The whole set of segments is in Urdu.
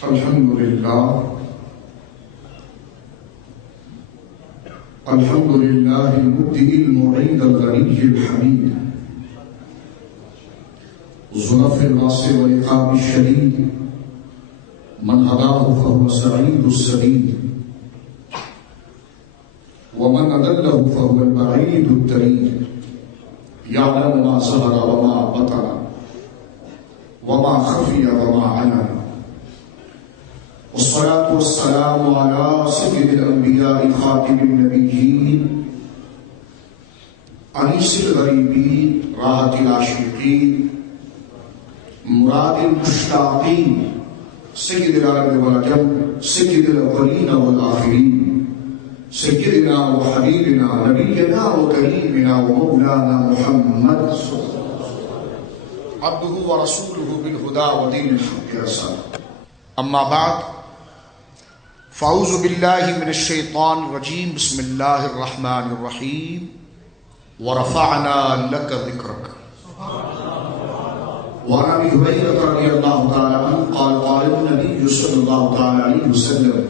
الحمد لله المبدئ المعيد الغني الحميد ظرف الواسع والعقاب الشديد من هداه فهو سعيد السعيد ومن أضله فهو البعيد التريد يعلم ما ظهر وما بطن وما خفي وما علن والصلاة والسلام على سيد الأنبياء خاتم النبيين أنيس الغريبين راحة العاشقين مراد المشتاقين سيد العرب والعجم سيد الأولين والآخرين سيدنا وحبيبنا نبينا وكريمنا ومولانا محمد عبده ورسوله بالهدى ودين الحق رسالة. أما بعد فأعوذ بالله من الشيطان الرجيم. بسم الله الرحمن الرحيم. ورفعنا لك ذكرك. وعن أبي هريرة رضي الله تعالى عنه قال قال النبي صلى الله تعالى عليه وسلم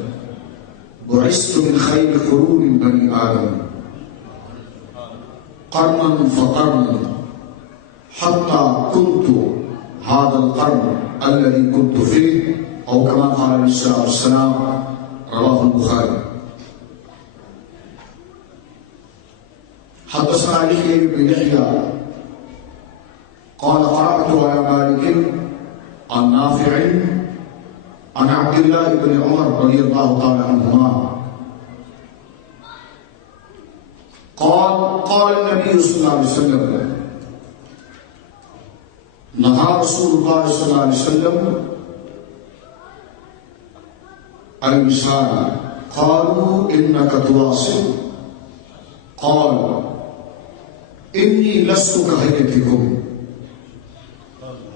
بعثت من خير قرون بني آدم قرنا فقرنا حتى كنت هذا القرن الذي كنت فيه أو كما قال عليه الصلاة والسلام. رواه البخاري. حدثنا علي بن يحيى قال قرأت على مالك عن نافع عن عبد الله بن عمر رضي الله تعالى عنهما قال النبي صلى الله عليه وسلم نهى رسول الله صلى الله عليه وسلم عن الوصال. قالوا إنك تواصل. قال إني لست كهيئتكم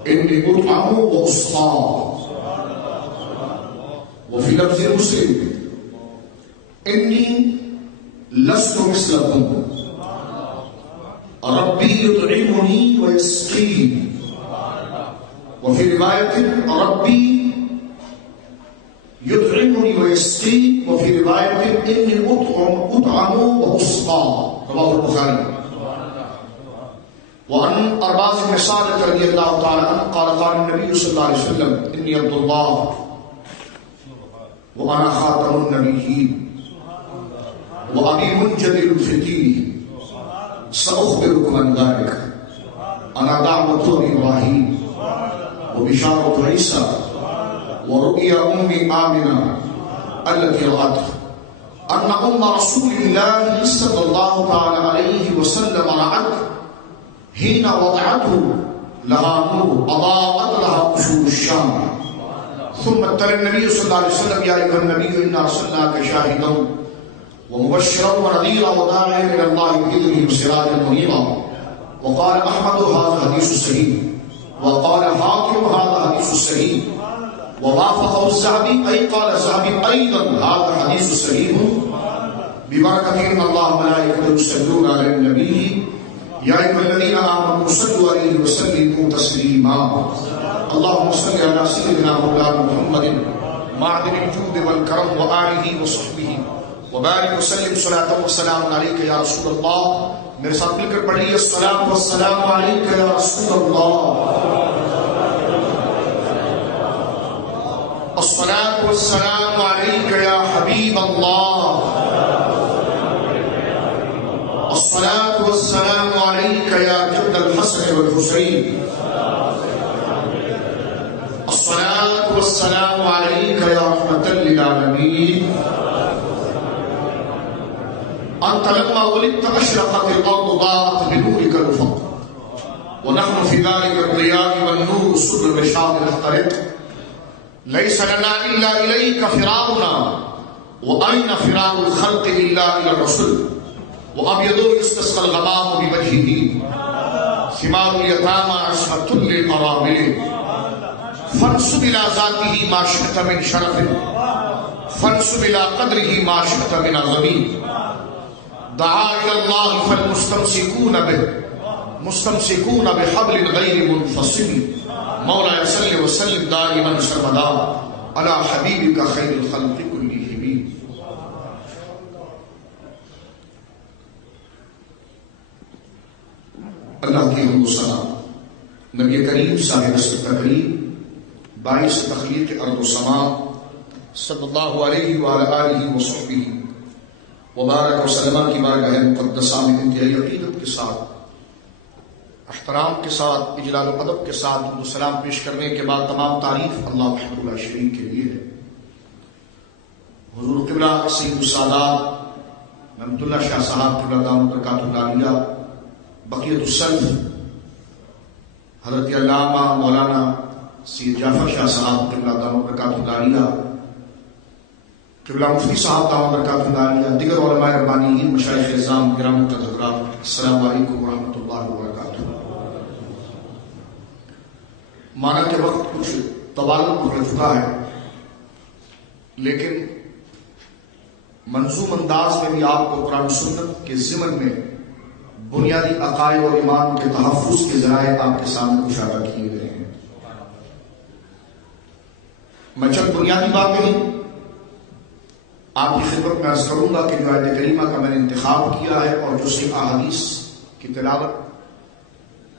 إني أطعم وأسقى. وفي لفظ مسلم إني لست مثلكم ربي يطعمني ويسقيني. وفي رواية ربي يطعمني ويسقين. وفي رواية إني أطعم وأسقى. رواه البخاري. وعن أرباز بن صالح رضي الله تعالى عنه قال قال النبي صلى الله عليه وسلم إني عبد الله وأنا خاتم النبيين وأبي منجد الفتيه سأخبركم عن ذلك. أنا دعوة إبراهيم وبشارة عيسى ورؤيا أم آمنة التي رأت أن أم رسول الله صلى الله تعالى عليه وسلم رأت حين وضعته لها نور أضاءت لها قشور الشام. ثم اتلى النبي صلى الله عليه وسلم يا أيها النبي إنا أرسلناك شاهدا ومبشرا ونذيرا وداعيا إلى الله بإذنه وسراجا منيرا. وقال أحمد هذا حديث صحيح وقال حاكم هذا حديث صحيح ووافقه الذهبي أي قال الذهبي أيضا هذا حديث صحيح ببركة إن الله ملائكته يصلون على النبي يا أيها الذين آمنوا صلوا عليه وسلموا تسليما. اللهم صل على سيدنا مولانا محمد معدن الجود والكرم وآله وصحبه وبارك وسلم صلاة وسلام عليك يا رسول الله. میرے ساتھ مل کر پڑھیے الصلاۃ والسلام علیک یا رسول اللہ. الصلاۃ والسلام علیک یا حبیب اللہ. الصلاۃ والسلام علیک یا جد الحسن والحسین. الصلاۃ والسلام علیک یا رحمة للعالمین. أنت لما ولدت أشرقت الأرض ضاءت بنورك الأفق ونحن في ذلك الضياء والنور سر الرشاد نخترق. ليس لنا إلا إليك فرارنا وأين فرار الخلق إلا إلى الرسل. وأبيض يستسقى الغمام بوجهه ثمار اليتامى عصمة للأرامل. فانسب إلى ذاته ما شئت من شرف فانسب إلى قدره ما شئت من عظيم. دعا إلى الله فالمستمسكون به مستمسكون بحبل غير منفصل. مولاي صل وسلم دائما سرمدا علی حبیبک خیر الخلق کلہم. اللہ کی حمد و ثنا نبی کریم صاحب تکریم باعث تخلیق ارض و سما صلی اللہ علیہ وآلہ آلہ وصحبہ وبارک وسلم کی بارگاہ مقدسہ میں انتہائی عقیدت کے ساتھ، احترام کے ساتھ، اجلال و ادب کے ساتھ سلام پیش کرنے کے بعد تمام تعریف اللہ وحدہ لا شریک کے لیے ہے. حضور قبلہ سید السادات محمد اللہ شاہ صاحب قبلہ دامت برکاتہ العالیہ، بقیت السلف حضرت علامہ مولانا سید جعفر شاہ صاحب قبلہ دامت برکاتہ العالیہ، قبلہ مفتی صاحب دامت برکاتہ العالیہ، دیگر علماء ربانیین، مشائخ اعظام، گرامی حضرات، السلام علیکم ورحمۃ اللہ وبرکاتہ. مانا کہ وقت کچھ طوال ہو چکا ہے، لیکن منظوم انداز میں بھی آپ کو قرآن سنت کے ضمن میں بنیادی عقائد اور ایمان کے تحفظ کے ذرائع آپ کے سامنے کشادہ کیے گئے ہیں. میں چند بنیادی باتیں آپ کی خدمت میں عرض کروں گا کہ جو آیت کریمہ کا میں نے انتخاب کیا ہے اور جو صحیح احادیث کی تلاوت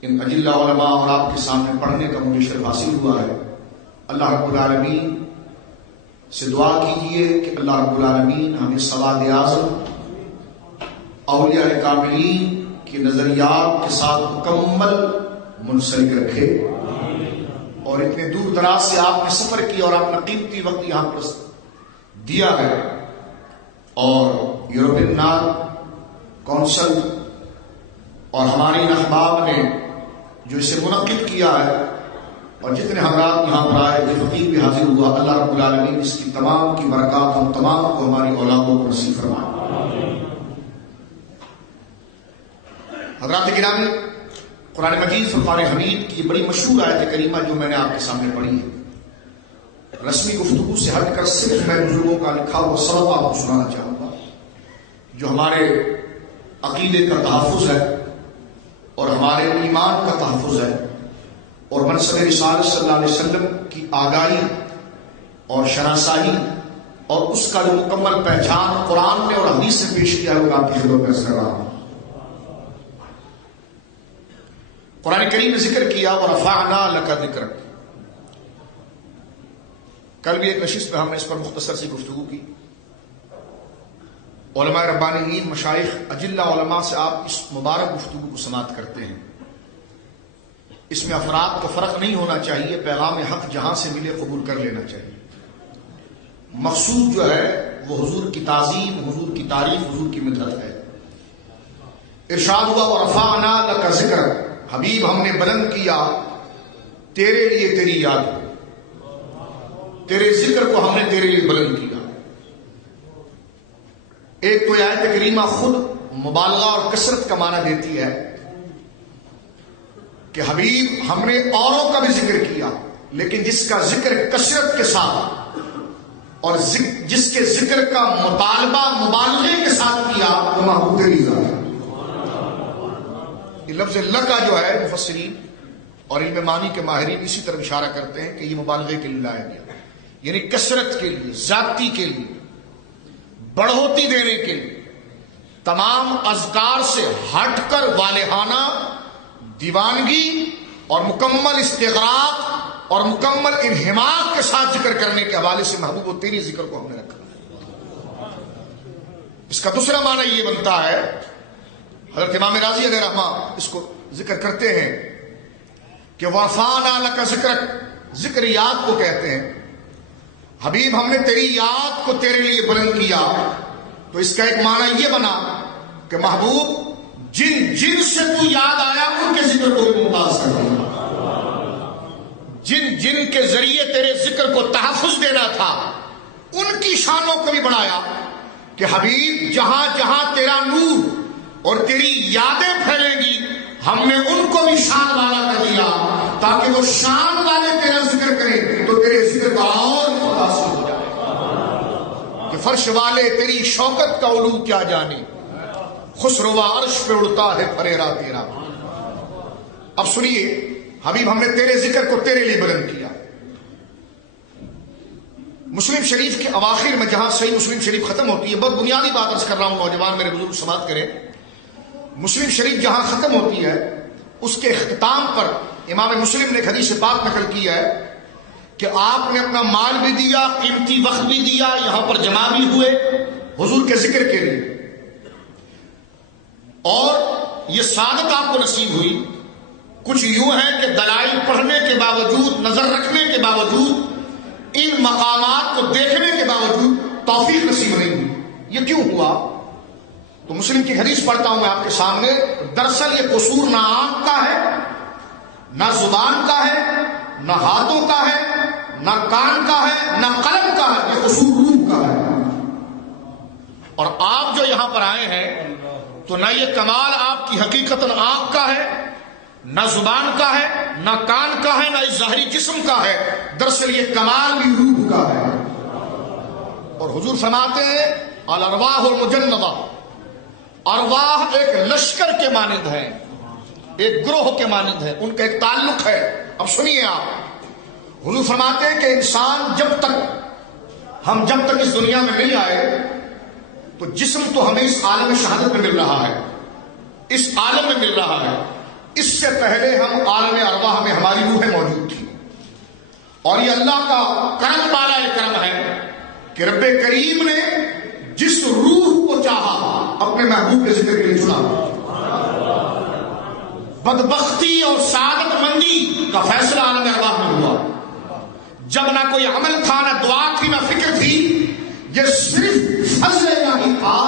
ان اجلہ علماء اور آپ کے سامنے پڑھنے کا مجھے شرف حاصل ہوا ہے. اللہ رب العالمین سے دعا کیجئے کہ اللہ رب العالمین ہمیں سواد اعظم اولیاء کاملین کے نظریات کے ساتھ مکمل منسلک رکھے، اور اتنے دور دراز سے آپ نے سفر کیا اور اپنا قیمتی وقت یہاں پر دیا ہے، اور یورپین کونسل اور ہماری احباب نے جو اسے منعقد کیا ہے، اور جتنے حضرات یہاں پر آئے، جو فقیر بھی حاضر ہوا، اللہ رب العالمین اس کی تمام کی برکات ہم تمام کو ہماری اولادوں کو نصیب فرمائے. حضرات گرامی، قرآن مجید فرقان حمید کی بڑی مشہور آیت کریمہ جو میں نے آپ کے سامنے پڑھی ہے، رسمی گفتگو سے ہٹ کر صرف میں بزرگوں کا لکھا ہوا سبق آپ کو سنانا چاہوں گا جو ہمارے عقیدے کا تحفظ ہے اور ہمارے ایمان کا تحفظ ہے، اور منصب رسالت صلی اللہ علیہ وسلم کی آگاہی اور شناسائی اور اس کا جو مکمل پہچان قرآن نے اور حدیث سے پیش کیا ہے وہ آپ کی خدمت میں کر رہا ہوں. قرآن کریم نے ذکر کیا وَرَفَعْنَا لَكَ ذِكْرَكَ. کل بھی ایک نشست میں ہم نے اس پر مختصر سی گفتگو کی. علماء ربانیین، مشائخ، اجلہ علماء سے آپ اس مبارک گفتگو کو سماعت کرتے ہیں. اس میں افراد کا فرق نہیں ہونا چاہیے، پیغام حق جہاں سے ملے قبول کر لینا چاہیے. مقصود جو ہے وہ حضور کی تعظیم، حضور کی تعریف، حضور کی مدحت ہے. ارشاد ہوا وَرَفَعْنَا لَكَ ذِكْرَكَ، حبیب ہم نے بلند کیا تیرے لیے تیری یاد کو، تیرے ذکر کو ہم نے تیرے لیے بلند کیا. ایک تو آیت کریمہ خود مبالغہ اور کثرت کا معنی دیتی ہے کہ حبیب ہم نے اوروں کا بھی ذکر کیا، لیکن جس کا ذکر کثرت کے ساتھ اور جس کے ذکر کا مطالبہ مبالغے کے ساتھ کیا وہ محبوب تیری ذات ہے. یہ لفظ لکا جو ہے مفسرین اور علم معنی کے ماہرین اسی طرح اشارہ کرتے ہیں کہ یہ مبالغے کے لیے لایا گیا، یعنی کثرت کے لیے، زیادتی کے لیے، بڑھوتی دینے کے لیے، تمام اذکار سے ہٹ کر والہانہ دیوانگی اور مکمل استغراق اور مکمل انہماک کے ساتھ ذکر کرنے کے حوالے سے محبوب و تیری ذکر کو ہم نے رکھا. اس کا دوسرا معنی یہ بنتا ہے، حضرت امام راضی علیہ رحمہ اس کو ذکر کرتے ہیں کہ وَرَفَعْنَا لَكَ ذِكْرَكَ، ذکر یاد کو کہتے ہیں. حبیب ہم نے تیری یاد کو تیرے لیے بلند کیا، تو اس کا ایک معنی یہ بنا کہ محبوب جن جن سے تو یاد آیا ان کے ذکر کو بھی ممتاز کر دیا، جن جن کے ذریعے تیرے ذکر کو تحفظ دینا تھا ان کی شانوں کو بھی بڑھایا کہ حبیب جہاں جہاں تیرا نور اور تیری یادیں پھیلیں گی ہم نے ان کو بھی شان والا کر دیا تاکہ وہ شان والے تیرا ذکر کریں تو تیرے ذکر کا اور متاثر ہو جائے کہ فرش والے تیری شوکت کا علو کیا جانے، خسرو عرش پہ اڑتا ہے پھریرا تیرا. اب سنیے، حبیب ہم نے تیرے ذکر کو تیرے لیے بلند کیا. مسلم شریف کے اواخر میں جہاں صحیح مسلم شریف ختم ہوتی ہے، بہت بنیادی بات عرض کر رہا ہوں، نوجوان میرے بزرگ سماعت کریں، مسلم شریف جہاں ختم ہوتی ہے اس کے اختتام پر امام مسلم نے ایک حدیث پاک نقل کی ہے کہ آپ نے اپنا مال بھی دیا، قیمتی وقت بھی دیا، یہاں پر جمع بھی ہوئے حضور کے ذکر کے لیے، اور یہ سعادت آپ کو نصیب ہوئی۔ کچھ یوں ہے کہ دلائل پڑھنے کے باوجود، نظر رکھنے کے باوجود، ان مقامات کو دیکھنے کے باوجود توفیق نصیب نہیں ہوئی۔ یہ کیوں ہوا؟ تو مسلم کی حدیث پڑھتا ہوں میں آپ کے سامنے۔ دراصل یہ قصور نہ آنکھ کا ہے، نہ زبان کا ہے، نہ ہاتھوں کا ہے، نہ کان کا ہے، نہ قلم کا ہے، یہ قصور روح کا ہے۔ اور آپ جو یہاں پر آئے ہیں تو نہ یہ کمال آپ کی حقیقتاً آنکھ کا ہے، نہ زبان کا ہے، نہ کان کا ہے، نہ اس ظاہری جسم کا ہے، دراصل یہ کمال بھی روح کا ہے۔ اور حضور فرماتے ہیں الارواح المجندہ، ارواح ایک لشکر کے مانند ہے، ایک گروہ کے مانند ہے، ان کا ایک تعلق ہے۔ اب سنیے آپ، حضور فرماتے ہیں کہ انسان جب تک اس دنیا میں نہیں آئے تو جسم تو ہمیں اس عالم شہادت میں مل رہا ہے، اس عالم میں مل رہا ہے۔ اس سے پہلے ہم عالم ارواح میں ہماری روحیں موجود تھی، اور یہ اللہ کا کرم والا کرم ہے کہ رب کریم نے جس روح کو چاہا اپنے محبوب کے ذکر کے لیے چنا۔ بدبختی اور سعادت مندی کا فیصلہ عالم ارواح میں ہوا، جب نہ کوئی عمل تھا، نہ دعا تھی، نہ فکر تھی، یہ صرف فضل الہی تھا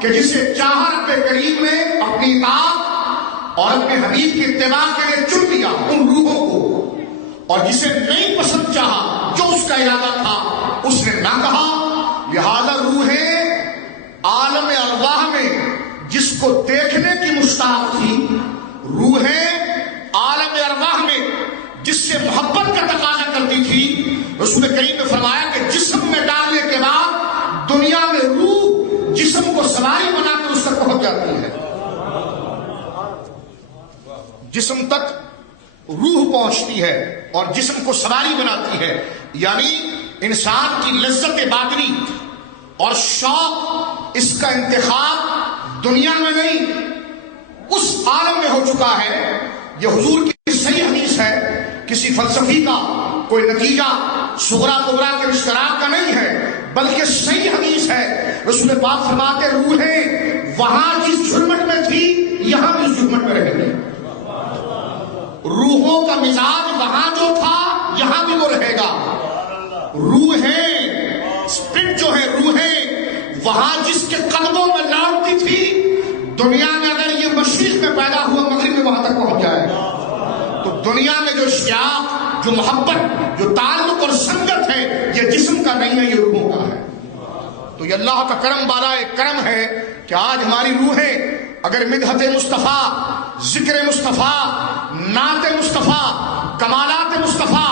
کہ جسے چاہا رب کریم نے اپنی اطاعت اور اپنے حبیب کی اتباع کے لیے چن لیا ان روحوں کو، اور جسے نہیں پسند چاہا، جو اس کا ارادہ تھا اس نے نہ کہا۔ لہذا روحیں عالم ارواح میں جس کو دیکھنے کی مشتاق تھی، روحیں عالم ارواح میں جس سے محبت کا تقاضا کرتی تھی، رسول کریم نے فرمایا کہ جسم میں ڈالنے کے بعد دنیا میں روح جسم کو سواری بنا کر اس تک پہنچ جاتی ہے، جسم تک روح پہنچتی ہے اور جسم کو سواری بناتی ہے۔ یعنی انسان کی لذت باطنی اور شوق، اس کا انتخاب دنیا میں نہیں اس عالم میں ہو چکا ہے۔ یہ حضور کی صحیح حدیث ہے، کسی فلسفی کا کوئی نتیجہ صغرا کبرا کے اشتراک کا نہیں ہے، بلکہ صحیح حدیث ہے۔ رسول پاک فرماتے روحیں وہاں جس جھرمٹ میں تھی یہاں بھی اس جھرمٹ میں رہیں گی، روحوں کا مزاج وہاں جو تھا یہاں بھی وہ رہے گا۔ روحیں اسپرٹ جو ہے، روحیں وہاں جس کے قدموں میں لوٹتی تھی، دنیا میں اگر یہ مشرق میں پیدا ہوا مغرب میں وہاں تک پہنچ جائے گا۔ تو دنیا میں جو اشتیاق، جو محبت، جو تعلق اور سنگت ہے، یہ جسم کا نہیں ہے، یہ روحوں کا ہے۔ تو یہ اللہ کا کرم والا ایک کرم ہے کہ آج ہماری روحیں اگر مدحت مصطفیٰ، ذکر مصطفیٰ، نعت مصطفیٰ، کمالات مصطفیٰ،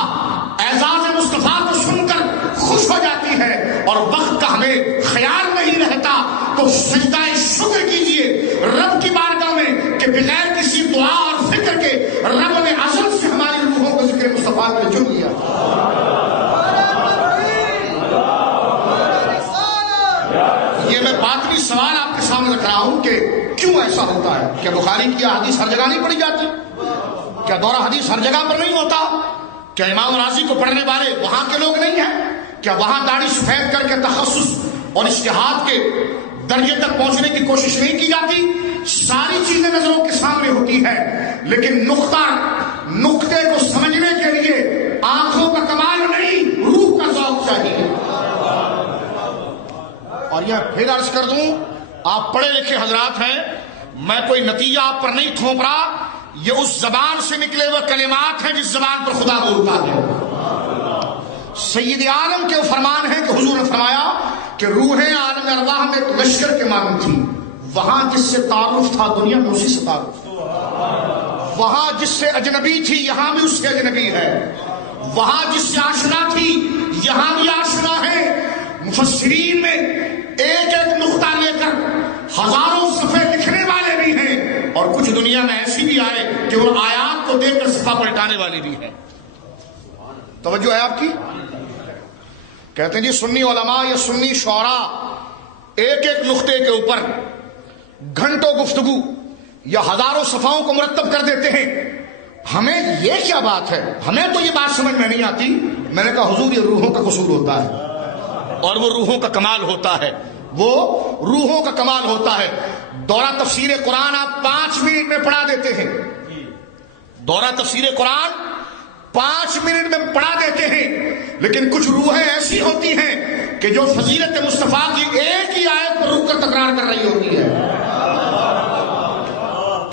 اعزاز مصطفیٰ کو سن کر خوش ہو جاتی ہے اور وقت کا ہمیں خیال نہیں رہتا، تو سجدہ شکر کیجئے رب کی بارگاہ میں کہ بغیر کسی دعا اور فکر کے رب نے ازل سے ہماری روحوں کو ذکر مصطفیٰ میں چن لیا۔ یہ میں باطنی سوال آپ کے سامنے رکھ رہا ہوں کہ کیوں ایسا ہوتا ہے؟ کیا بخاری کی حدیث ہر جگہ نہیں پڑھی جاتی؟ کیا دورہ حدیث ہر جگہ پر نہیں ہوتا؟ کیا امام راضی کو پڑھنے والے وہاں کے لوگ نہیں ہیں؟ کیا وہاں داڑھی سفید کر کے تخصص اور اجتہاد کے درجے تک پہنچنے کی کوشش نہیں کی جاتی؟ ساری چیزیں نظروں کے سامنے ہوتی ہیں، لیکن نقطے کو سمجھنے کے لیے آنکھوں کا کمال نہیں، روح کا ذوق چاہیے۔ اور یہ پھر عرض کر دوں، آپ پڑھے لکھے حضرات ہیں، میں کوئی نتیجہ آپ پر نہیں تھوپ رہا، یہ اس زبان سے نکلے ہوئے کلمات ہیں جس زبان پر خدا بولتا ہے۔ سید عالم کے فرمان ہے کہ حضور نے فرمایا کہ روحیں عالم ارواح میں ایک لشکر کے مانند تھی، وہاں جس سے تعارف تھا دنیا میں اسی سے تعارف، وہاں جس سے اجنبی تھی یہاں بھی اس سے اجنبی ہے، وہاں جس سے آشنا تھی یہاں بھی آشنا ہے۔ مفسرین میں ایک ایک نقطہ لے کر ہزاروں صفحے لکھنے والے بھی ہیں، اور کچھ دنیا میں ایسی بھی آئے کہ وہ آیات کو دیکھ کر صفحہ پلٹانے والے بھی ہیں۔ توجہ ہے آپ کی؟ کہتے ہیں جی سنی علماء یا سنی شعراء ایک ایک نقطے کے اوپر گھنٹوں گفتگو یا ہزاروں صفحوں کو مرتب کر دیتے ہیں، ہمیں یہ کیا بات ہے؟ ہمیں تو یہ بات سمجھ میں نہیں آتی۔ میں نے کہا حضور یہ روحوں کا قصور ہوتا ہے، اور وہ روحوں کا کمال ہوتا ہے، وہ روحوں کا کمال ہوتا ہے۔ دورہ تفسیر قرآن آپ 5 منٹ میں پڑھا دیتے ہیں، دورہ تفسیر قرآن 5 منٹ میں پڑھا دیتے ہیں، لیکن کچھ روحیں ایسی ہوتی ہیں کہ جو فضیلت مصطفیٰ کی ایک ہی آیت پر رک کر تکرار کر رہی ہوتی ہے،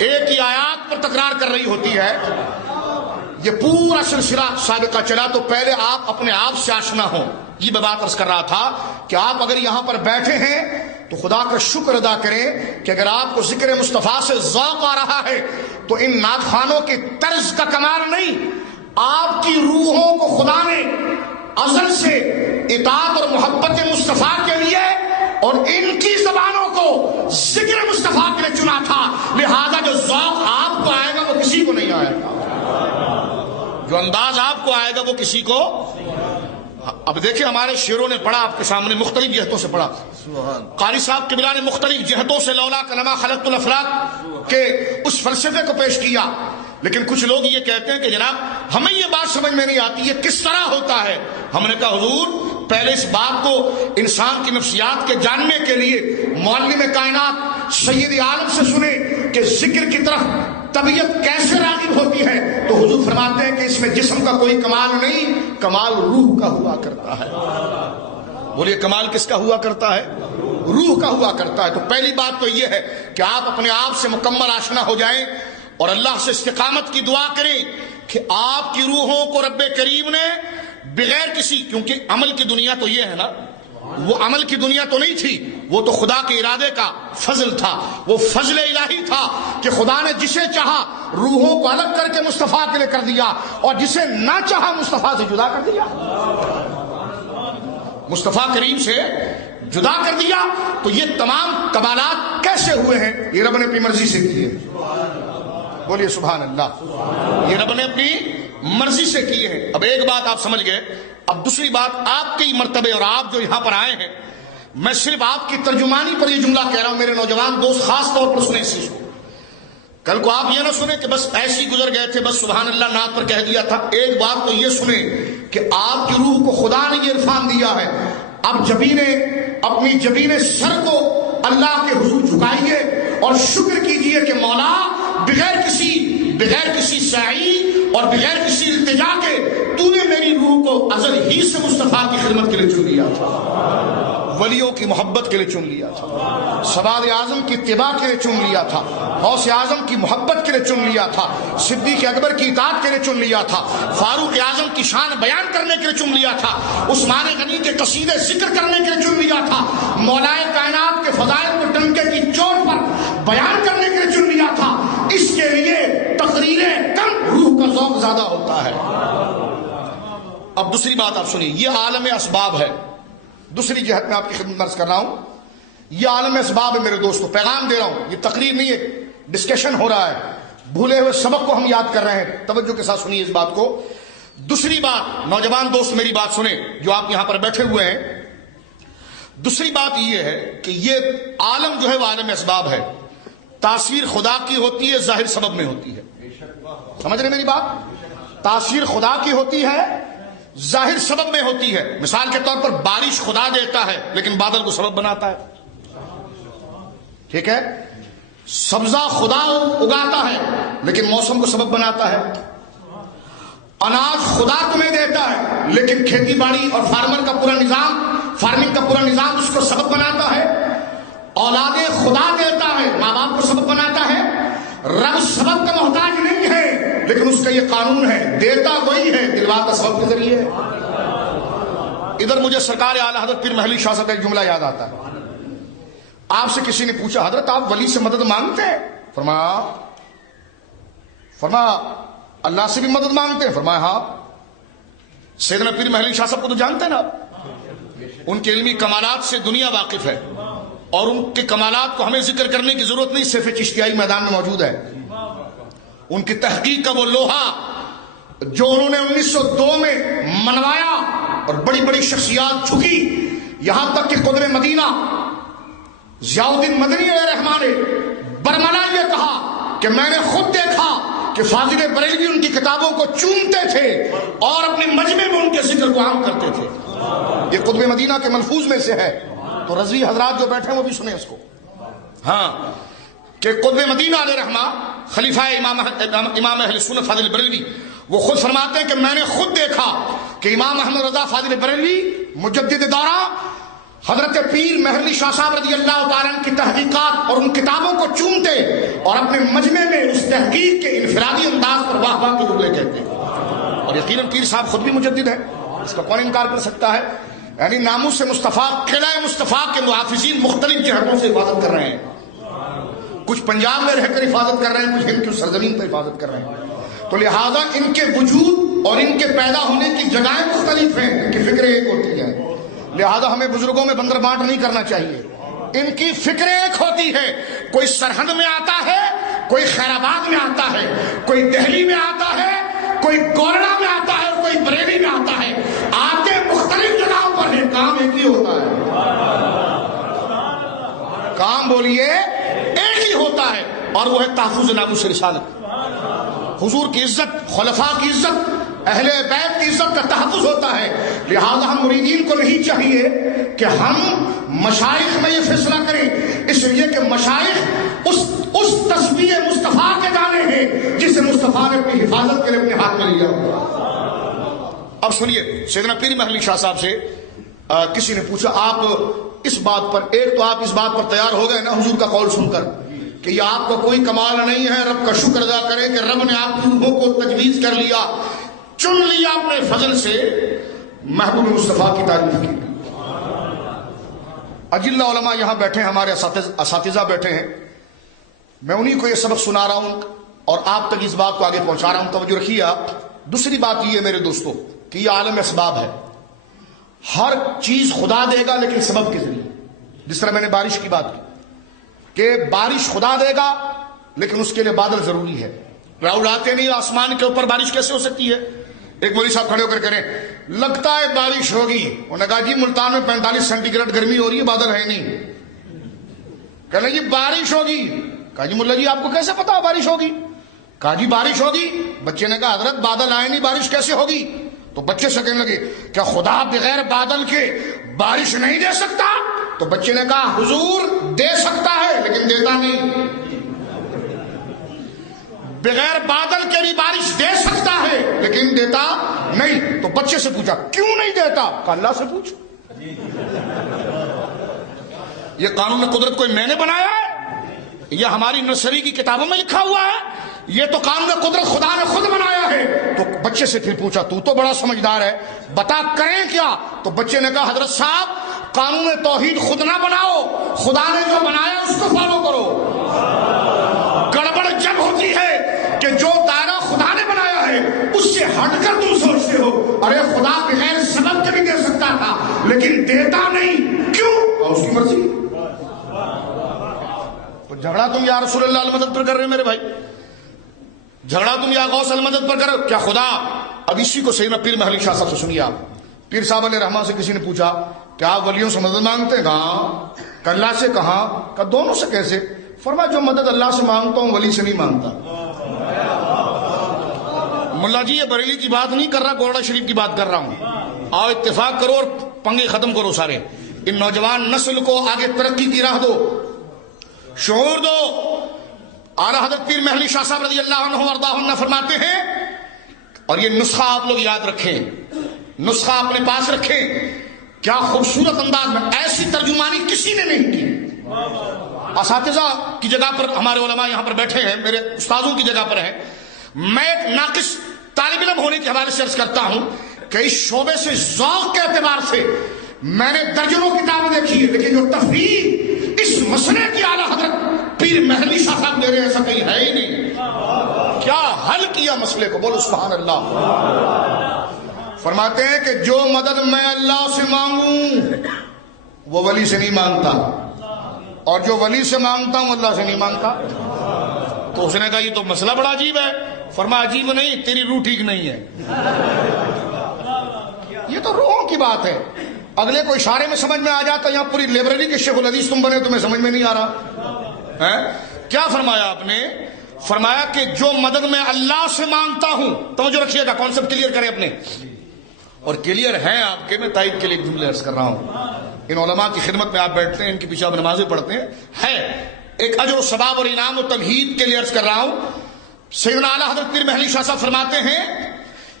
ایک ہی آیات پر تکرار کر رہی ہوتی ہے۔ یہ پورا سلسلہ سابقہ چلا، تو پہلے آپ اپنے آپ سے آشنا ہوں۔ یہ میں بات عرض کر رہا تھا کہ آپ اگر یہاں پر بیٹھے ہیں تو خدا کا شکر ادا کریں کہ اگر آپ کو ذکر مصطفیٰ سے ذوق آ رہا ہے تو ان نعت خوانوں کی طرز کا کمال نہیں، آپ کی روحوں کو خدا نے ازل سے اطاعت اور محبت مصطفیٰ کے لیے اور ان کی زبانوں کو ذکر مصطفیٰ کے لیے چنا تھا، لہذا جو ذوق آپ کو آئے گا وہ کسی کو نہیں آئے گا، جو انداز آپ کو آئے گا وہ کسی کو۔ اب دیکھیں ہمارے شیروں نے پڑھا آپ کے سامنے، مختلف جہتوں سے پڑھا، قاری صاحب قبلہ نے مختلف جہتوں سے لولا کلمہ خلقت الافلاق کے اس فلسفے کو پیش کیا، لیکن کچھ لوگ یہ کہتے ہیں کہ جناب ہمیں یہ بات سمجھ میں نہیں آتی یہ کس طرح ہوتا ہے۔ ہم نے کہا حضور پہلے اس بات کو انسان کی نفسیات کے جاننے کے لیے معلم کائنات سید عالم سے سنیں کہ ذکر کی طرف طبیعت کیسے راغب ہوتی ہے، تو حضور فرماتے ہیں کہ اس میں جسم کا کوئی کمال نہیں، کمال روح کا ہوا کرتا ہے۔ بولیے کمال کس کا ہوا کرتا ہے؟ روح کا ہوا کرتا ہے۔ تو پہلی بات تو یہ ہے کہ آپ اپنے آپ سے مکمل آشنا ہو جائیں اور اللہ سے استقامت کی دعا کریں کہ آپ کی روحوں کو رب کریم نے بغیر کسی، کیونکہ عمل کی دنیا تو یہ ہے نا، وہ عمل کی دنیا تو نہیں تھی، وہ تو خدا کے ارادے کا فضل تھا، وہ فضل الہی تھا کہ خدا نے جسے چاہا روحوں کو الگ کر کے مصطفیٰ کے لیے کر دیا اور جسے نہ چاہا مصطفیٰ سے جدا کر دیا، مصطفیٰ کریم سے جدا کر دیا۔ تو یہ تمام کمالات کیسے ہوئے ہیں؟ یہ رب نے اپنی مرضی سے کیے، بولیے سبحان اللہ، یہ رب نے اپنی مرضی سے کیے ہیں۔ اب ایک بات آپ سمجھ گئے، اب دوسری بات آپ کے مرتبے اور آپ جو یہاں پر آئے ہیں، میں صرف آپ کی ترجمانی پر یہ جملہ کہہ رہا ہوں، میرے نوجوان دوست خاص طور پر سنیں اس چیز کو، کل کو آپ یہ نہ سنیں کہ بس ایسے ہی گزر گئے تھے، بس سبحان اللہ نعت پر کہہ دیا تھا۔ ایک بات تو یہ سنیں کہ آپ کی روح کو خدا نے یہ عرفان دیا ہے، اب اپنی جبین سر کو اللہ کے حضور جھکائیے اور شکر کیجئے کہ مولا بغیر کسی سعی اور بغیر کسی التجا کے تو نے میری روح کو ازل ہی سے مصطفیٰ کی خدمت کے لیے چن لیا تھا، ولیوں کی محبت کے لیے چن لیا تھا، سواد اعظم کی اتباع کے لیے چن لیا تھا، غوث اعظم کی محبت کے لیے چن لیا تھا، صدیق اکبر کی اطاعت کے لیے چن لیا تھا، فاروق اعظم کی شان بیان کرنے کے لیے چن لیا تھا، عثمان غنی کے قصیدے ذکر کرنے کے لیے چن لیا تھا، مولا کائنات کے فضائل کو ڈنکے کی چوٹ پر بیان کرنے کے لیے چن لیا تھا۔ اس کے لیے تقریریں کم، روح کا ذوق زیادہ ہوتا ہے۔ اب دوسری بات آپ سنیے، یہ عالم اسباب ہے، دوسری جہت میں آپ کی خدمت عرض کر رہا ہوں، یہ عالم اسباب ہے میرے دوستو، پیغام دے رہا ہوں، یہ تقریر نہیں ہے، ڈسکشن ہو رہا ہے، بھولے ہوئے سبق کو ہم یاد کر رہے ہیں، توجہ کے ساتھ سنیے اس بات کو۔ دوسری بات، نوجوان دوست میری بات سنیں جو آپ یہاں پر بیٹھے ہوئے ہیں، دوسری بات یہ ہے کہ یہ عالم جو ہے وہ عالم اسباب ہے، تاثیر خدا کی ہوتی ہے، ظاہر سبب میں ہوتی ہے، سمجھ رہے میری بات؟ تاثیر خدا کی ہوتی ہے، ظاہر سبب میں ہوتی ہے۔ مثال کے طور پر بارش خدا دیتا ہے لیکن بادل کو سبب بناتا ہے، ٹھیک ہے؟ سبزہ خدا اگاتا ہے لیکن موسم کو سبب بناتا ہے، اناج خدا تمہیں دیتا ہے لیکن کھیتی باڑی اور فارمنگ کا پورا نظام اس کو سبب بناتا ہے، اولادیں خدا دیتا ہے، ماں باپ کو سبب بناتا ہے، رب سبب کا محتاج نہیں ہے لیکن اس کا یہ قانون ہے، دیتا وہی ہے، دلواتا سبب کے ذریعے ہے۔ ادھر مجھے سرکار اعلی حضرت پیر محلی شاہ صاحب کا ایک جملہ یاد آتا ہے، آپ سے کسی نے پوچھا حضرت آپ ولی سے مدد مانگتے ہیں؟ فرمایا اللہ سے بھی مدد مانگتے ہیں؟ فرمایا ہاں۔ سیدنا پیر محلی شاہ صاحب کو تو جانتے ہیں نا، ان کے علمی کمالات سے دنیا واقف ہے اور ان کے کمالات کو ہمیں ذکر کرنے کی ضرورت نہیں، صرف چشتیائی میدان میں موجود ہے۔ ان کی تحقیق کا وہ لوہا جو انہوں نے 1902 میں منوایا اور بڑی بڑی شخصیات جھکی، یہاں تک کہ قطب مدینہ ضیاء الدین مدنی علیہ رحمہ نے برملا یہ کہا کہ میں نے خود دیکھا کہ فاضل بریلوی ان کی کتابوں کو چومتے تھے اور اپنے مجمع میں ان کے ذکر کو عام کرتے تھے۔ یہ قطب مدینہ کے ملفوظ میں سے ہے، تو رضوی حضرات جو بیٹھے ہیں وہ بھی سنیں اس کو۔ ہاں کہ قطب مدینہ علیہ رحمہ خلیفہ امام اہل سنت فاضل بریلوی وہ خود فرماتے ہیں کہ میں نے خود دیکھا کہ امام احمد رضا فاضل بریلوی مجدد دورہ حضرت پیر مہر علی شاہ صاحب رضی اللہ تعالیٰ عنہ کی تحقیقات اور ان کتابوں کو چومتے اور اپنے مجمع میں اس تحقیق کے انفرادی انداز پر واہ واہ کے جملے کہتے ہیں۔ اور یقیناً پیر صاحب خود بھی مجدد ہے، اس کا کون انکار کر سکتا ہے؟ یعنی ناموس مصطفیٰ، قلعہ مصطفیٰ کے محافظین مختلف جہتوں سے حفاظت کر رہے ہیں، کچھ پنجاب میں رہ کر حفاظت کر رہے ہیں، کچھ ہند کی سرزمین پر حفاظت کر رہے ہیں۔ تو لہذا ان کے وجود اور ان کے پیدا ہونے کی جگہیں مختلف ہیں، ان کی فکریں ایک ہوتی ہیں، لہذا ہمیں بزرگوں میں بندر بانٹ نہیں کرنا چاہیے۔ ان کی فکریں ایک ہوتی ہے، کوئی سرحد میں آتا ہے، کوئی خیر آباد میں آتا ہے، کوئی دہلی میں آتا ہے، کوئی گورڑا میں آتا ہے اور کوئی بریلی میں آتا ہے، آتے مختلف جگہوں پر ہیں، کام ایک ہی ہوتا ہے۔ کام بولیے ایک ہی ہوتا ہے، اور وہ ہے تحفظ ناموس رسالت، حضور کی عزت، خلفاء کی عزت، اہل بیت کی عزت کا تحفظ ہوتا ہے۔ لہذا ہم مریدین کو نہیں چاہیے کہ ہم مشائخ میں یہ فیصلہ کریں، اس لیے کہ مشائخ اس تسبیح مصطفیٰ کے دانے ہیں جسے مصطفیٰ نے اپنی حفاظت کے لیے اپنے ہاتھ میں لیا۔ اب سنیے، سیدنا پیر مہر علی شاہ صاحب سے کسی نے پوچھا، آپ اس بات پر، ایک تو آپ اس بات پر تیار ہو گئے نا حضور کا قول سن کر کہ یہ آپ کا کوئی کمال نہیں ہے، رب کا شکر ادا کریں کہ رب نے آپ کی روحوں کو تجویز کر لیا، چن لیا اپنے فضل سے، محبوب مصطفیٰ کی تعریف کی۔ اجلہ علماء یہاں بیٹھے ہیں، ہمارے اساتذہ بیٹھے ہیں، میں انہی کو یہ سبق سنا رہا ہوں اور آپ تک اس بات کو آگے پہنچا رہا ہوں، توجہ رکھیے آپ۔ دوسری بات یہ ہے میرے دوستو کہ یہ عالم اسباب ہے، ہر چیز خدا دے گا لیکن سبب کے ذریعے۔ جس طرح میں نے بارش کی بات کی کہ بارش خدا دے گا لیکن اس کے لیے بادل ضروری ہے، راؤل آتے نہیں، آسمان کے اوپر بارش کیسے ہو سکتی ہے؟ ایک مولوی صاحب کھڑے ہو کر کریں لگتا ہے بارش ہوگی، انہوں نے کہا جی ملتان میں 45 سینٹی گریڈ گرمی ہو رہی ہے، بادل ہے نہیں۔ کہنے جی بارش ہوگی، کہا جی ملا جی آپ کو کیسے پتا بارش ہوگی؟ کہا جی بارش ہوگی۔ بچے نے کہا حضرت بادل آئے نہیں، بارش کیسے ہوگی؟ تو بچے سے کہنے لگے کیا خدا بغیر بادل کے بارش نہیں دے سکتا؟ تو بچے نے کہا حضور دے سکتا ہے لیکن دیتا نہیں، بغیر بادل کے بھی بارش دے سکتا ہے لیکن دیتا نہیں۔ تو بچے سے پوچھا کیوں نہیں دیتا؟ کہا اللہ سے پوچھو، یہ قانون قدرت کوئی میں نے بنایا ہے؟ یہ ہماری نرسری کی کتابوں میں لکھا ہوا ہے؟ یہ تو قانون قدرت خدا نے خود بنایا ہے۔ تو بچے سے پھر پوچھا تو بڑا سمجھدار ہے، بتا کریں کیا؟ تو بچے نے کہا حضرت صاحب قانون توحید خود نہ بناؤ، خدا نے جو بنایا اس کو فالو کرو۔ گڑبڑ جب ہوتی ہے کہ جو دائرہ خدا نے بنایا ہے اس سے ہٹ کر تم سوچتے ہو ارے خدا بغیر سبب کے بھی دے سکتا تھا لیکن دیتا نہیں، کیوں؟ اور اس کی مرضی۔ تو جھگڑا تم یا رسول اللہ المدد پر کر رہے میرے بھائی، جھگڑا تم یا غوث المدد پر کرو، کیا خدا؟ اب اسی کو سیدنا پیر مہر علی شاہ صاحب سے سنیے آپ۔ پیر صاحب علیہ رحمہ سے کسی نے پوچھا کیا آپ ولیوں سے مدد مانگتے ہیں؟ کہاں؟ اللہ سے کہاں؟ کہ دونوں سے کیسے؟ فرمایا جو مدد اللہ سے مانگتا ہوں ولی سے نہیں مانگتا۔ ملا جی یہ بریلی کی بات نہیں کر رہا، گوڑا شریف کی بات کر رہا ہوں۔ آؤ اتفاق کرو اور پنگے ختم کرو سارے، ان نوجوان نسل کو آگے ترقی کی راہ دو، شعور دو۔ اعلیٰ حضرت پیر مہر علی شاہ صاحب رضی اللہ عنہ وارضاہ فرماتے ہیں، اور یہ نسخہ آپ لوگ یاد رکھیں، نسخہ اپنے پاس رکھیں، کیا خوبصورت انداز میں، ایسی ترجمانی کسی نے نہیں کی۔ اساتذہ کی جگہ پر ہمارے علماء یہاں پر بیٹھے ہیں، میرے استاذوں کی جگہ پر ہیں، میں ایک ناقص طالب علم ہونے کے حوالے سے عرض کرتا ہوں کہ اس شعبے سے ذوق کے اعتبار سے میں نے درجنوں کتابیں دیکھی ہے، لیکن جو تفریح اس مسئلے کی اعلیٰ حضرت پیر مہر علی شاہ صاحب دے رہے ہیں ایسا کہیں ہے ہی نہیں۔ کیا حل کیا مسئلے کو، بولو سبحان اللہ۔ فرماتے ہیں کہ جو مدد میں اللہ سے مانگوں وہ ولی سے نہیں مانگتا، اور جو ولی سے مانگتا ہوں اللہ سے نہیں مانگتا۔ تو اس نے کہا یہ تو مسئلہ بڑا عجیب ہے۔ فرمایا عجیب نہیں، تیری روح ٹھیک نہیں ہے، یہ تو روحوں کی کی بات ہے، اگلے کو اشارے میں سمجھ میں آ جاتا، یہاں پوری لائبریری کے شیخ الحدیث تم بنے، تمہیں سمجھ میں نہیں آ رہا ہے؟ کیا فرمایا آپ نے؟ فرمایا کہ جو مدد میں اللہ سے مانگتا ہوں، توجہ رکھیے گا، کانسیپٹ کلیئر کریں اپنے، اور کلیئر ہیں آپ کے، میں تائید کے لیے ایک جملے عرض کر رہا ہوں، ان علماء کی خدمت میں آپ بیٹھتے ہیں، ان کے پیچھے آپ نمازیں پڑھتے ہیں، ہے ایک اجر و ثواب اور انعام و تمہید کے لیے عرض کر رہا ہوں۔ سیدنا اعلیٰ حضرت پیر مہدی شاہ صاحب فرماتے ہیں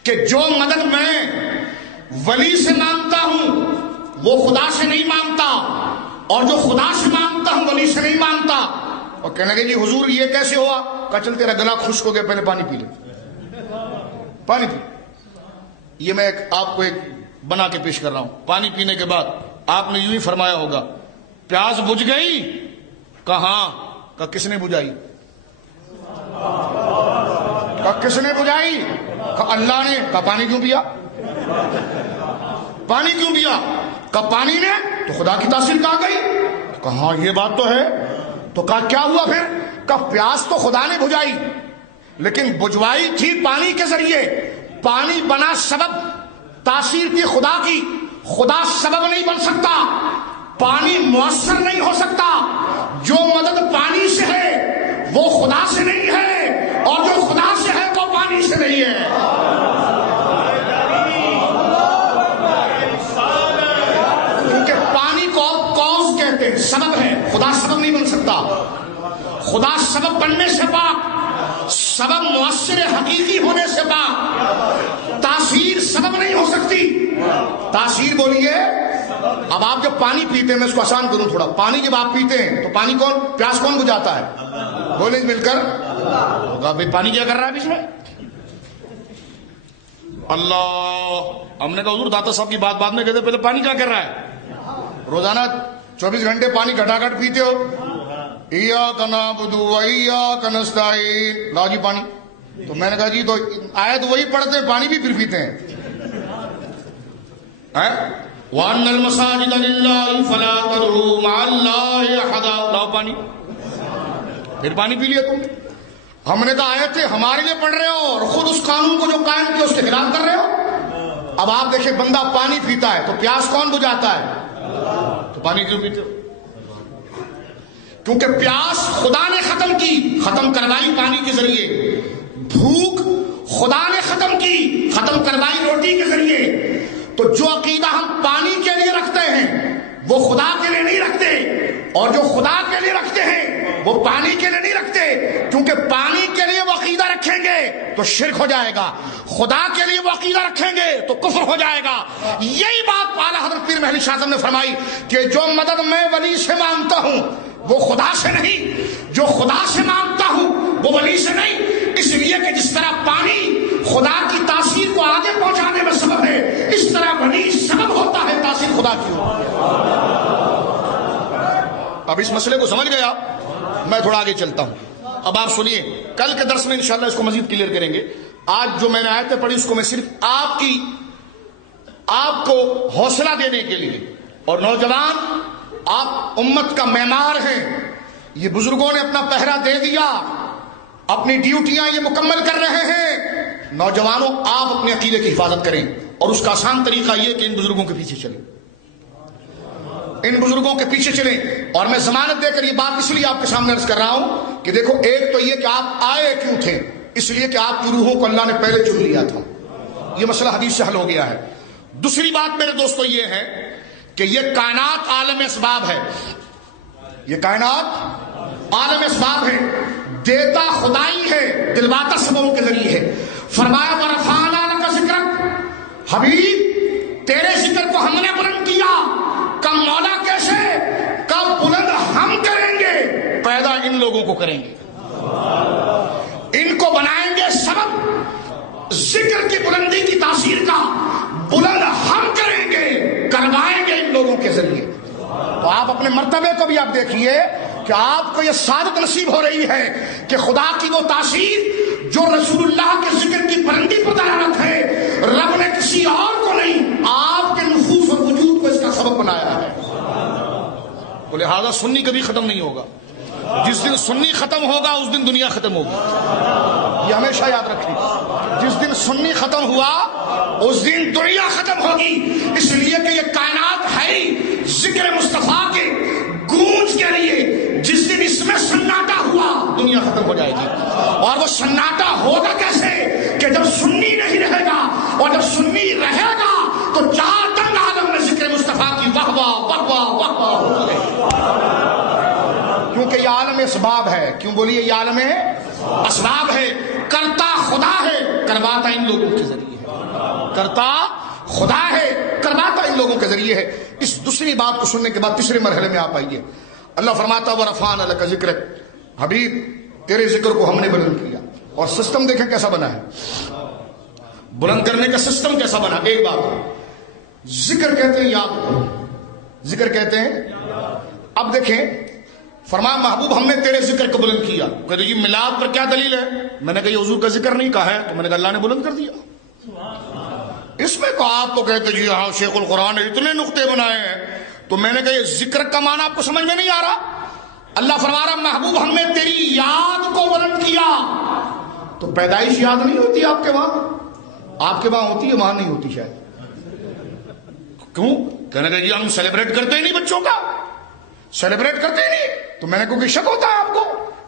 کہ جو مدد میں ولی سے مانگتا ہوں وہ خدا سے نہیں مانگتا، اور جو خدا سے مانگتا ہوں ولی سے نہیں مانگتا۔ اور کہنے لگے جی حضور یہ کیسے ہوا؟ کہا چل تیرا گلا خشک ہو گیا، پہلے پانی پی لے، پانی پی۔ یہ میں آپ کو ایک بنا کے پیش کر رہا ہوں۔ پانی پینے کے بعد آپ نے یوں ہی فرمایا ہوگا پیاس بجھ گئی؟ کہاں؟ کہا کس نے بجھائی؟ کہا کس نے بجھائی؟ کہا اللہ نے۔ کہا پانی کیوں پیا؟ پانی کیوں پیا؟ کہا پانی نے تو خدا کی تاثیر کہاں گئی؟ کہا ہاں یہ بات تو ہے۔ تو کہا کیا ہوا پھر؟ کہا پیاس تو خدا نے بجھائی، لیکن بجھوائی تھی پانی کے ذریعے، پانی بنا سبب، تاثیر تھی خدا کی، خدا سبب نہیں بن سکتا، پانی مؤثر نہیں ہو سکتا۔ جو مدد پانی سے ہے وہ خدا سے نہیں ہے، اور جو خدا سے ہے وہ پانی سے نہیں ہے۔ کیونکہ پانی کو کاز کہتے ہیں، سبب ہے، خدا سبب نہیں بن سکتا۔ خدا سبب بننے سے پاک، سبب مؤثر حقیقی ہونے سے پاک، تاثیر سبب نہیں ہو سکتی۔ تاثیر بولیے، اب آپ جب پانی پیتے ہیں، میں اس کو آسان کروں تھوڑا، پانی جب آپ پیتے ہیں تو پانی کون، پیاس کون بجھاتا ہے؟ بولیں مل کر، بھائی پانی کیا کر رہا ہے بیچ میں؟ اللہ۔ ہم نے کہا حضور داتا صاحب کی بات بعد میں کہتے، پہلے پانی کیا کر رہا ہے؟ روزانہ 24 گھنٹے پانی گھٹا گھٹ پیتے ہو، ایاک نعبد و ایاک نستعین، لا جی پانی۔ تو میں نے کہا جی تو آیت وہی پڑھتے ہیں، پانی بھی پھر پیتے ہیں۔ وَأَنَّ الْمَسَاجِدَ لِلَّهِ فَلَا تَدْعُوا مَعَ اللَّهِ أَحَدًا، لاؤ پانی، پھر پانی پی لیا تم۔ ہم نے کہا آیتیں ہمارے لیے پڑھ رہے ہو اور خود اس قانون کو جو قائم کیا اس کے خلاف کر رہے ہو۔ اب آپ دیکھیں بندہ پانی پیتا ہے تو پیاس کون بجھاتا ہے؟ تو پانی کیوں پیتے ہو؟ کیونکہ پیاس خدا نے ختم کی، ختم کروائی پانی کے ذریعے، بھوک خدا نے ختم کی، ختم کروائی روٹی کے ذریعے۔ تو جو عقیدہ ہم پانی کے لیے رکھتے ہیں وہ خدا کے لیے نہیں رکھتے، اور جو خدا کے لیے رکھتے ہیں وہ پانی کے لیے نہیں رکھتے، کیونکہ پانی کے لیے وہ عقیدہ رکھیں گے تو شرک ہو جائے گا، خدا کے لیے وہ عقیدہ رکھیں گے تو کفر ہو جائے گا۔ یہی بات اعلیٰ حضرت پیر مہدی شاہ صاحب نے فرمائی کہ جو مدد میں ولی سے مانگتا ہوں وہ خدا سے نہیں، جو خدا سے مانگتا ہوں وہ ولی سے نہیں۔ اس لیے کہ جس طرح پانی خدا کی تاثیر کو آگے پہنچانے میں سبب ہے، اس طرح ولی سبب ہوتا ہے تاثیر خدا کی ہو۔ اب اس مسئلے کو سمجھ گیا؟ میں تھوڑا آگے چلتا ہوں۔ اب آپ سنیے، کل کے درس میں انشاءاللہ اس کو مزید کلیئر کریں گے۔ آج جو میں نے آیتیں پڑھی اس کو میں صرف آپ کو حوصلہ دینے کے لیے، اور نوجوان آپ امت کا معمار ہیں، یہ بزرگوں نے اپنا پہرا دے دیا، اپنی ڈیوٹیاں یہ مکمل کر رہے ہیں۔ نوجوانوں آپ اپنے عقیدے کی حفاظت کریں، اور اس کا آسان طریقہ یہ کہ ان بزرگوں کے پیچھے چلیں، ان بزرگوں کے پیچھے چلیں۔ اور میں ضمانت دے کر یہ بات اس لیے آپ کے سامنے عرض کر رہا ہوں کہ دیکھو، ایک تو یہ کہ آپ آئے کیوں تھے، اس لیے کہ آپ کی روحوں کو اللہ نے پہلے چن لیا تھا، یہ مسئلہ حدیث سے حل ہو گیا ہے۔ دوسری بات میرے دوستو یہ ہے کہ یہ کائنات عالم اسباب ہے، یہ کائنات عالم اسباب ہے، دیتا خدائی ہے، دلواتا سببوں کے ذریعے ہے۔ فرمایا وَرَفَعْنَا لَكَ ذِكْرَكَ، حبیب تیرے ذکر کو ہم نے بلند کیا۔ کب مولا کیسے؟ کب بلند ہم کریں گے، پیدا ان لوگوں کو کریں گے، ان کو بنائیں گے سبب ذکر کی بلندی کی تاثیر کا، بلند ہم کریں گے، کروائیں گے ان لوگوں کے ذریعے۔ تو آپ اپنے مرتبے کو بھی آپ دیکھیے کہ آپ کو یہ سعادت نصیب ہو رہی ہے کہ خدا کی وہ تاثیر جو رسول اللہ کے ذکر کی بلندی پر دلالت ہے، رب نے کسی اور کو نہیں، آپ کے نفوس اور وجود کو اس کا سبب بنایا ہے۔ تو لہذا سنی کبھی ختم نہیں ہوگا، جس دن سنی ختم ہوگا اس دن دنیا ختم ہوگی، یہ ہمیشہ یاد رکھیں۔ جس دن سنی ختم ہوا اس دن دنیا ختم ہوگی۔ اس لیے وہ سناٹا ہوگا کیسے کہ جب سنی نہیں رہے گا، اور جب سنی رہے گا تو چار دن عالم میں ذکر مصطفیٰ کی واہ واہ واہ واہ واہ واہ ہوگی، کیونکہ یہ عالم اسباب ہے۔ کیوں بولیے؟ یہ عالم اسباب ہے، کرتا خدا ہے، کرواتا ان لوگوں کے ذریعے ہے، کرتا خدا ہے، کرواتا ان لوگوں کے ذریعے ہے۔ اس دوسری بات کو سننے کے بعد تیسرے مرحلے میں آپ آئیے۔ اللہ فرماتا وَرَفَعْنَا لَكَ ذِكْرَكَ، حبیب تیرے ذکر کو ہم نے بلند کیا۔ اور سسٹم دیکھیں کیسا بنا ہے، بلند کرنے کا سسٹم کیسا بنا۔ ایک بات، ذکر کہتے ہیں یاد کو، ذکر کہتے ہیں۔ اب دیکھیں فرمایا محبوب ہم نے تیرے ذکر کو بلند کیا۔ کہتے جی میلاد پر کیا دلیل ہے؟ میں نے کہا یہ حضور کا ذکر نہیں کہا ہے، تو میں نے کہا اللہ نے بلند کر دیا۔ اس میں کہا آپ تو کہتے جی ہاں شیخ القرآن نے اتنے نقطے بنائے ہیں، تو میں نے کہا یہ ذکر کا معنی آپ کو سمجھ میں نہیں آ رہا۔ اللہ فرما رہا محبوب ہم نے تیری یاد کو بلند کیا۔ تو پیدائش یاد نہیں ہوتی آپ کے وہاں؟ آپ کے وہاں ہوتی ہے، وہاں نہیں ہوتی شاید۔ کیوں؟ کہنے کہ جی ہم سیلیبریٹ کرتے ہی نہیں بچوں کا، سیلیبریٹ کرتے ہی نہیں۔ تو میں نے کہا کہ شک ہوتا ہے آپ کو؟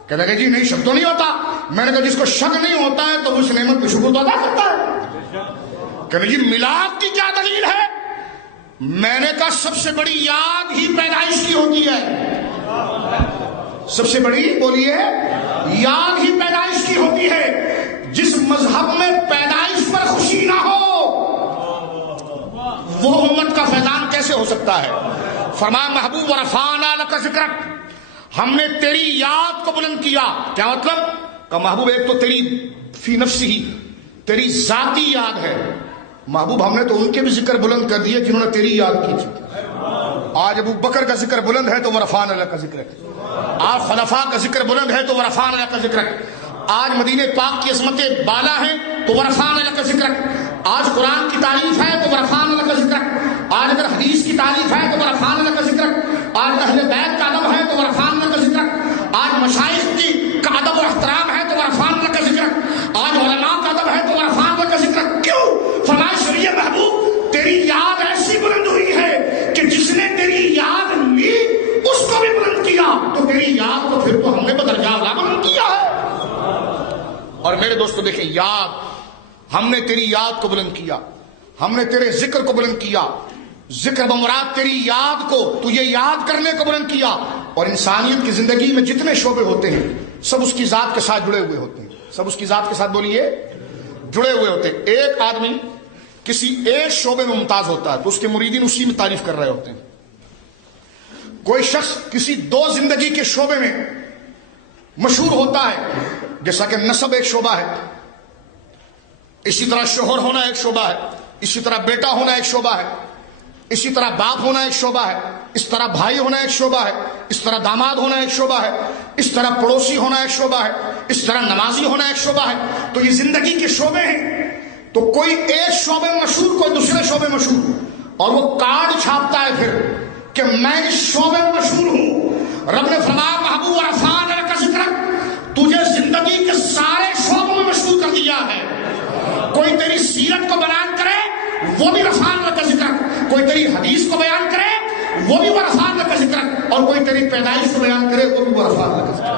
کہنے کہ جی نہیں شک تو نہیں ہوتا۔ میں نے کہا جس کو شک نہیں ہوتا ہے تو اس نعمت پہ شکر تو ادا کرتا ہے۔ کہنے جی میلاد کی کیا دلیل ہے؟ میں نے کہا سب سے بڑی یاد ہی پیدائش کی ہوتی ہے، سب سے بڑی بولیے یاد ہی پیدائش کی ہوتی ہے۔ جس مذہب میں پیدائش پر خوشی نہ ہو وہ امت کا فیضان کیسے ہو سکتا ہے؟ فرمایا محبوب ورفعنا لک ذکرک، ہم نے تیری یاد کو بلند کیا۔ کیا مطلب؟ کہ محبوب ایک تو تیری فی نفسی ہی تیری ذاتی یاد ہے، محبوب ہم نے تو ان کے بھی ذکر بلند کر دیے جنہوں نے تیری یاد کی تھی۔ آج ابو بکر کا ذکر بلند ہے تو ورفعنا لک ذکرک، آج خلفاء کا ذکر بلند ہے تو ورفعنا لک ذکرک، آج مدینہ پاک کی عظمتیں بالا ہیں تو ورفعنا لک ذکرک، آج قرآن کی تعریف ہے تو ورفعنا لک ذکرک، آج اگر حدیث کی تعریف ہے تو ورفعنا لک ذکرک، آج اہل بیت کا ادب ہے تو ورفعنا لک ذکرک، آج مشائخ کی کا ادب و احترام ہے تو ورفعنا لک ذکرک، آج علماء کا ادب ہے تو ورفعنا لک ذکرک۔ کیوں؟ فرمایا شریعت محبوب تیری یاد ایسی بلند ہوئی ہے کہ جس نے تیری یاد لی اس کو بھی بلند کیا، تو تیری یاد کو پھر تو ہم نے بدرجہ اعلیٰ بلند کیا ہے۔ اور میرے دوستو دیکھیں، یاد ہم نے تیری یاد کو بلند کیا، ہم نے تیرے ذکر کو بلند کیا۔ ذکر بمراد تیری یاد کو، تجھے یاد کرنے کو بلند کیا۔ اور انسانیت کی زندگی میں جتنے شعبے ہوتے ہیں سب اس کی ذات کے ساتھ جڑے ہوئے ہوتے ہیں، سب اس کی ذات کے ساتھ بولیے جڑے ہوئے ہوتے ہیں۔ ایک آدمی کسی ایک شعبے میں ممتاز ہوتا ہے تو اس کے مریدین اسی میں تعریف کر رہے ہوتے ہیں۔ کوئی شخص کسی دو زندگی کے شعبے میں مشہور ہوتا ہے، جیسا کہ نسب ایک شعبہ ہے، اسی طرح شوہر ہونا ایک شعبہ ہے، اسی طرح بیٹا ہونا ایک شعبہ ہے، اسی طرح باپ ہونا ایک شعبہ ہے، اس طرح بھائی ہونا ایک شعبہ ہے، اس طرح داماد ہونا ایک شعبہ ہے، اس طرح پڑوسی ہونا ایک شعبہ ہے، اس طرح نمازی ہونا ایک شعبہ ہے۔ تو یہ زندگی کے شعبے ہیں۔ تو کوئی ایک شعبے میں مشہور، کوئی دوسرے شعبے میں مشہور، اور وہ کارڈ چھاپتا ہے پھر کہ میں اس شعبے میں مشہور ہوں۔ رب نے فرمایا محبوب ورفعنا لک ذکرک، تجھے زندگی کے سارے شعبوں میں مشہور کر دیا ہے۔ کوئی تیری سیرت کو بیان کرے وہ بھی رفعنا لک ذکرک، کوئی تیری حدیث کو بیان کرے وہ بھی ورفعنا لک ذکرک، اور کوئی تیری پیدائش کو بیان کرے وہ بھی ورفعنا لک ذکرک۔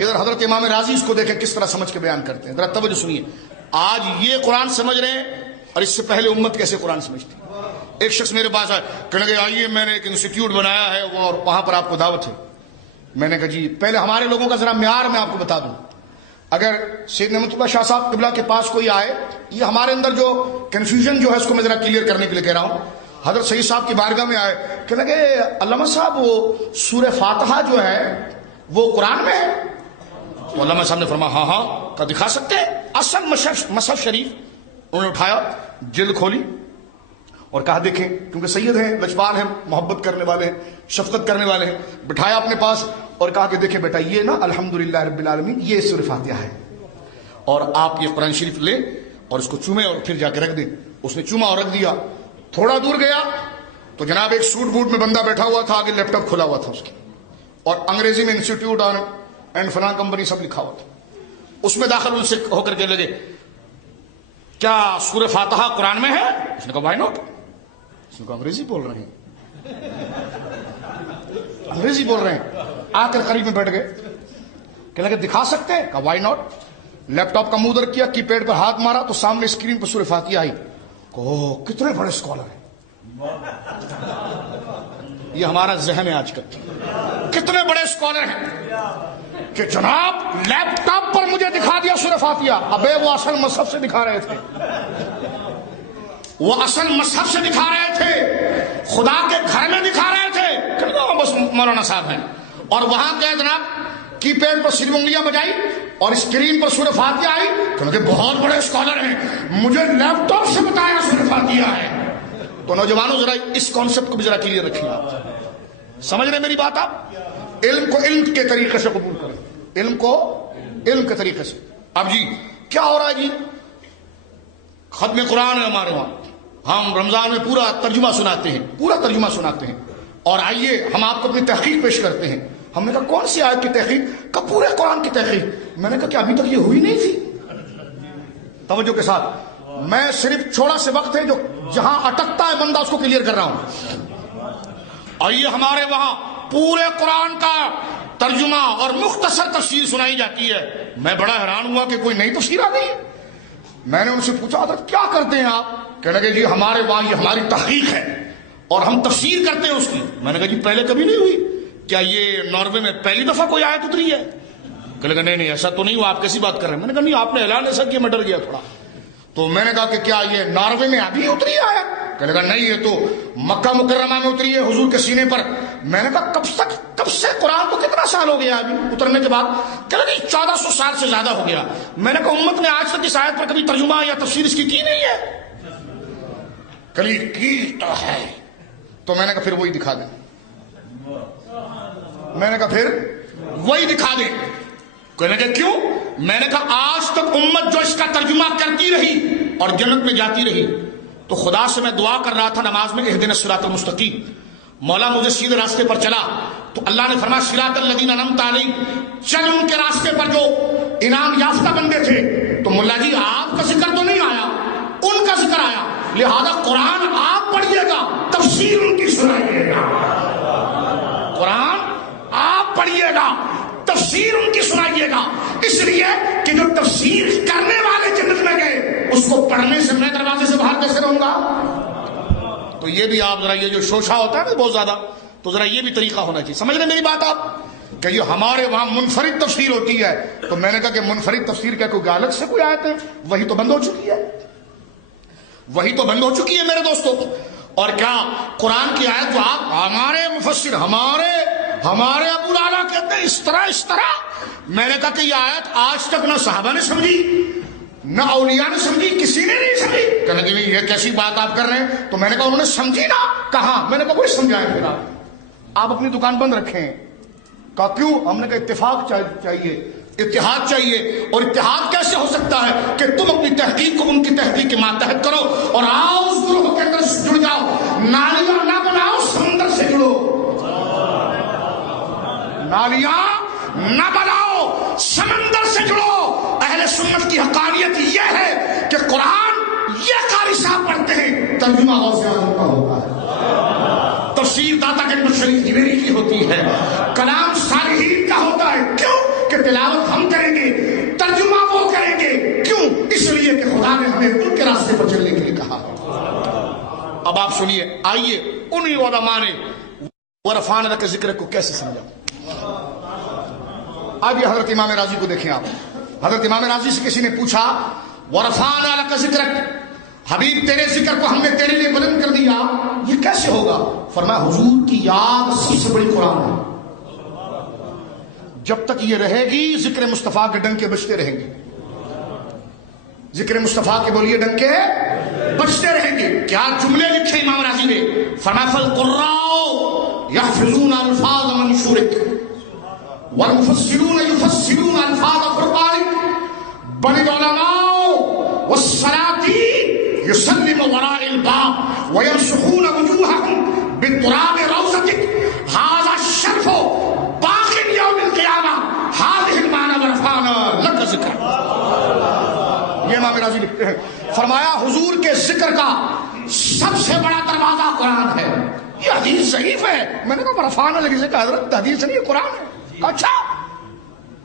ادھر حضرت امام راضی اس کو دیکھیں کس طرح سمجھ کے بیان کرتے ہیں، ذرا توجہ سنیے۔ آج یہ قرآن سمجھ رہے ہیں اور اس سے پہلے امت کیسے قرآن سمجھتی۔ ایک شخص میرے پاس آئے، کہنے لگے آئیے میں نے ایک انسٹیٹیوٹ بنایا ہے اور وہاں پر آپ کو دعوت ہے۔ میں نے کہا جی پہلے ہمارے لوگوں کا ذرا معیار میں آپ کو بتا دوں۔ اگر سید نعمت اللہ شاہ صاحب قبلہ کے پاس کوئی آئے، یہ ہمارے اندر جو کنفیوژن جو ہے اس کو میں ذرا کلیئر کرنے کے لیے کہہ رہا ہوں۔ حضرت سید صاحب کی بارگاہ میں آئے، کہنے لگے علامہ صاحب وہ سورہ فاتحہ جو ہے وہ قرآن میں ہے؟ تو علامہ صاحب نے فرمایا ہاں ہاں، کیا دکھا سکتے ہیں؟ اصل مصحف شریف انہوں نے اٹھایا، جلد کھولی اور کہا دیکھیں، کیونکہ سید ہیں، لجپال ہیں، محبت کرنے والے ہیں، شفقت کرنے والے ہیں، بٹھایا اپنے پاس اور کہا کہ دیکھیں بیٹا یہ نا الحمدللہ رب العالمین یہ سورہ فاتحہ ہے، اور آپ یہ قرآن شریف لیں اور اس کو چومیں اور پھر جا کے رکھ دیں۔ اس نے چوما اور رکھ دیا۔ تھوڑا دور گیا تو جناب ایک سوٹ بوٹ میں بندہ بیٹھا ہوا تھا، آگے لیپ ٹاپ کھلا ہوا تھا اس کے، اور انگریزی میں انسٹیٹیوٹ اینڈ فلاں کمپنی سب لکھا ہوا تھا۔ اس میں داخل ان سے ہو کر کے لگے کیا سورہ فاتحہ قرآن میں ہے؟ اس نے کہا وائی ناٹ۔ اس نے کہا انگریزی بول رہے ہیں، انگریزی بول رہے ہیں۔ آ کر قریب میں بیٹھ گئے کہنے لگے دکھا سکتے ہیں؟ کہا وائی ناٹ. لیپ ٹاپ کا منہ ادھر کیا، کی پیڈ پر ہاتھ مارا تو سامنے اسکرین پر سورہ فاتحہ آئی. کتنے بڑے اسکالر ہیں. یہ ہمارا ذہن ہے آج کل. کتنے بڑے اسکالر ہیں کہ جناب لیپ ٹاپ پر مجھے دکھا دیا سورہ فاتحہ. ابے وہ اصل مصحف سے دکھا رہے تھے، وہ اصل مصحف سے دکھا رہے تھے، خدا کے گھر میں دکھا رہے تھے. بس مولانا صاحب ہیں. اور وہاں گئے جناب، کی پیڈ پر صرف انگلیاں بجائی اور اسکرین پر سورہ فاتحہ آئی. کیونکہ بہت بڑے اسکالر ہیں، مجھے لیپ ٹاپ سے بتایا سورہ فاتحہ ہے. تو نوجوانوں ذرا اس کانسیپٹ کو بھی ذرا کلیئر رکھیے. آپ سمجھ رہے میری بات؟ آپ علم کو علم کے طریقے سے قبول کریں، علم کو علم کے طریقے سے. اب جی کیا ہو رہا ہے جی؟ ختم قرآن ہے ہمارے وہاں، ہم رمضان میں پورا ترجمہ سناتے ہیں، پورا ترجمہ سناتے ہیں. اور آئیے ہم آپ کو اپنی تحقیق پیش کرتے ہیں. ہم نے کہا کون سی آیت کی تحقیق؟ کہ پورے قرآن کی تحقیق. میں نے کہا کہ ابھی تک یہ ہوئی نہیں تھی. توجہ کے ساتھ، میں صرف چھوڑا سے وقت ہے جو جہاں اٹکتا ہے بندہ اس کو کلیئر کر رہا ہوں. آئیے ہمارے وہاں پورے قرآن کا ترجمہ اور مختصر تفسیر سنائی جاتی ہے. میں بڑا حیران ہوا کہ کوئی نئی تفسیر آ گئی. میں نے ان سے پوچھا حضرت کیا کرتے ہیں آپ؟ کہنے لگے جی ہمارے وہاں یہ ہماری تحقیق ہے اور ہم تفسیر کرتے ہیں اس کی. میں نے کہا جی پہلے کبھی نہیں ہوئی؟ کیا یہ ناروے میں پہلی دفعہ کوئی آیت اتری ہے؟ کہنے لگا نہیں ایسا تو نہیں ہوا، آپ کیسی بات کر رہے ہیں؟ میں نے کہا نہیں آپ نے اعلان ایسا کیا، میں ڈر گیا تھوڑا. تو میں نے کہا کہ کیا یہ ناروے میں ابھی اتری ہے؟ کہنے لگا نہیں یہ تو مکہ مکرمہ میں اتری ہے حضور کے سینے پر. میں نے کہا کب سے قرآن کو کتنا سال ہو گیا ابھی اترنے کے بعد؟ کہنے لگا 1400 سال سے زیادہ ہو گیا. میں نے کہا امت نے آج تک اس آیت پر کبھی ترجمہ یا تفسیر اس کی نہیں ہے؟ کلی کی تو ہے. تو میں نے کہا پھر وہی دکھا دیں. میں نے کہا پھر وہی دکھا دیں. کہنے لگے کیوں؟ میں نے کہا آج تک امت جو اس کا ترجمہ کرتی رہی اور جنت میں جاتی رہی. تو خدا سے میں دعا کر رہا تھا نماز میں اہدنا الصراط المستقیم، مولا مجھے سیدھے راستے پر چلا. تو اللہ نے فرمایا صراط الذین انعمت علیہم، چل ان کے راستے پر جو انعام یافتہ بندے تھے. تو مولا جی آپ کا ذکر تو نہیں آیا، ان کا ذکر آیا. لہذا قرآن آپ پڑھیے گا، تفسیر ان کی سنائیے گا. قرآن آپ پڑھیے گا، تفسیر ان کی سنائیے گا. اس لیے کہ جو تفسیر کرنے والے جنت میں گئے، اس کو پڑھنے سے میں دروازے سے باہر کیسے رہوں گا؟ تو یہ بھی آپ ذرا یہ جو شوشہ ہوتا ہے نا بہت زیادہ، تو ذرا یہ بھی طریقہ ہونا چاہیے. سمجھ رہے میری بات آپ؟ کہ یہ ہمارے وہاں منفرد تفسیر ہوتی ہے. تو میں نے کہا کہ منفرد تفسیر کیا کوئی الگ سے کوئی آیت ہے؟ وہی تو بند ہو چکی ہے، وہی تو بند ہو چکی ہے میرے دوستوں. اور کیا قرآن کی آیت جو آپ ہمارے مفسر ہمارے ابو اعلیٰ کہتے ہیں اس طرح. میں نے کہا کہ یہ آیت آج تک نہ صحابہ نے سمجھی نہ اولیاء نے سمجھی، کسی نے نہیں سمجھی. کہنے لگے یہ کیسی بات آپ کر رہے ہیں؟ تو میں نے کہا انہوں نے سمجھی نا. کہاں؟ میں نے کہا وہی سمجھائیں. پھر آپ اپنی دکان بند رکھیں. کہا کیوں؟ ہم نے کہا اتفاق چاہیے، اتحاد چاہیے. اور اتحاد کیسے ہو سکتا ہے کہ تم اپنی تحقیق کو ان کی تحقیق کے ماتحت کرو اور آؤ اس گروہ کے اندر جڑ جاؤ. نالیاں نہ بناؤ، سمندر سے جڑو. نالیاں نہ بناؤ، سمندر سے جڑو. اہل سنت کی حقانیت یہ ہے کہ قرآن یہ قاری صاحب پڑھتے ہیں، ترجمہ غوث اعظم کا ہوتا ہے، تفسیر داتا گنج شریف جویری کی ہوتی ہے، کلام صالحین کا ہوتا ہے. کیوں؟ کہ تلاوت ہم کریں گے، ترجمہ وہ کریں گے. کیوں؟ اس لیے کہ خدا نے ہمیں ان کے راستے پر چلنے کے لیے کہا. اب آپ سنیے، آئیے انہی علماء نے ورفعنا لک ذکرک کو کیسے سمجھا. آئیے حضرت امام راضی کو دیکھیں. آپ حضرت امام راضی سے کسی نے پوچھا ورفعنا لک ذکرک، حبیب تیرے ذکر کو ہم نے تیرے لیے بلند کر دیا، یہ کیسے ہوگا؟ فرمایا حضور کی یاد سب سے بڑی قرآن ہے. جب تک یہ رہے گی ذکر مصطفیٰ کے ڈنکے بجتے رہیں گے. ذکر مصطفیٰ کے بولیے ڈنکے بجتے رہیں گے. کیا جملے لکھے امام راضی نے؟ فرمایا فالقراء يحفظون الفاظ منشورک والمفسرون يفسرون الفاظ قرآنک بل العلماء والسلاطین يسلم وراء الباب ويمسحون وجوههم بالتراب روضتک هذا الشرف باقی یوم القیامہ هذه المعنى ورفعنا لک ذکرک. یہ امام راضی لکھتے ہیں. فرمایا حضور کے ذکر کا سب سے بڑا دروازہ قرآن ہے. یہ حدیث ضعیف ہے. میں نے کہا رفعنا لک ذکر، حضرت حدیث نہیں قرآن ہے. اچھا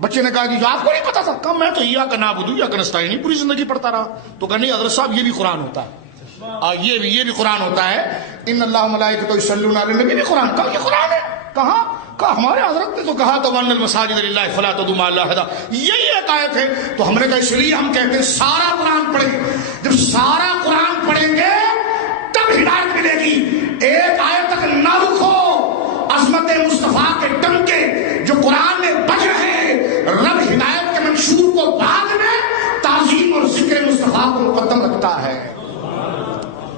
بچے نے کہا کہ آپ کو نہیں پتا تھا؟ کہا میں تو ایاک نعبد یا نستعین پوری زندگی پڑھتا رہا. تو کہا نہیں حضرت صاحب یہ بھی قرآن ہوتا ہے، یہ بھی قرآن ہوتا ہے. ان اللہ ملائکۃ یصلون علی النبی بھی قرآن. کہا یہ قرآن ہے. کہاں؟ کہا ہمارے حضرت نے تو کہا تو وان المساجد للہ فلا تدعوا مع اللہ احدا، یہی ایک آیت ہے. تو ہم نے کہا اس لیے ہم کہتے ہیں سارا قرآن پڑھیں. جب سارا قرآن پڑھیں گے تب ہدایت ملے گی. ایک آیت تک نہ رکو. عظمت مصطفیٰ کے ڈنکے جو قرآن میں بج رہے ہیں، رب ہدایت کے منشور کو بعد میں تعظیم اور ذکر مصطفیٰ کو مقدم رکھتا ہے.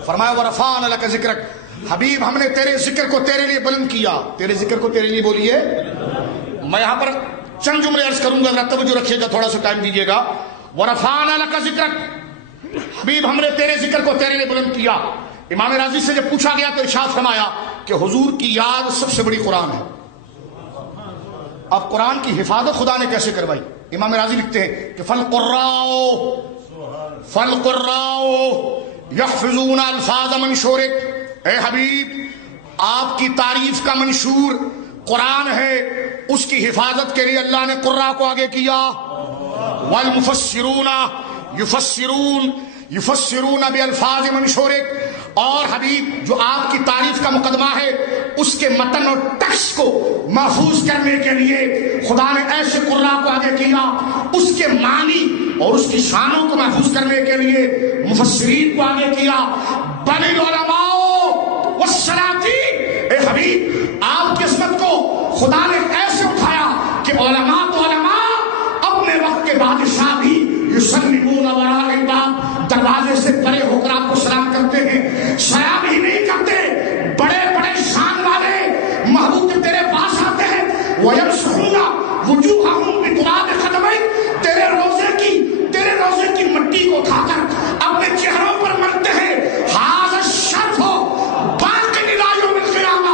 فرمایا ورفعنا لک ذکرک، حبیب ہم نے تیرے ذکر کو تیرے لیے بلند کیا. تیرے ذکر کو تیرے لیے بولیے. میں یہاں پر چند جملے عرض کروں گا، ذرا توجہ رکھیے گا، تھوڑا سا ٹائم دیجیے گا. ورفعنا لک ذکرک، حبیب ہم نے تیرے ذکر کو تیرے لیے بلند کیا. امام راضی سے جب پوچھا گیا تو ارشاد فرمایا کہ حضور کی یاد سب سے بڑی قرآن ہے. اب قرآن کی حفاظت خدا نے کیسے کروائی؟ امام راضی لکھتے ہیں کہ فالقراء یحفظون الفاظ منشورک. اے حبیب آپ کی تعریف کا منشور قرآن ہے، اس کی حفاظت کے لیے اللہ نے قراء کو آگے کیا. والمفسرون یفسرون بالفاظ منشورک. اور حبیب جو آپ کی تعریف کا مقدمہ ہے اس کے متن اور ٹیکسٹ کو محفوظ کرنے کے لیے خدا نے ایسے قراء کو آگے کیا. اس کے معنی اور اس کی شانوں کو محفوظ کرنے کے لیے مفسرین کو آگے کیا. بل العلماء والسلاطین. اے حبیب آپ کی عظمت کو خدا نے ایسے اٹھایا کہ علماء تو علماء، اپنے وقت کے بادشاہ بھی یسلمون وراء الباب، دروازے سے پرے ہو کر آپ کو سلام کرتے ہیں. سلام ہی نہیں کرتے، بڑے بڑے شان والے محبوب کے تیرے پاس آتے ہیں. وَيَمْسَحُونَ وُجُوهَهُمْ بِتُرَابِ قَدَمَيْكَ، تیرے روزے کی مٹی کو اٹھا کر اپنے چہروں پر ملتے ہیں. هَذَا الشَّرْفُ بَاقٍ إِلَىٰ يَوْمِ الْقِيَامَةِ،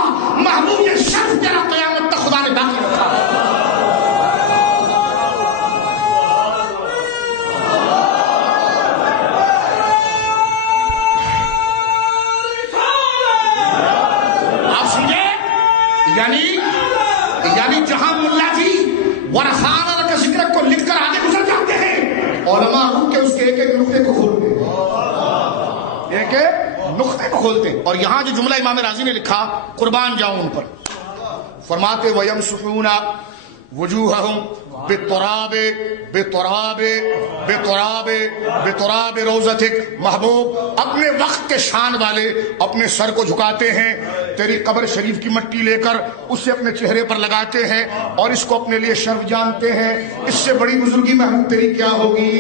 محبوب یہ شرف تیرا قیامت تک خدا نے باقی رکھا ہے. یعنی جہاں ملا جی ورفعنا لک ذکرک کو لکھ کر آگے گزر جاتے ہیں، علماء رک کے اس کے ایک ایک نقطے کو کھولتے ہیں، ایک ایک نقطے کو کھولتے ہیں. اور یہاں جو جملہ امام راضی نے لکھا، قربان جاؤں ان پر، فرماتے وَيَمْسُحُونَ وُجُوهَهُمْ بِتُرَابِ رَوْضَتِكَ. محبوب اپنے وقت کے شان والے اپنے سر کو جھکاتے ہیں، تیری قبر شریف کی مٹی لے کر اسے اپنے چہرے پر لگاتے ہیں اور اس کو اپنے لیے شرف جانتے ہیں. اس سے بڑی بزرگی محبوب تیری کیا ہوگی؟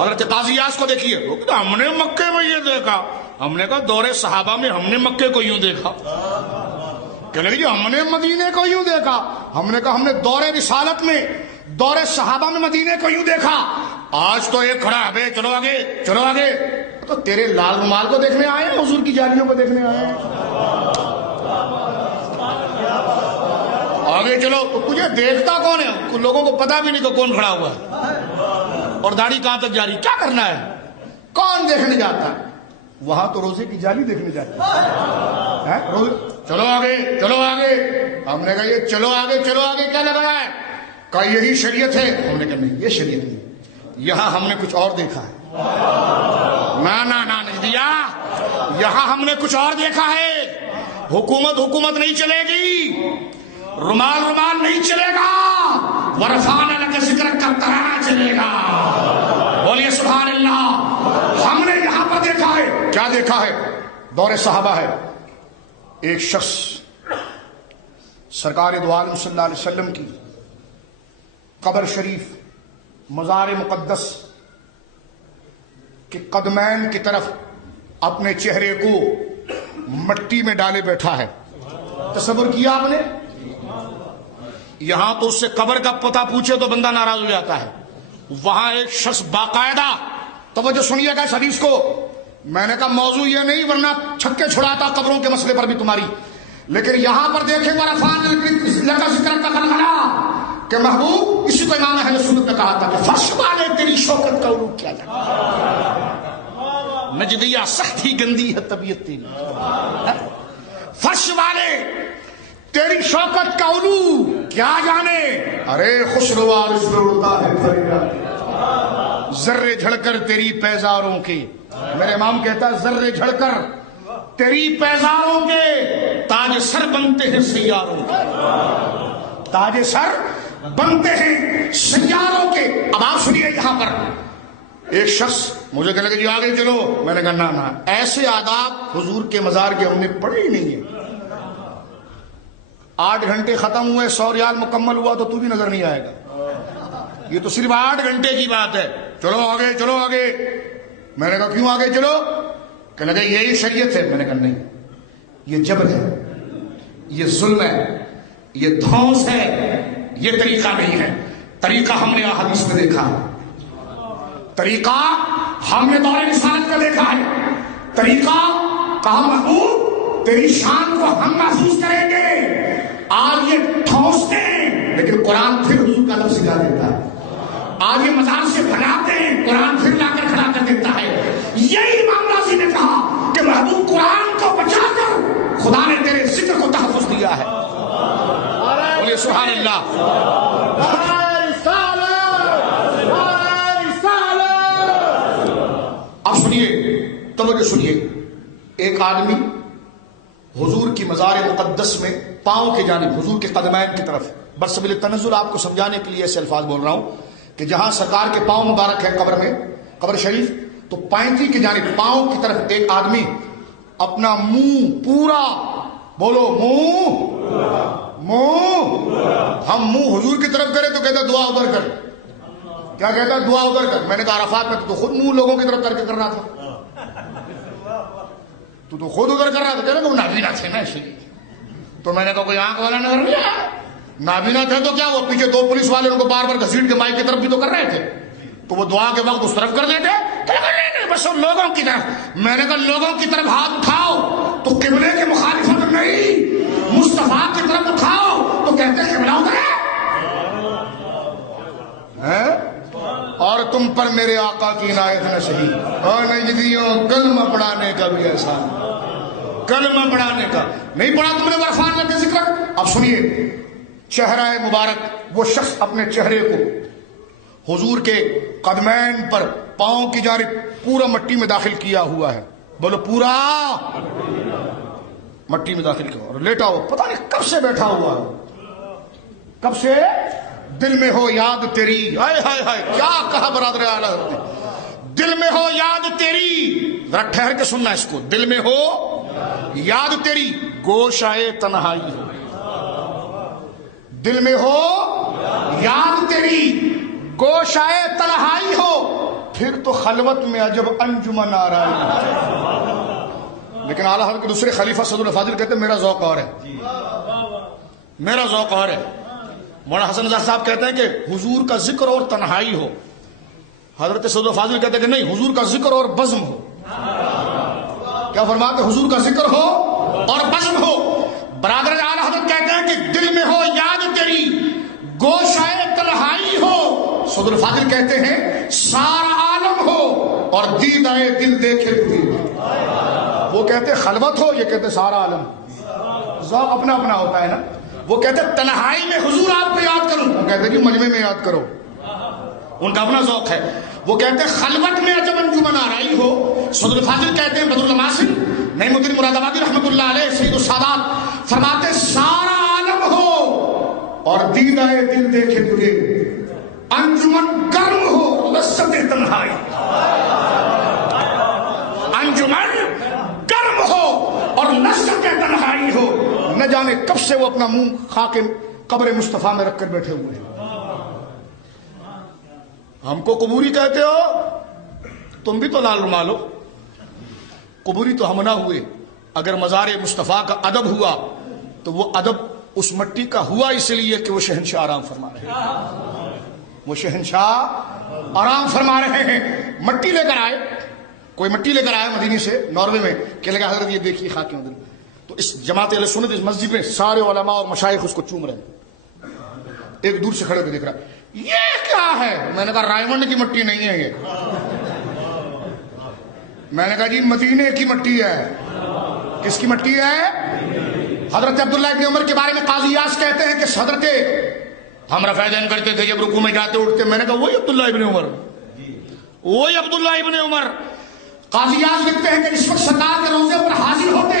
حضرت قاضی یاس کو دیکھیے، ہم نے مکے میں یہ دیکھا. ہم نے کہا دور صحابہ میں ہم نے مکے کو یوں دیکھا. کہنے لگے ہم نے مدینے کو یوں دیکھا. ہم نے کہا ہم نے دور رسالت میں، دور صحابہ میں مدینے کو یوں دیکھا. آج تو ایک کھڑا ہے، چلو آگے چلو آگے. تو تیرے لال رومال کو دیکھنے آئے ہیں، حضور کی جالیوں کو دیکھنے آئے ہیں. آگے چلو. تو تجھے دیکھتا کون ہے؟ لوگوں کو پتا بھی نہیں کہ کون کھڑا ہوا ہے اور داڑھی کہاں تک جاری. کیا کرنا ہے؟ کون دیکھنے جاتا ہے؟ وہاں تو روزے کی جالی دیکھنے جاتا ہے. چلو آگے چلو آگے. ہم نے کہا یہ چلو آگے چلو آگے کیا لگایا ہے؟ کہا یہی شریعت ہے. ہم نے کہا نہیں یہ شریعت نہیں، یہاں ہم نے کچھ اور دیکھا ہے. نا نجدیا، یہاں ہم نے کچھ اور دیکھا ہے. حکومت نہیں چلے گی، رومال نہیں چلے گا، ورفعنا لک ذکرک کا ترانہ چلے گا. بولیے سبحان اللہ. ہم نے یہاں پر دیکھا ہے. کیا دیکھا ہے؟ دور صحابہ ہے. ایک شخص سرکار دو عالم صلی اللہ علیہ وسلم کی قبر شریف، مزار مقدس کے قدمین کی طرف اپنے چہرے کو مٹی میں ڈالے بیٹھا ہے. تصور کیا آپ نے؟ یہاں تو اس سے قبر کا پتہ پوچھے تو بندہ ناراض ہو جاتا ہے. وہاں ایک شخص باقاعدہ، توجہ سنیے گا اس حدیث کو. میں نے کہا موضوع یہ نہیں ورنہ چھکے چھڑاتا قبروں کے مسئلے پر بھی تمہاری. لیکن یہاں پر دیکھیں ورفعنا لک ذکرک کا خلخلہ کہ محبوب، اسی کو امام اہل سنت نے کہا تھا کہ فرش والے تیری شوکت کا علو کیا جاتا. نجدیہ سخت ہی گندی ہے طبیعت تیری. فرش والے تیری شوکت کا علو کیا جانے، ارے خوشنوا عرش پہ اڑتا ہے پرندہ، ذرے جھڑ کر تیری پیزاروں کے، میرے امام کہتا ہے ذرے جھڑ کر تیری پیزاروں کے تاج سر بنتے ہیں سیاروں کے، تاج سر بنتے ہیں سیاروں کے۔ اب آپ سنیے، یہاں پر ایک شخص مجھے کہنے لگا جی آگے چلو، میں نے کہا نا ایسے آداب حضور کے مزار کے ہم نے پڑھے ہی نہیں ہیں۔ 8 گھنٹے ختم ہوئے، 100 ریال مکمل ہوا تو بھی نظر نہیں آئے گا، یہ تو صرف 8 گھنٹے کی بات ہے، چلو آگے چلو آگے۔ میں نے کہا کیوں آگے چلو؟ کہنے لگا یہی شریعت ہے۔ میں نے کہا نہیں، یہ جبر ہے، یہ ظلم ہے، یہ دھونس ہے، یہ طریقہ نہیں ہے۔ طریقہ ہم نے احادیث میں دیکھا ہے، طریقہ ہم نے دور رسالت کا دیکھا ہے، طریقہ کہا محبوب تیری شان کو ہم محسوس کریں گے، آج یہ ٹھونستے ہیں لیکن قرآن پھر حضور کا لفظ سکھا دیتا ہے، آج یہ مزار سے بھگاتے ہیں قرآن پھر لا کر کھڑا کر دیتا ہے۔ یہی امام راضی نے کہا کہ محبوب قرآن کو بچا کر خدا نے تیرے ذکر کو تحفظ دیا ہے۔ بولیے سبحان اللہ۔ اب سنیے، توجہ سنیے، ایک آدمی حضور کی مزار مقدس میں پاؤں کی جانب، حضور کے قدمین کی طرف، برسبیل تنزل آپ کو سمجھانے کے لیے ایسے الفاظ بول رہا ہوں کہ جہاں سرکار کے پاؤں مبارک ہے قبر میں، قبر شریف، تو پینتی کی جانب پاؤں کی طرف ایک آدمی اپنا منہ پورا، بولو منہ، ہم منہ حضور کی طرف کرے تو کہتا دعا ادھر کر، کیا کہتا دعا ادھر کر۔ میں نے کہا عرفات میں تو خود منہ لوگوں کی طرف کر کے کر رہا تھا، تو خود ادھر کر رہا تھا، کہہ رہا تو نابینا تھے نا اس لیے۔ تو میں نے کہا کوئی آنکھ والا نظر نہیں آیا، نابینا تھے تو کیا، وہ پیچھے 2 پولیس والے ان کو بار بار گھسیٹ کے مائک کی طرف بھی تو کر رہے تھے، تو وہ دعا کے وقت اس طرف کر دیتے، نہیں بس لوگوں کی طرف۔ میں نے کہا لوگوں کی طرف ہاتھ اٹھاؤ تو قبلے کے مخالفت نہیں، مصطفیٰ کی طرف اٹھاؤ تو کہتے قبلہ ادھر ہے، اور تم پر میرے آقا کی عنایت نہ سہی، اور نجدیوں کلمہ پڑھانے کا بھی احسان، کلمہ پڑھانے کا نہیں پڑھا تم نے عرفان میں ذکر۔ اب سنیے، چہرہ مبارک، وہ شخص اپنے چہرے کو حضور کے قدمین پر پاؤں کی جانب پورا مٹی میں داخل کیا ہوا ہے، بولو پورا مٹی میں داخل کیا، اور لیٹا ہوا، پتہ نہیں کب سے بیٹھا ہوا ہے، کب سے، دل میں ہو یاد تیری، ہائے ہائے ہائے کیا کہا برادر اعلیٰ، دل میں ہو یاد تیری، ذرا ٹھہر کے سننا اس کو، دل میں ہو یاد تیری گوشائے تنہائی ہو، دل میں ہو یاد تیری گوشائے تنہائی ہو، پھر تو خلوت میں عجب انجمن آرائی۔ لیکن اعلیٰ حضرت کے دوسرے خلیفہ صدر الفاضل کہتے ہیں میرا ذوق اور ہے، میرا ذوق اور ہے۔ مولانا حسن رضا صاحب کہتے ہیں کہ حضور کا ذکر اور تنہائی ہو، حضرت صدر الفاضل کہتے ہیں کہ نہیں، حضور کا ذکر اور بزم ہو۔ کیا فرماتے ہیں؟ حضور کا ذکر ہو اور بزم ہو۔ برادر اعلیٰ حضرت کہتے ہیں کہ دل میں ہو یاد تیری گوشائے تنہائی ہو، صدر الفاضل کہتے ہیں سارا عالم ہو اور دیدائے دل دیکھے تجھے، وہ کہتے خلوت ہو، یہ کہتے سارا عالم، ذوق اپنا اپنا ہوتا ہے نا۔ وہ کہتے تنہائی میں حضور آپ کو یاد کروں، وہ کہتے کہ مجمع میں یاد کرو، ان کا اپنا ذوق ہے۔ وہ کہتے خلوت میں عجب انجمن آرائی ہو۔ صدر الفاضل کہتے ہیں بدر الماسن نعیم الدین مراد آبادی رحمۃ اللہ علیہ سید السادات فرماتے سارا عالم ہو اور دیدائے دل دیکھے تجھے، انجمن گرم ہو لذت تنہائی، انجمن گرم ہو اور لذت تنہائی ہو۔ نہ جانے کب سے وہ اپنا منہ خاک قبر مصطفیٰ میں رکھ کر بیٹھے ہوئے ہیں۔ ہم کو قبوری کہتے ہو، تم بھی تو لال رومال ہو، قبوری تو ہم نہ ہوئے۔ اگر مزار مصطفیٰ کا ادب ہوا تو وہ ادب اس مٹی کا ہوا اس لیے کہ وہ شہنشاہ آرام فرما رہے ہیں، وہ شہنشاہ آرام فرما رہے ہیں۔ مٹی لے کر آئے، کوئی مٹی لے کر آئے مدینے سے، ناروے میں، کہ لگا حضرت یہ دیکھیے خاکیں ادھر، تو اس جماعت اہل سنت اس مسجد میں سارے علماء اور مشائخ اس کو چوم رہے ہیں، ایک دور سے کھڑے ہوئے دیکھ رہا ہے یہ کیا ہے؟ میں نے کہا رائمنڈ کی مٹی نہیں ہے یہ، میں نے کہا جی مدینے کی مٹی ہے۔ کس کی مٹی ہے؟ حضرت عبداللہ ابن عمر کے بارے میں قاضی یاس کہتے ہیں کہ حضرت ہم رفع دین کرتے تھے جب رکوع میں جاتے اٹھتے. میں نے کہا وہی عبداللہ ابن عمر, وہی عبداللہ ابن عمر. قاضی یاس لکھتے ہیں کہ اس وقت سرکار کے روضے پر حاضر ہوتے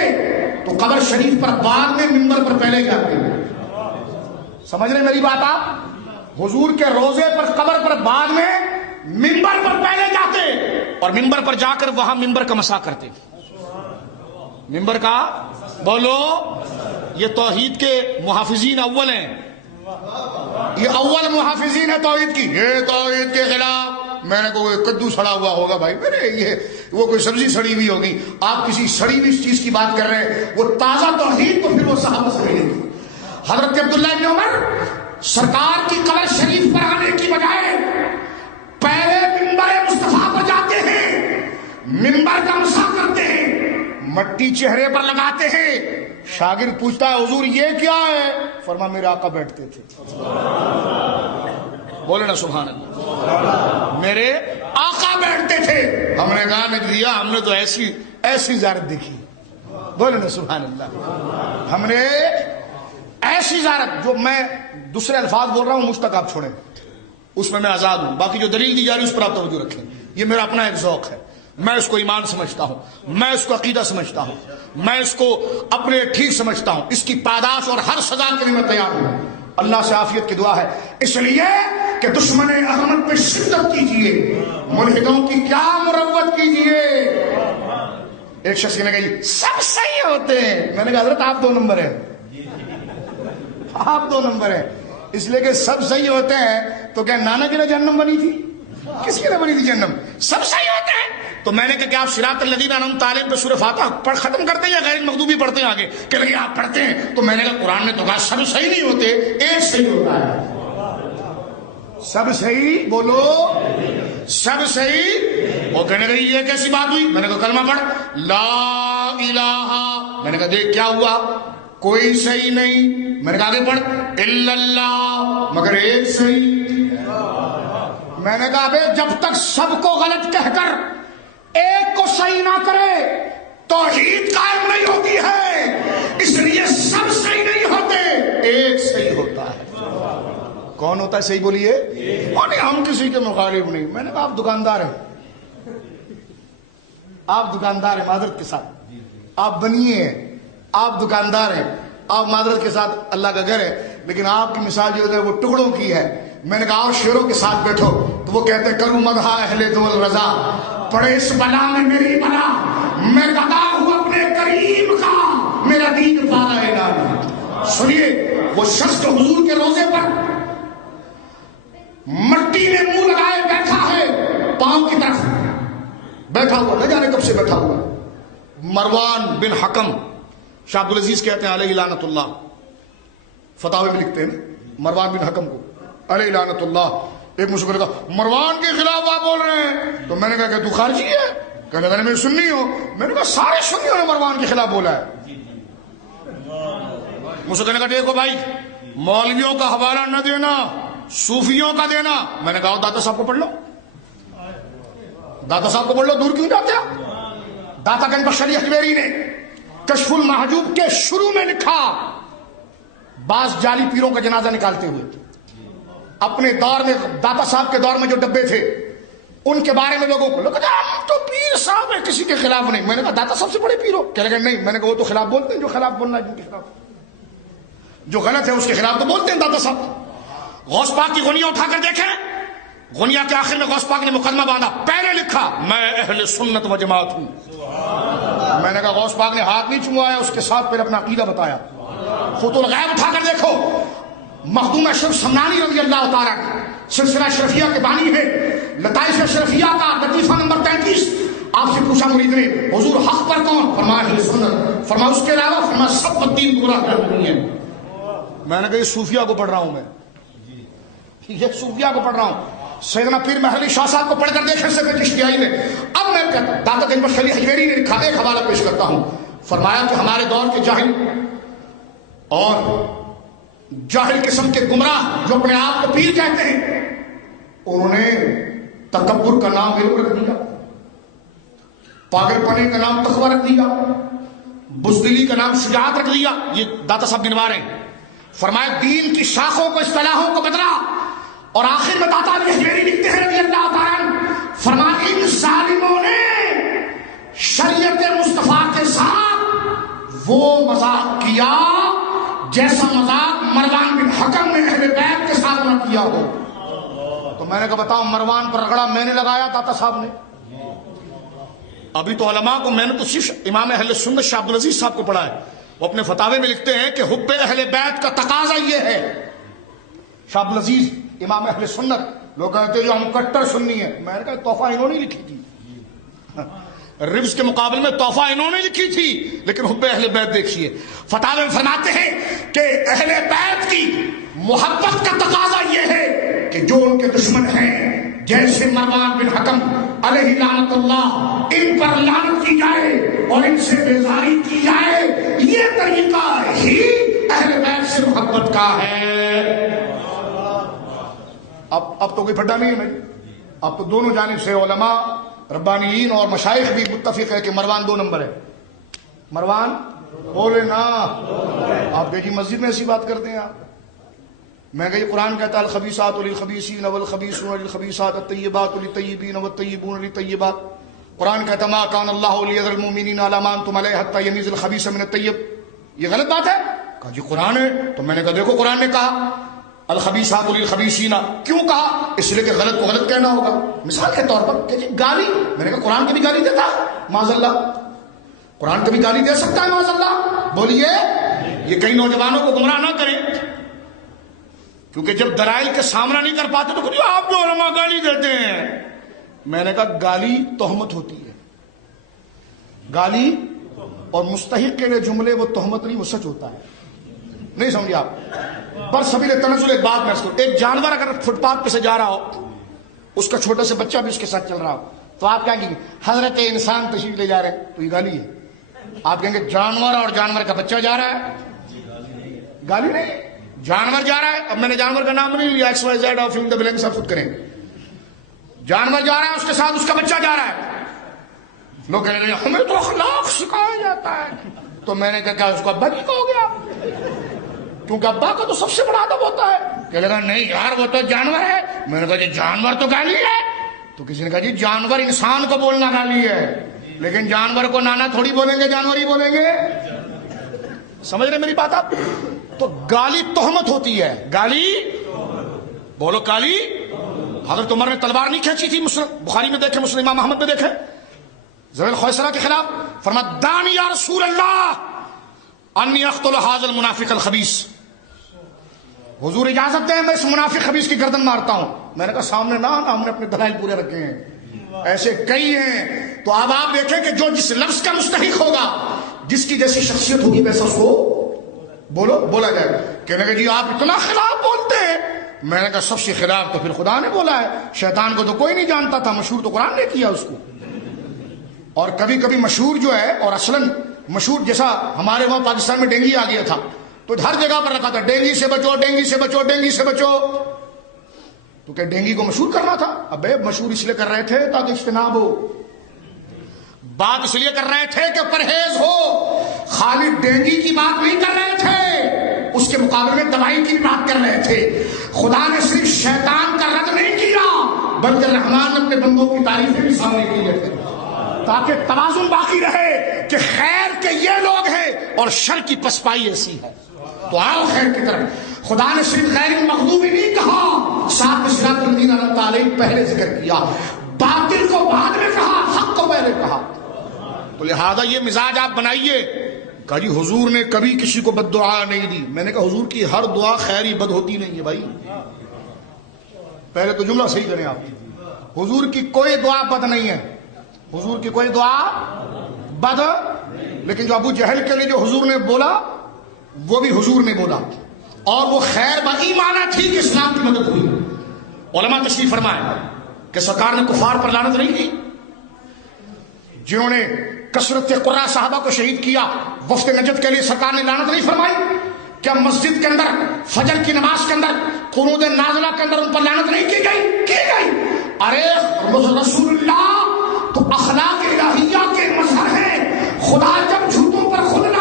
تو قبر شریف پر بعد میں منبر پر پہلے جاتے. سمجھ رہے میری بات آپ؟ حضور کے روضے پر قبر پر بعد میں منبر پر پہلے جاتے اور منبر پر جا کر وہاں منبر کا مسح کرتے. منبر کا بولو, یہ توحید کے محافظین اول ہیں, یہ اول محافظین ہے توحید کی. یہ توحید کے خلاف. میں نے کہا کدو سڑا ہوا ہوگا بھائی, میرے یہ وہ کوئی سبزی سڑی ہوئی ہوگی. آپ کسی سڑی ہوئی چیز کی بات کر رہے ہیں, وہ تازہ توحید کو پھر وہ صحابہ سے ملے گی. حضرت عبداللہ ابن عمر سرکار کی قبر شریف پر آنے کی بجائے پہلے منبر مصطفیٰ پر جاتے ہیں, منبر کا مسح کرتے ہیں, مٹی چہرے پر لگاتے ہیں. شاگرد پوچھتا ہے حضور یہ کیا ہے؟ فرما میرے آقا بیٹھتے تھے. بولے نا سبحان اللہ. میرے آقا بیٹھتے تھے. ہم نے کہا نجدیا ہم نے تو ایسی زیارت دیکھی. بولے نا سبحان اللہ. ہم نے ایسی زیارت, جو میں دوسرے الفاظ بول رہا ہوں مجھ تک آپ چھوڑیں, اس میں آزاد ہوں. باقی جو دلیل دی جا رہی ہے اس پر آپ توجہ رکھیں. یہ میرا اپنا ایک ذوق ہے, میں اس کو ایمان سمجھتا ہوں, میں اس کو عقیدہ سمجھتا ہوں, میں اس کو اپنے ٹھیک سمجھتا ہوں. اس کی پاداش اور ہر سزا کے لیے میں تیار ہوں. اللہ سے عافیت کی دعا ہے. اس لیے کہ دشمن احمد پہ شدت کیجئے, ملحدوں کی کیا مروت کیجئے. ایک شخص نے کہا سب صحیح ہوتے ہیں. میں نے کہا حضرت آپ 2 نمبر ہیں, آپ 2 نمبر ہیں. اس لیے کہ سب صحیح ہوتے ہیں تو کیا نانا کی نے جہنم بنی تھی؟ کس کی نے بنی تھی جہنم؟ سب صحیح ہوتے ہیں. تو میں نے کہا کہ آپ صراط الذین انعمت علیہم پہ سورہ فاتحہ پڑھ ختم کرتے ہیں یا غیر مغضوبی پڑھتے ہیں آگے؟ کہ لگے آپ پڑھتے ہیں. تو میں نے کہا قرآن نے تو کہا سب صحیح نہیں ہوتے, ایک صحیح ہوتا ہے. سب صحیح بولو, سب صحیح. وہ کہنے لگی یہ کیسی بات ہوئی؟ میں نے کہا کلمہ پڑھ لا الہ. میں نے کہا دیکھ کیا ہوا, کوئی صحیح نہیں. میں نے کہا آگے پڑھ الا اللہ, مگر ایک صحیح. میں نے کہا بے جب تک سب کو غلط کہہ کر ایک کو صحیح نہ کرے توحید قائم نہیں ہوتی ہے. اس لیے سب صحیح نہیں ہوتے, ایک صحیح ہوتا ہے. کون ہوتا ہے صحیح بولیے؟ اور نہیں ہم کسی کے مخالف نہیں. میں نے کہا آپ دکاندار ہیں, آپ دکاندار ہیں معذرت کے ساتھ, آپ بنیے ہیں, آپ دکاندار ہیں, آپ معذرت کے ساتھ اللہ کا گھر ہے, لیکن آپ کی مثال جو ہے وہ ٹکڑوں کی ہے. میں نے کہا اور شیروں کے ساتھ بیٹھو تو وہ کہتے ہیں کروں مدحا اہل دول رضا, پڑے اس بلا میں میری بلا, میں گدا ہوں اپنے کریم کا, میرا دین پالا اعلان. سنیے وہ شخص جو حضور کے روزے پر مٹی میں منہ لگائے بیٹھا ہے, پاؤں کی طرف بیٹھا ہوا, نہ جانے کب سے بیٹھا ہوا. مروان بن حکم, شاہ عبدالعزیز کہتے ہیں علیہ لعنت اللہ, فتاوی میں لکھتے ہیں مروان بن حکم کو علیہ لعنت اللہ. ایک مجھ سے کہا مروان کے خلاف آپ بول رہے ہیں, تو میں نے کہا کہ تو خارجی ہے؟ کہنے لگا میں سنی ہوں. میں نے کہا سارے سنیوں نے مروان کے خلاف بولا ہے. مجھ سے کہنے کا دیکھو بھائی مولویوں کا حوالہ نہ دینا, صوفیوں کا دینا. میں نے کہا داتا صاحب کو پڑھ لو, داتا صاحب کو پڑھ لو, دور کیوں جاتے ہیں؟ داتا گنج بخش اجمیری نے کشف المحجوب کے شروع میں لکھا, بعض جعلی پیروں کا جنازہ نکالتے ہوئے اپنے دور میں, داتا صاحب کے دور میں جو ڈبے تھے ان کے بارے میں لوگوں کو لوگ کہتے ہیں ہم تو پیر صاحب ہیں, کسی کے خلاف نہیں. میں نے کہا داتا صاحب سے بڑے پیر ہو؟ کہہ لگے نہیں. میں نے کہا وہ تو خلاف بولتے ہیں, جو خلاف بولنا ہے جن کے خلاف, جو غلط ہے اس کے خلاف تو بولتے ہیں داتا صاحب. غوث پاک کی غنیاں اٹھا کر دیکھیں, غنیہ کے آخر میں غوث پاک نے مقدمہ باندھا, پہلے لکھا میں اہل سنت و جماعت ہوں. میں نے کہا غوث پاک نے ہاتھ نہیں چموایا, اس کے ساتھ پھر اپنا عقیدہ بتایا. خط الغیب اٹھا کر دیکھو, مخدوم اشرف سمنانی رضی اللہ تعالیٰ سلسلہ اشرفیہ کے بانی ہے, لطائف اشرفیہ کا لطیفہ نمبر 33. آپ سے پوچھا مرید نے حضور حق پر کون؟ فرمایا اہل سنت. فرمایا اس کے علاوہ؟ فرمایا سب الدین گمراہ کرتے ہیں. میں نے کہا یہ صوفیہ کو پڑھ رہا ہوں, میں یہ صوفیہ کو پڑھ رہا ہوں. سیدنا پیر محلی شاہ صاحب کو پڑھ کر دیکھیں سے چشتیائی میں. اب میں داتا گنج بخش اجمیری نے لکھا, ایک حوالہ پیش کرتا ہوں. فرمایا کہ ہمارے دور کے جاہل اور جاہل قسم کے گمراہ جو اپنے آپ کو پیر کہتے ہیں, انہوں نے تکبر کا نام علم رکھ دیا, پاگل پنے کا نام تقوی رکھ دیا, بزدلی کا نام شجاعت رکھ دیا. یہ داتا صاحب گنوا رہے ہیں. فرمایا دین کی شاخوں کو اصطلاحوں کو بدلا. اور آخر میں داتا الحجویری لکھتے ہیں رضی اللہ تعالیٰ فرمایا ان ظالموں نے شریعت مصطفیٰ کے ساتھ وہ مذاق کیا جیسا مذاق مروان بن حکم نے اہل بیت کے ساتھ نہ کیا ہو. تو میں نے کہا بتاؤ مروان پر رگڑا میں نے لگایا داتا صاحب نے؟ ابھی تو علماء کو میں نے تو صرف امام اہل سنت شاہ عبدالعزیز صاحب کو پڑھا ہے. وہ اپنے فتاوے میں لکھتے ہیں کہ حب اہل بیت کا تقاضا یہ ہے. شاہ عبدالعزیز امام اہل سنت، لوگ کہتے ہیں جو ہم کٹر سنی ہے. میں نے کہا تحفہ انہوں نے لکھی تھی، ربز کے مقابلے میں تحفہ انہوں نے لکھی تھی، لیکن حب اہل بیت دیکھیے. فتاوے میں فرماتے ہیں کہ اہل بیت کی محبت کا تقاضا یہ ہے کہ جو ان کے دشمن ہیں جیسے مروان بن حکم علیہ لعنت اللہ، ان پر لعنت کی جائے اور ان سے بیزاری کی جائے. یہ طریقہ ہی اہل بیت سے محبت کا ہے. اب تو کوئی پھڈا نہیں ہے میری. اب تو دونوں جانب سے علماء ربانیین اور مشائخ بھی متفق ہے کہ مروان 2 نمبر ہے. مروان بولے نا. آپ دیکھیے مسجد میں ایسی بات کرتے ہیں آپ. میں کہ یہ قرآن کہتا ہے الخبیثات للخبیثین والخبیثون للخبیثات الطیبات للطیبین والطیبون للطیبات. قرآن کہتا ما کان اللہ لیذر المؤمنین علی ما انتم علیہ حتی یمیز الخبیث من الطیب. یہ غلط بات ہے؟ کہا جی قرآن ہے. تو میں نے کہا دیکھو قرآن نے کہا الخبیثات للخبیثین، کیوں کہا؟ اس لیے کہ غلط کو غلط کہنا ہوگا. مثال کے طور پر کہ جی گالی، میں نے کہا قرآن کبھی گالی دیتا ہے؟ معاذ اللہ. قرآن کبھی گالی دے سکتا ہے معاذ اللہ؟ بولیے. یہ کئی نوجوانوں کو گمراہ نہ کریں، کیونکہ جب دلائل کے سامنا نہیں کر پاتے تو کچھ آپ جو علماء گالی دیتے ہیں. میں نے کہا گالی تہمت ہوتی ہے. گالی اور مستحق کے لیے جملے وہ تہمت نہیں، وہ سچ ہوتا ہے. نہیں سمجھے آپ؟ برسبیل تنزل ایک بات میں کروں. ایک جانور اگر فٹ پاتھ پہ سے جا رہا ہو، اس کا چھوٹا سے بچہ بھی اس کے ساتھ چل رہا ہو، تو آپ کہیں گے حضرت انسان تشریف لے جا رہے ہیں، تو یہ گالی ہے. آپ کہیں گے جانور اور جانور کا بچہ جا رہا ہے، گالی نہیں. جانور جا رہا ہے. اب میں نے جانور کا نام نہیں لیا، ایکس وائی زیڈ اور فلم دا بلینک سب خود کریں. جانور جا رہا ہے، اس کے ساتھ اس کا بچہ جا رہا ہے. لوگ کہہ رہے ہیں ہمیں تو اخلاق سکھایا جاتا ہے. تو میں نے کہا اس کو ابا جی کا ہو گیا، کیونکہ ابا کا تو سب سے بڑا ادب ہوتا ہے. کہ لگا نہیں یار وہ تو جانور ہے. میں نے کہا جی جانور تو گالی ہے. تو کسی نے کہا جی جانور انسان کو بولنا گالی ہے، لیکن جانور کو نانا تھوڑی بولیں گے، جانور ہی بولیں گے. سمجھ رہے میری بات آپ؟ تو گالی تہمت ہوتی ہے. گالی بولو کالی. حضرت عمر نے تلوار نہیں کھینچی تھی، بخاری میں دیکھے، مسلم امام احمد میں دیکھے، ذویل خویسرہ کے خلاف. فرمایا دانی یا رسول اللہ انی اقتل ھذا المنافق الخبیث. حضور اجازت دیں میں اس منافق خبیث کی گردن مارتا ہوں. میں نے کہا سامنے نہ آنا، ہم نے اپنے دلائل پورے رکھے ہیں، ایسے کئی ہیں. تو اب آپ دیکھیں کہ جو جس لفظ کا مستحق ہوگا، جس کی جیسی شخصیت ہوگی ویسا اس کو بولا جائے. کہنے کہ جی آپ اتنا خلاف بولتے ہیں. میں نے کہا سب سے خلاف تو پھر خدا نے بولا ہے، شیطان کو تو کوئی نہیں جانتا تھا، مشہور تو قرآن نے کیا اس کو. اور کبھی کبھی مشہور جو ہے، اور اصلاً مشہور جیسا ہمارے وہاں پاکستان میں ڈینگی آ گیا تھا تو ہر جگہ پر رکھا تھا ڈینگی سے بچو، ڈینگی سے بچو، ڈینگی سے بچو. تو کہ ڈینگی کو مشہور کرنا تھا؟ ابے مشہور اس لیے کر رہے تھے تاکہ اجتناب ہو. بات اس لیے کر رہے تھے کہ پرہیز ہو. خالی ڈینگی کی بات نہیں کر رہے تھے، اس کے مقابلے میں دوائی کی بھی بات کر رہے تھے. خدا نے صرف شیطان کا رد نہیں کیا، بلکہ رحمان نے اپنے بندوں کی تعریفیں بھی سامنے کی ہے، تاکہ توازن باقی رہے کہ خیر کے یہ لوگ ہیں اور شر کی پسپائی ایسی ہے. تو آؤ خیر کی طرف. خدا نے صرف غیر المغضوب نہیں کہا، ساتھ صراط الذین انعمت علیہم پہلے ذکر کیا، باطل کو بعد میں کہا، حق کو پہلے کہا. تو لہذا یہ مزاج آپ بنائیے. کہا جی حضور نے کبھی کسی کو بد دعا نہیں دی. میں نے کہا حضور کی ہر دعا خیری بد ہوتی نہیں ہے بھائی. پہلے تو جملہ صحیح کریں آپ. حضور کی کوئی دعا بد نہیں ہے، حضور کی کوئی دعا بد. لیکن جو ابو جہل کے لیے جو حضور نے بولا وہ بھی حضور نے بولا، اور وہ خیر بایمانہ تھی کہ اسلام کی مدد ہوئی. علماء تشریف فرمائے کہ سرکار نے کفار پر لعنت نہیں کی جنہوں نے کثرت قرہ صحابہ کو شہید کیا. وفد نجد کے لیے سرکار نے لعنت نہیں فرمائی. کیا مسجد کے اندر فجر کی نماز کے اندر قنوت نازلہ کے اندر ان پر لعنت نہیں کی گئی؟ کی گئی. ارے رسول اللہ تو اخلاق الہیہ کے مظہر ہیں. خدا جب جھوٹوں پر خود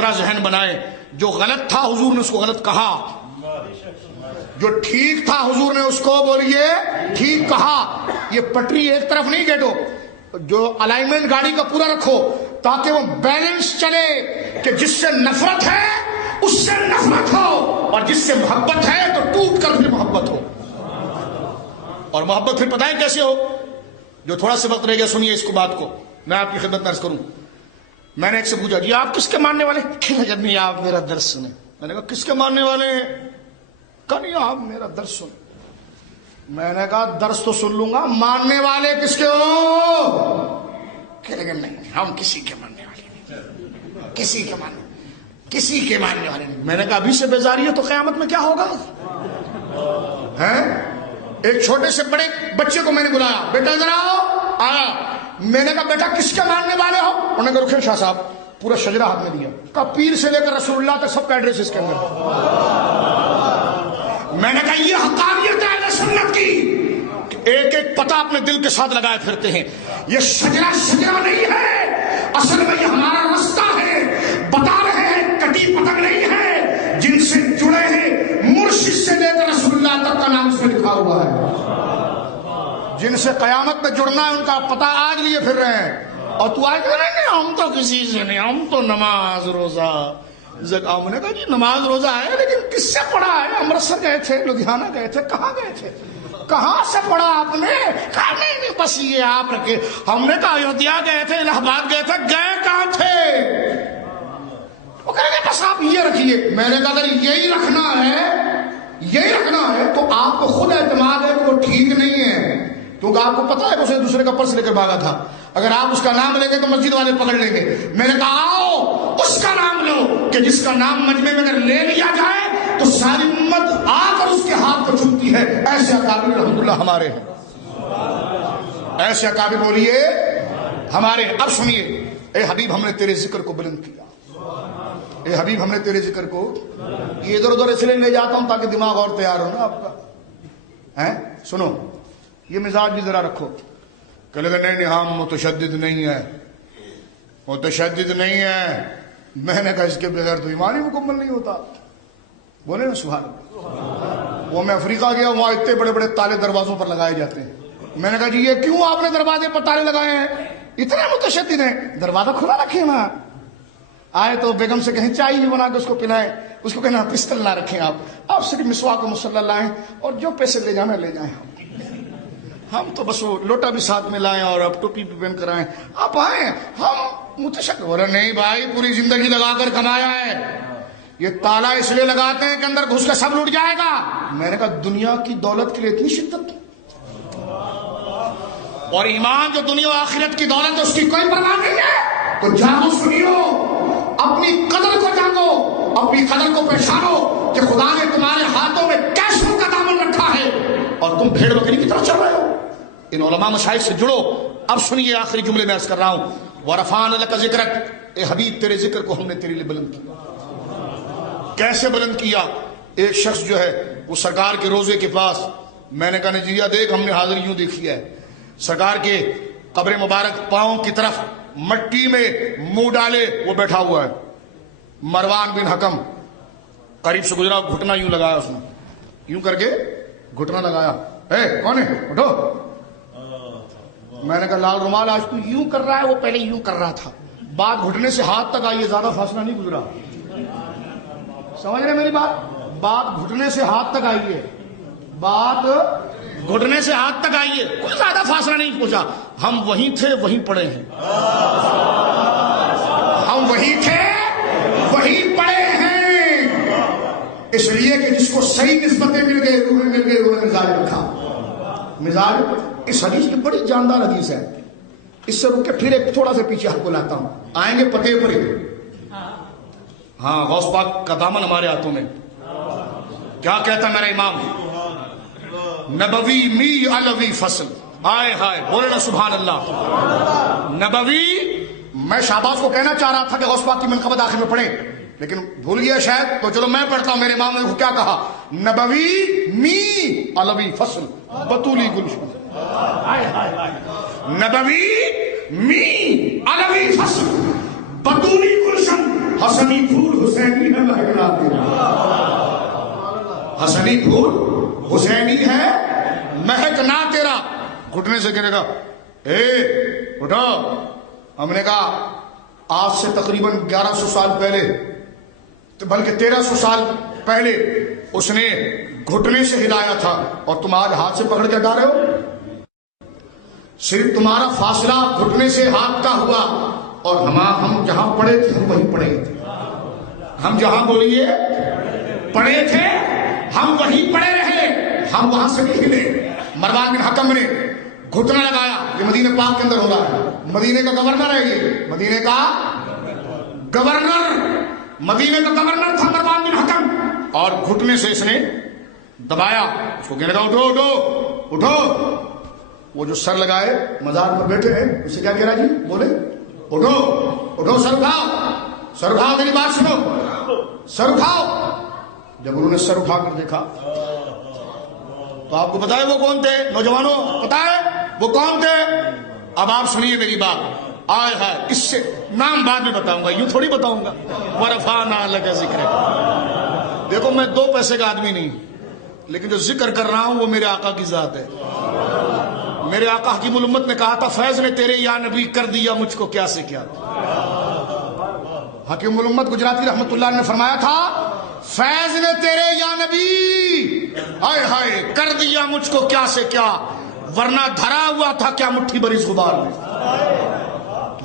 ذرا ذہن بنائے، جو غلط تھا حضور نے اس کو غلط کہا، جو ٹھیک تھا حضور نے اس کو بولیے ٹھیک کہا. یہ پٹری ایک طرف نہیں گیٹو، جو الائنمنٹ گاڑی کا پورا رکھو تاکہ وہ بیلنس چلے، کہ جس سے نفرت ہے اس سے نفرت ہو، اور جس سے محبت ہے تو ٹوٹ کر پھر محبت ہو. اور محبت پھر پتہ ہے کیسے ہو؟ جو تھوڑا سا وقت رہ گیا سنیے اس کو، بات کو میں آپ کی خدمت میں عرض کروں. میں نے ایک سے پوچھا جی آپ کس کے ماننے والے؟ کہ نہیں آپ میرا درس سنیں. میں نے کہا کس کے ماننے والے ہیں؟ کہ نہیں آپ میرا درس سنیں. میں نے کہا درس تو سن لوں گا، ماننے والے کس کے ہو؟ کہ لیکن نہیں ہم کسی کے ماننے والے نہیں، کسی کے ماننے والے نہیں. میں نے کہا ابھی سے بیزاری ہے تو قیامت میں کیا ہوگا؟ ایک چھوٹے سے بڑے بچے کو میں نے بلایا، بیٹا ادھر آؤ. آیا. میں نے کہا بیٹا کس کے ماننے والے ہو؟ انہوں نے کہا رخشن شاہ صاحب. پورا شجرہ ہاتھ میں دیا، کہا پیر سے لے کر رسول اللہ تک سب کا ایڈریس اس کے اندر. میں نے کہا یہ حقانیت ہے اہل سنت کی، ایک ایک پتہ اپنے دل کے ساتھ لگائے پھرتے ہیں. یہ شجرہ نہیں ہے، اصل میں یہ ہمارا رستہ ہے. بتا رہے ہیں کٹی پتنگ نہیں ہے، جن سے جڑے ہیں مرشد سے لے کر رسول اللہ تک کا نام اس میں لکھا ہوا ہے. جن سے قیامت میں جڑنا ہے ان کا پتہ آج لیے پھر رہے ہیں. اور تو آج نہیں ہم تو کسی سے نہیں، ہم تو نماز روزہ زکات. نے کہا جی نماز روزہ ہے لیکن کس سے پڑھا ہے؟ امرتسر گئے تھے، لدھیانہ گئے تھے، کہاں گئے تھے؟ کہاں سے پڑھا آپ نے؟ کہا نہیں بس یہ آپ رکھے. ہم نے کہا ایودھیا گئے تھے، الہ آباد گئے تھے، گئے کہاں تھے؟ وہ کہہ رہے بس آپ یہ رکھیے. میں نے کہا اگر یہی رکھنا ہے تو آپ کو خود اعتماد ہے کہ وہ ٹھیک نہیں ہے، کیونکہ آپ کو پتا ہے کہ اسے دوسرے کا پرس لے کر بھاگا تھا. اگر آپ اس کا نام لیں گے تو مسجد والے پکڑ لیں گے. میں نے کہا آؤ اس کا نام لو، کہ جس کا نام مجمع میں اگر لے لیا جائے تو ساری امت آ کر اس کے ہاتھ کو چومتی ہے. ایسے اکابر الحمدللہ ہمارے ہیں، ایسے اکابر بولیے ہمارے. اب سنیے، اے حبیب ہم نے تیرے ذکر کو بلند کیا، اے حبیب ہم نے تیرے ذکر کو. یہ ادھر ادھر اس لیے لے جاتا ہوں تاکہ دماغ اور تیار ہو نا آپ کا. سنو یہ مزاج بھی ذرا رکھو. کہ لگا نہیں ہم متشدد نہیں ہے. میں نے کہا اس کے بغیر تو ایمان ہی مکمل نہیں ہوتا. بولے نا سبحان اللہ. وہ میں افریقہ گیا، وہاں اتنے بڑے بڑے تالے دروازوں پر لگائے جاتے ہیں. میں نے کہا جی یہ کیوں آپ نے دروازے پر تالے لگائے ہیں؟ اتنے متشدد ہیں. دروازہ کھلا رکھے نا، آئے تو بیگم سے کہیں چائے بنا کے اس کو پلائیں، اس کو کہنا پستل نہ رکھیں، آپ صرف مسواک و مصلی لائیں اور جو پیسے لے جانا لے جائیں. ہم تو بس وہ لوٹا بھی ساتھ میں لائیں اور اب ٹوپی بھی پہن کر آئیں. آپ آئیں ہم متشدد ہو رہے نہیں بھائی، پوری زندگی لگا کر کمایا ہے. یہ تالا اس لیے لگاتے ہیں کہ اندر گھس کے سب لوٹ جائے گا. میں نے کہا دنیا کی دولت کے لیے اتنی شدت، اور ایمان جو دنیا و آخرت کی دولت ہے اس کی کوئی پرواہ نہیں ہے. تو جاگو سنیو، اپنی قدر کو جاگو، اپنی قدر کو پہچانو کہ خدا نے تمہارے ہاتھوں میں کیسوں کا دامن رکھا ہے اور تم بھیڑ بکری کی طرح چل رہے ہو. ان علماء مشائخ سے جڑو. اب سنیے آخری جملے میں عرض کر رہا ہوں، وَرَفَعْنَا لَكَ ذِكْرَكَ. اے حبیب تیرے ذکر کو ہم نے تیرے لیے بلند کیا. کیسے بلند کیا؟ ایک شخص جو ہے وہ سرکار کے روزے کے پاس، میں نے کہا نجیہ دیکھ ہم نے حاضر یوں دیکھی ہے، سرکار کے قبر مبارک پاؤں کی طرف مٹی میں منہ ڈالے وہ بیٹھا ہوا ہے. مروان بن حکم قریب سے گزرا، گھٹنا یوں لگایا، اس نے یوں کر کے گھٹنا لگایا. اے کون ہے اٹھو. میں نے کہا لال رومال آج تو یوں کر رہا ہے، وہ پہلے یوں کر رہا تھا. بات گھٹنے سے ہاتھ تک آئی ہے، زیادہ فاصلہ نہیں گزرا. سمجھ رہے میری بات گھٹنے سے ہاتھ تک آئی ہے، بات گھٹنے سے ہاتھ تک آئی ہے، کوئی زیادہ فاصلہ نہیں پہنچا. ہم وہیں تھے وہیں پڑے ہیں، ہم وہیں تھے وہیں پڑے ہیں. اس لیے کہ جس کو صحیح نسبتیں مل گئی، روح مل گئی، انہوں نے مزاج رکھا. مزاج اس حدیث کی بڑی جاندار حدیث ہے. اس سے رک کے پھر ایک تھوڑا سا پیچھے ہم کو لاتا ہوں، آئیں گے پتے پر ہی. ہاں غوث پاک کا دامن ہمارے ہاتھوں میں. کیا کہتا میرا امام؟ نبوی می علوی فصل. آئے ہائے بولے نا سبحان اللہ. نبوی، میں شہباز کو کہنا چاہ رہا تھا کہ غوث پاک کی منقبت آخر میں پڑھیں، لیکن بھول گیا شاید، تو چلو میں پڑھتا ہوں. میرے امام نے کیا کہا؟ نبوی می علوی فصل بطولی گلشن. نبوی می علوی فصل بطولی گلشن. حسنی پھول حسینی ہے مہکنا تیرا، حسنی پھول حسینی ہے مہکنا تیرا. گھٹنے سے کہنے کا اے اٹھو. ہم نے کہا آج سے تقریباً 1100 سال پہلے بلکہ 1300 سال پہلے اس نے گھٹنے سے ہلایا تھا اور تم آج ہاتھ سے پکڑ کے ہٹا رہے ہو. صرف تمہارا فاصلہ گھٹنے سے ہاتھ کا ہوا اور ہم جہاں پڑے تھے ہم وہیں پڑے تھے. ہم جہاں بولیے پڑے تھے ہم وہیں پڑے رہے، ہم وہاں سے نہیں ہلے. مروان بن حکم نے گھٹنا لگایا. یہ مدینہ پاک کے اندر ہو رہا ہے. مدینے کا گورنر ہے، یہ مدینے کا گورنر، مدینے کا گورنر تھا مروان بن حکم. اور گھٹنے سے اس نے دبایا. اس کو کہنے کا اٹھو اٹھو اٹھو. وہ جو سر لگائے مزار پر بیٹھے ہیں اسے کیا کہہ رہا جی؟ بولے اٹھو اٹھو، سر اٹھاؤ سر اٹھاؤ، میری بات سنو، سر اٹھاؤ. جب انہوں نے سر اٹھا کر دیکھا تو آپ کو پتا ہے وہ کون تھے؟ نوجوانوں پتا ہے وہ کون تھے؟ اب آپ سنیے میری بات. آئے ہے اس سے نام بعد میں بتاؤں گا، یوں تھوڑی بتاؤں گا. ورفعنا لک ذکرک. دیکھو میں 2 پیسے کا آدمی نہیں، لیکن جو ذکر کر رہا ہوں وہ میرے آقا کی ذات ہے. میرے آقا حکیم الامت نے کہا تھا فیض نے تیرے یا نبی کر دیا مجھ کو کیا سے کیا. حکیم الامت گجراتی رحمت اللہ نے فرمایا تھا فیض نے تیرے یا نبی ہائے ہائے کر دیا مجھ کو کیا سے کیا، ورنہ دھرا ہوا تھا کیا مٹھی بری غبار میں،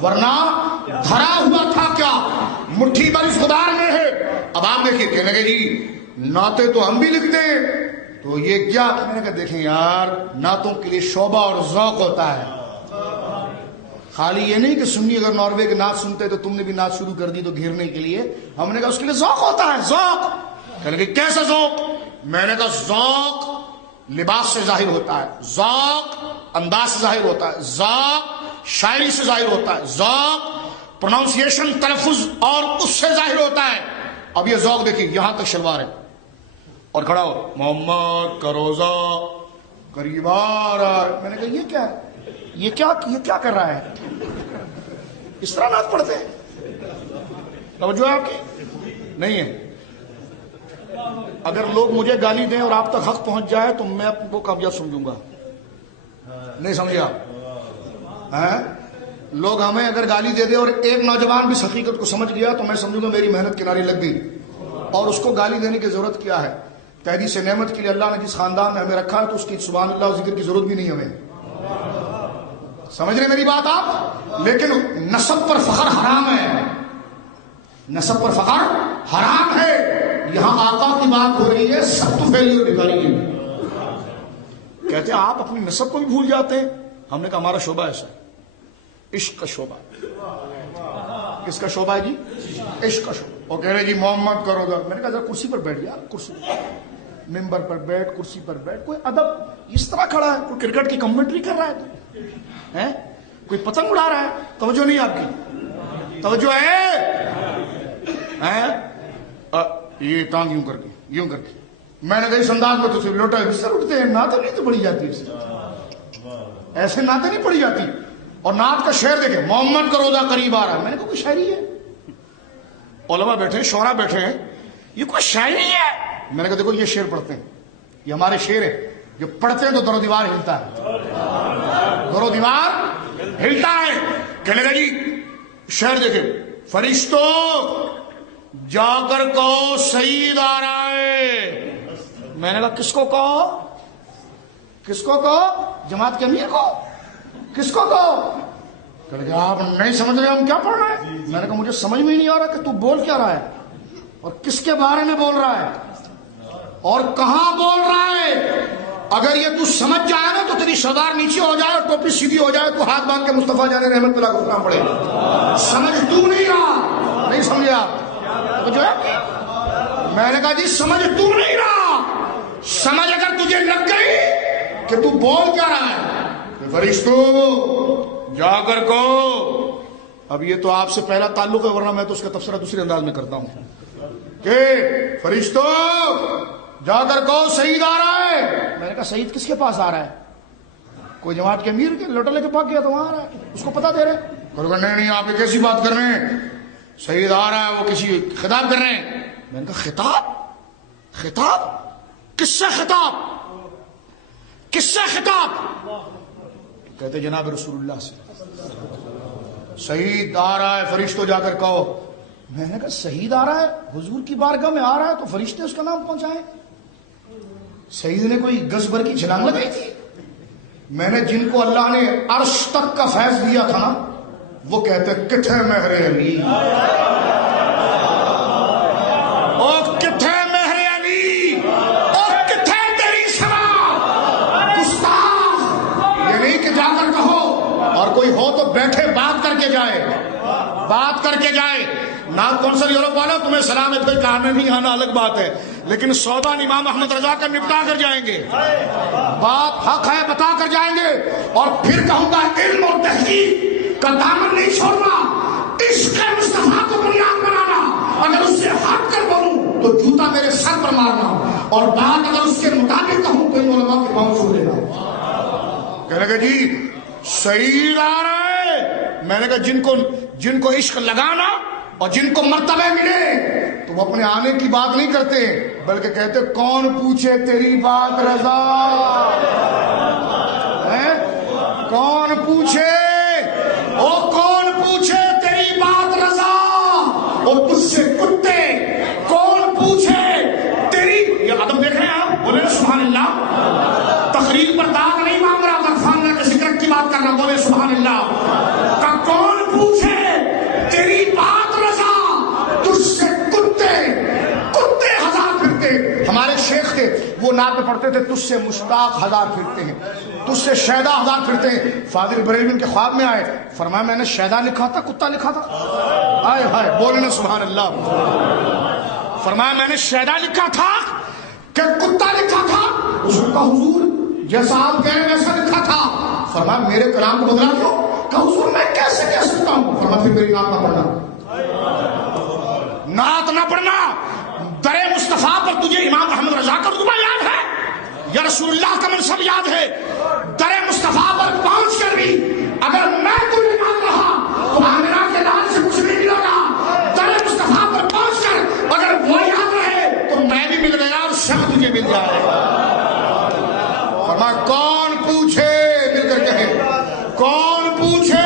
ورنہ دھرا ہوا تھا کیا مٹھی بری غبار میں ہے. اب آپ دیکھیے کہنے لگے جی نعتیں تو ہم بھی لکھتے ہیں تو یہ کیا؟ میں نے کہا دیکھیں یار نعتوں کے لیے شعبہ اور ذوق ہوتا ہے. خالی یہ نہیں کہ سنی اگر ناروے کے نعت سنتے تو تم نے بھی نعت شروع کر دی تو گھیرنے کے لیے. ہم نے کہا اس کے لیے ذوق ہوتا ہے، ذوق. کہنے لگے کیسا ذوق؟ میں نے کہا ذوق لباس سے ظاہر ہوتا ہے، ذوق انداز سے ظاہر ہوتا ہے، ذوق شاعری سے ظاہر ہوتا ہے، ذوق پروننسیشن تلفظ اور اس سے ظاہر ہوتا ہے. اب یہ ذوق دیکھیے یہاں تک شلوار ہے اور کھڑا ہو محمد کا روزہ قریب آ رہا ہے. میں نے کہا یہ کیا ہے؟ یہ کیا کر رہا ہے؟ اس طرح نعت پڑھتے ہیں؟ توجہ آپ کی نہیں ہے. اگر لوگ مجھے گالی دیں اور آپ تک حق پہنچ جائے تو میں آپ کو کامیاب سمجھوں گا. نہیں سمجھے آپ؟ لوگ ہمیں اگر گالی دے دے اور ایک نوجوان بھی اس حقیقت کو سمجھ گیا تو میں سمجھوں گا میری محنت کنارے لگ گئی. اور اس کو گالی دینے کی ضرورت کیا ہے؟ تحدیث نعمت کے لیے اللہ نے جس خاندان میں ہمیں رکھا ہے تو اس کی سبحان اللہ ذکر کی ضرورت بھی نہیں ہمیں. سمجھ رہے میری بات آپ؟ لیکن نسب پر فخر حرام ہے، نسب پر فخر حرام ہے. یہاں آقا کی بات ہو رہی ہے، سخت فیلی اور بھکاری ہے. کہتے ہیں آپ اپنی نسب کو بھی بھول جاتے ہیں. ہم نے کہا ہمارا شعبہ ایسا ہے، عشق کا شعبہ. کس کا شعبہ ہے جی؟ عشق کا شعبہ. اور کہہ رہے جی محمد کرو گا. میں نے کہا ذرا کرسی پر بیٹھ گیا، کرسی ممبر پر بیٹھ، کرسی پر بیٹھ. کوئی ادب اس طرح کھڑا ہے، کوئی کرکٹ کی کمنٹری کر رہا ہے کوئی پتنگ اڑا رہا ہے. توجہ نہیں آپ کی؟ توجہ ہے؟ یہ ٹانگ یوں کر کے یوں کر کے. میں نے کہا اس انداز میں تو صرف لوٹا بستر اٹھتے ہیں، نعتیں نہیں تو پڑھی جاتی ایسے نعتیں نہیں پڑھی جاتی. اور نعت کا شعر دیکھیں محمد کا روزہ قریب آ رہا ہے. میں نے کہا کوئی شاعری ہے؟ علماء بیٹھے ہیں، شعراء بیٹھے ہیں، یہ کوئی شاعری ہے؟ میں نے کہا دیکھو یہ شعر پڑھتے ہیں، یہ ہمارے شعر ہے، جو پڑھتے ہیں تو در و دیوار ہلتا ہے، در و دیوار ہلتا ہے. کہنے لگا جی شعر دیکھیں فرشتوں جا کر کہو سعید آ رہا ہے. میں نے کہا کس کو کہو؟ کس کو کہو؟ جماعت کے امیر کو؟ کس کو کہو؟ کہ آپ نہیں سمجھ رہے ہم کیا پڑھ رہے ہیں. میں نے کہا مجھے سمجھ میں ہی نہیں آ رہا کہ تو بول کیا رہا ہے اور کس کے بارے میں بول رہا ہے اور کہاں بول رہا ہے. اگر یہ تو سمجھ جائے نا تو تیری شلوار نیچے ہو جائے اور ٹوپی سیدھی ہو جائے تو ہاتھ باندھ کے مصطفیٰ جان رحمت اللہ کو سلام پڑے. سمجھ تو نہیں رہا، نہیں سمجھے آپ؟ جو ہے میں نے کہا جی سمجھ تو نہیں رہا، سمجھ اگر تجھے لگ گئی کہ تو بول کیا رہا ہے. فرشتوں جا کر کہو. اب یہ تو آپ سے پہلا تعلق ہے ورنہ میں تو اس کا تبصرہ دوسرے انداز میں کرتا ہوں کہ فرشتوں جا کر کہو سعید آ رہا ہے. میں نے کہا سعید کس کے پاس آ رہا ہے؟ کوئی جماعت کے امیر کے لوٹا لے کے پاک گیا تو وہاں آ رہا ہے، اس کو پتا دے رہے. نہیں آپ کیسی بات کر رہے ہیں؟ سید آ رہا ہے, وہ کسی خطاب کر رہے ہیں. میں نے کہا خطاب؟ خطاب کس سے خطاب؟ کس سے خطاب؟ کہتے جناب رسول اللہ سے. شہید آ رہا ہے, فرشتوں جا کر کہو. میں نے کہا شہید آ رہا ہے, حضور کی بارگاہ میں آ رہا ہے تو فرشتے اس کا نام پہنچائیں. شہید نے کوئی گز بھر کی چھلانگ لگائی تھی؟ میں نے جن کو اللہ نے عرش تک کا فیض دیا تھا نا, وہ کہتے کتھے مہر علی, اور کتھے مہر علی, اور کتھے تیری سما گستاخ. یہ نہیں کہ جا کر کہو, اور کوئی ہو تو بیٹھے بات کر کے جائے, بات کر کے جائے. نعت کونسل یورپ والا تمہیں سلام ہے, کوئی کہاں نہیں آنا الگ بات ہے, لیکن سودا امام احمد رضا کا نپٹا کر جائیں گے. بات حق ہے بتا کر جائیں گے. اور پھر کہوں گا علم اور تحقیق کا دامن نہیں چھوڑنا, عشق مصطفیٰ کو بنیاد بنانا. اگر اس سے ہٹ کر بولوں تو جوتا میرے سر پر مارنا, اور بات اگر اس کے مطابق کہوں تو ان علماء کے پاؤں چھو لینا. کہنے لگے جی سعید آ رہا ہے. میں نے کہا جن کو عشق لگانا اور جن کو مرتبہ ملے تو وہ اپنے آنے کی بات نہیں کرتے, بلکہ کہتے کون پوچھے تیری بات رضا, کون پوچھے, او کون پوچھے تیری بات رضا, اور تجھ سے کتے کون پوچھے تیری. یہ ادب دیکھ رہے ہیں آپ, بولے سبحان اللہ. تقریر پر داغ نہیں مانگ رہا, غرفان کے ذکر کی بات کرنا, بولے سبحان اللہ. کہ کون پوچھے تیری بات رضا, تجھ سے کتے ہزار پھرتے. ہمارے شیخ تھے, وہ نعت میں پڑھتے تھے تجھ سے مشتاق ہزار پھرتے ہیں, تجھ سے شیدا ہزار پھرتے ہیں. فاضل بریلوی ان کے خواب میں آئے, فرمایا میں نے شیدا لکھا تھا کتا لکھا تھا؟ آئے ہائے بولنے سبحان اللہ. فرمایا میں نے شیدا لکھا تھا کہ کتا لکھا تھا؟ حضور کا حضور جیسا آپ کہہ رہے ہیں ویسا لکھا تھا. فرمایا میرے کلام کو بدلا کیوں؟ کہ حضور میں کیسے کہہ سکتا ہوں؟ فرمایا پھر میری نعت نہ پڑھنا, نعت نہ پڑھنا. در مصطفیٰ پر تجھے امام احمد رضا کا رتبہ یاد ہے یا رسول اللہ کا منصب یاد ہے؟ در مصطفیٰ پر پہنچ کر بھی اگر میں تجھے یاد رہا تو آمنہ کے لال سے کچھ نہیں ملے گا. در مصطفیٰ پر پہنچ کر اگر وہ یاد رہے تو میں بھی مل گیا اور شخص تجھے مل جائے. فرمایا کون پوچھے, مل کر کہے کون پوچھے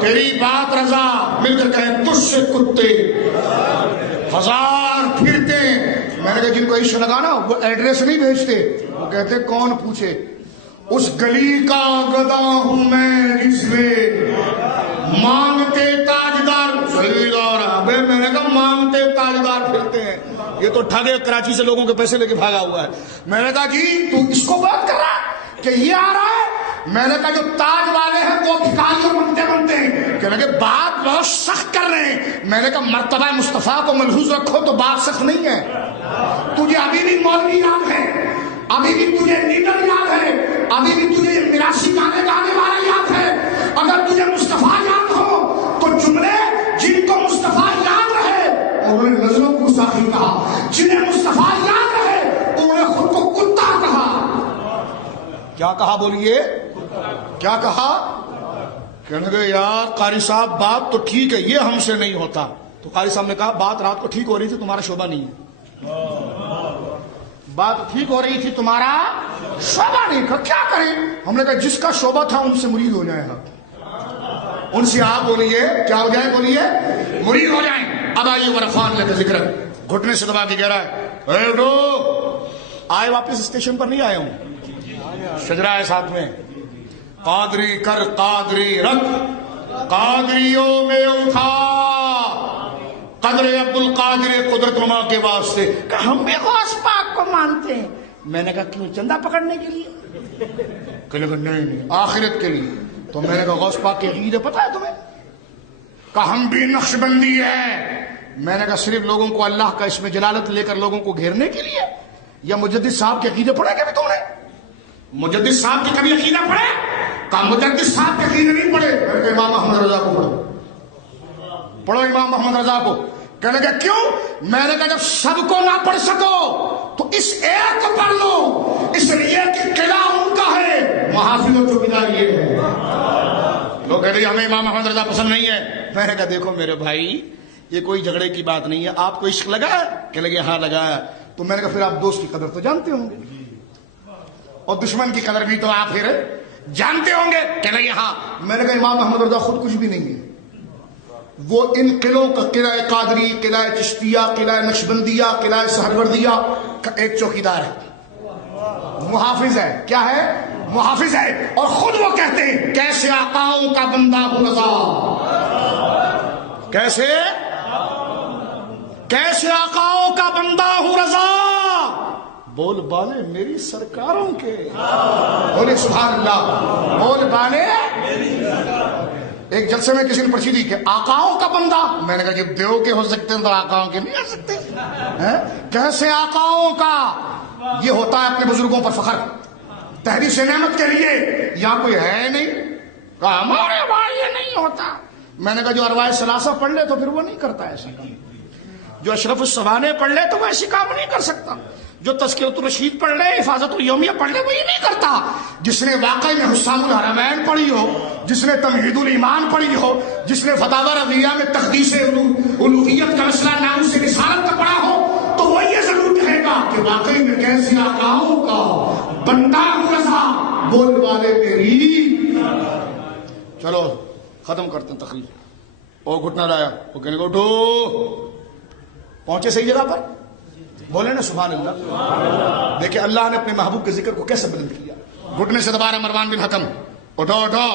تیری بات رضا, مل کر کہے تجھ سے کتے ہزار پھرتے. میں نے کہا جن کو عشق لگانا وہ ایڈریس نہیں بھیجتے, وہ کہتے کون پوچھے. اس گلی کا گدا ہوں میں رضوے, مانگتے تاجدار. میں نے کہا مانگتے تاجدار پھرتے ہیں, یہ تو ٹھگے کراچی سے لوگوں کے پیسے لے کے بھاگا ہوا ہے. میں نے کہا جی تو اس کو بات کر رہا ہے کہ یہ آ رہا ہے؟ میں نے کہا جو تاج والے ہیں وہ بھکاری اور بنتے ہیں. کہ لگے بات بہت سخت کر رہے ہیں. میں نے کہا مرتبہ مصطفیٰ کو ملحوظ رکھو تو بات سخت نہیں ہے. تجھے ابھی بھی مولوی یاد ہے, ابھی بھی تجھے لیڈر یاد ہے, ابھی بھی تجھے میراثی گانے گانے والے یاد ہے. اگر تجھے مصطفیٰ یاد ہو تو جملے جن کو مصطفیٰ یاد رہے انہوں نے نظروں کو ساخی کہا, جنہیں مصطفیٰ یاد رہے انہوں نے خود کو کتا کہا. کیا کہا بولیے, کیا کہا؟ کہنے گے یار قاری صاحب بات تو ٹھیک ہے, یہ ہم سے نہیں ہوتا. تو قاری صاحب نے کہا بات رات کو ٹھیک ہو رہی تھی, تمہارا شعبہ نہیں ہے. بات ٹھیک ہو رہی تھی, تمہارا شعبہ نہیں. کیا کریں؟ ہم نے کہا جس کا شعبہ تھا ان سے مرید ہو جائیں, ان سے آپ بولیے کیا ہو جائیں, بولیے مرید ہو جائیں. اب آئیے ورفان لے کے ذکر گھٹنے سے دبا کے کہہ رہا ہے آئے واپس اسٹیشن پر نہیں آئے ہوں, شجرا ہے ساتھ میں. قادری کر قادری رکھ, قادریوں میں اٹھا, قدر عبد القادر قدرت نما کے واسطے. کہ ہم بھی غوث پاک کو مانتے ہیں. میں نے کہا کیوں, چندہ پکڑنے کے لیے؟ کہ لگا نہیں آخرت کے لیے. تو میں نے کہا غوث پاک کی عقیدہ پتہ ہے تمہیں؟ کہ ہم بھی نقش بندی ہے. میں نے کہا صرف لوگوں کو اللہ کا اس میں جلالت لے کر لوگوں کو گھیرنے کے لیے, یا مجدد صاحب کے عقیدے پڑھے کبھی تم نے؟ مجدد صاحب کے کبھی عقیدہ پڑھے؟ کہ مجدد صاحب کے عقیدے نہیں پڑھے. میں نے کہا امام احمد رضا کو پڑھو, پڑھو امام احمد رضا کو. کہنے کہ کیوں؟ میں نے کہا جب سب کو نہ پڑھ سکو تو اس ایک کو پڑھ لو, اس لیے کہ قلعہ ان کا ہے, محافظ و چوکیدار یہ ہے. لوگ کہتے ہیں ہمیں امام احمد رضا پسند نہیں ہے. میں نے کہا دیکھو میرے بھائی یہ کوئی جھگڑے کی بات نہیں ہے, آپ کو عشق لگا ہے؟ کہ لگے ہاں لگا ہے. تو میں نے کہا پھر آپ دوست کی قدر تو جانتے ہوں گے اور دشمن کی قدر بھی تو آپ پھر جانتے ہوں گے. کہ لگے ہاں. میں نے کہا امام احمد رضا خود کچھ بھی نہیں ہے, وہ ان قلعوں کا قلعہ قادری, قلعہ چشتیہ, قلعہ نقشبندیہ, قلعہ سہروردیہ کا ایک چوکیدار ہے, محافظ ہے. کیا ہے؟ محافظ ہے. اور خود وہ کہتے ہیں کیسے آقاؤں کا بندہ ہوں رضا, کیسے آقاؤں کا بندہ ہوں رضا, بول بالے میری سرکاروں کے, بولے سبحان اللہ, بول بالے. ایک جلسے میں کسی نے پرچی دی کہ آقاؤں کا بندہ, میں نے کہا جب دیو کے ہو سکتے ہیں تو آقاؤں کے نہیں ہو سکتے. کیسے آقاؤں کا؟ یہ ہوتا ہے اپنے بزرگوں پر فخر, تحریش نعمت کے لیے. یہاں کوئی ہے نہیں, کہا ہمارے وہاں یہ نہیں ہوتا. میں نے کہا جو ارواح ثلاثہ پڑھ لے تو پھر وہ نہیں کرتا ایسا کام, جو اشرف السوانح پڑھ لے تو وہ ایسی کام نہیں کر سکتا, جو تذکرۃ الرشید پڑھ لے, حفاظت الیومیہ پڑھ لے, وہ یہ نہیں کرتا. جس نے واقعی میں حسام الحرمین پڑھی ہو, جس نے تمہید الایمان پڑھی ہو, جس نے فتاوی رضیہ میں تقدیس الوہیت کا مسئلہ نام سے رسالت کا پڑھا ہو, تو وہ یہ ضرور کہے گا کہ واقعی میں کیسے آقاؤں کا بندہ ہوں رضا, بول والے میری. چلو ختم کرتے ہیں تقریر. او گھٹنا لایا, وہ کہنے کو اٹھو, پہنچے صحیح جگہ پر, بولے نا سبحان اللہ. دیکھیں اللہ نے اپنے محبوب کے ذکر کو کیسے بلند کیا. گھٹنے سے دبا رہا مروان بن حکم, اٹھو اٹھو.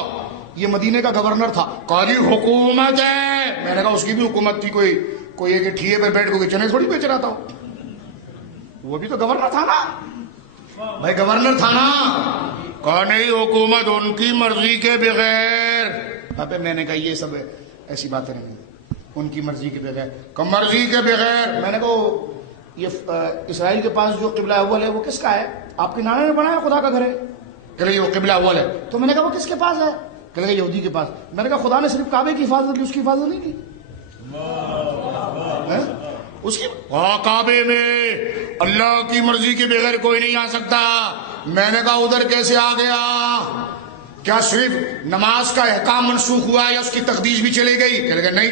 یہ مدینے کا گورنر تھا, قاضی حکومت ہے. میں نے کہا اس کی بھی حکومت تھی, کوئی ایک ٹھیے پہ بیٹھ کے چنے تھوڑی بیچ رہا تھا, وہ بھی تو گورنر تھا نا بھائی, گورنر تھا نا. کہا نہیں حکومت ان کی مرضی کے بغیر. ابے میں نے کہا یہ سب ایسی باتیں نہیں, ان کی مرضی کے بغیر. مرضی کے بغیر. میں نے کہا یہ اسرائیل کے پاس جو قبلہ اول ہے وہ کس کا ہے؟ آپ کے نانا نے بنایا, خدا کا گھر ہے. کہ نہیں وہ قبلہ اول ہے. تو میں نے کہا وہ کس کے پاس ہے؟ کہ نہیں یہودی کے پاس. میں نے کہا خدا نے صرف کعبے کی حفاظت کی, اس کی حفاظت نہیں کی. اس کی کعبے میں اللہ کی مرضی کے بغیر کوئی نہیں آ سکتا. میں نے کہا ادھر کیسے آ گیا؟ کیا صرف نماز کا احکام منسوخ ہوا یا اس کی تقدیس بھی چلی گئی؟ کہ لگا نہیں.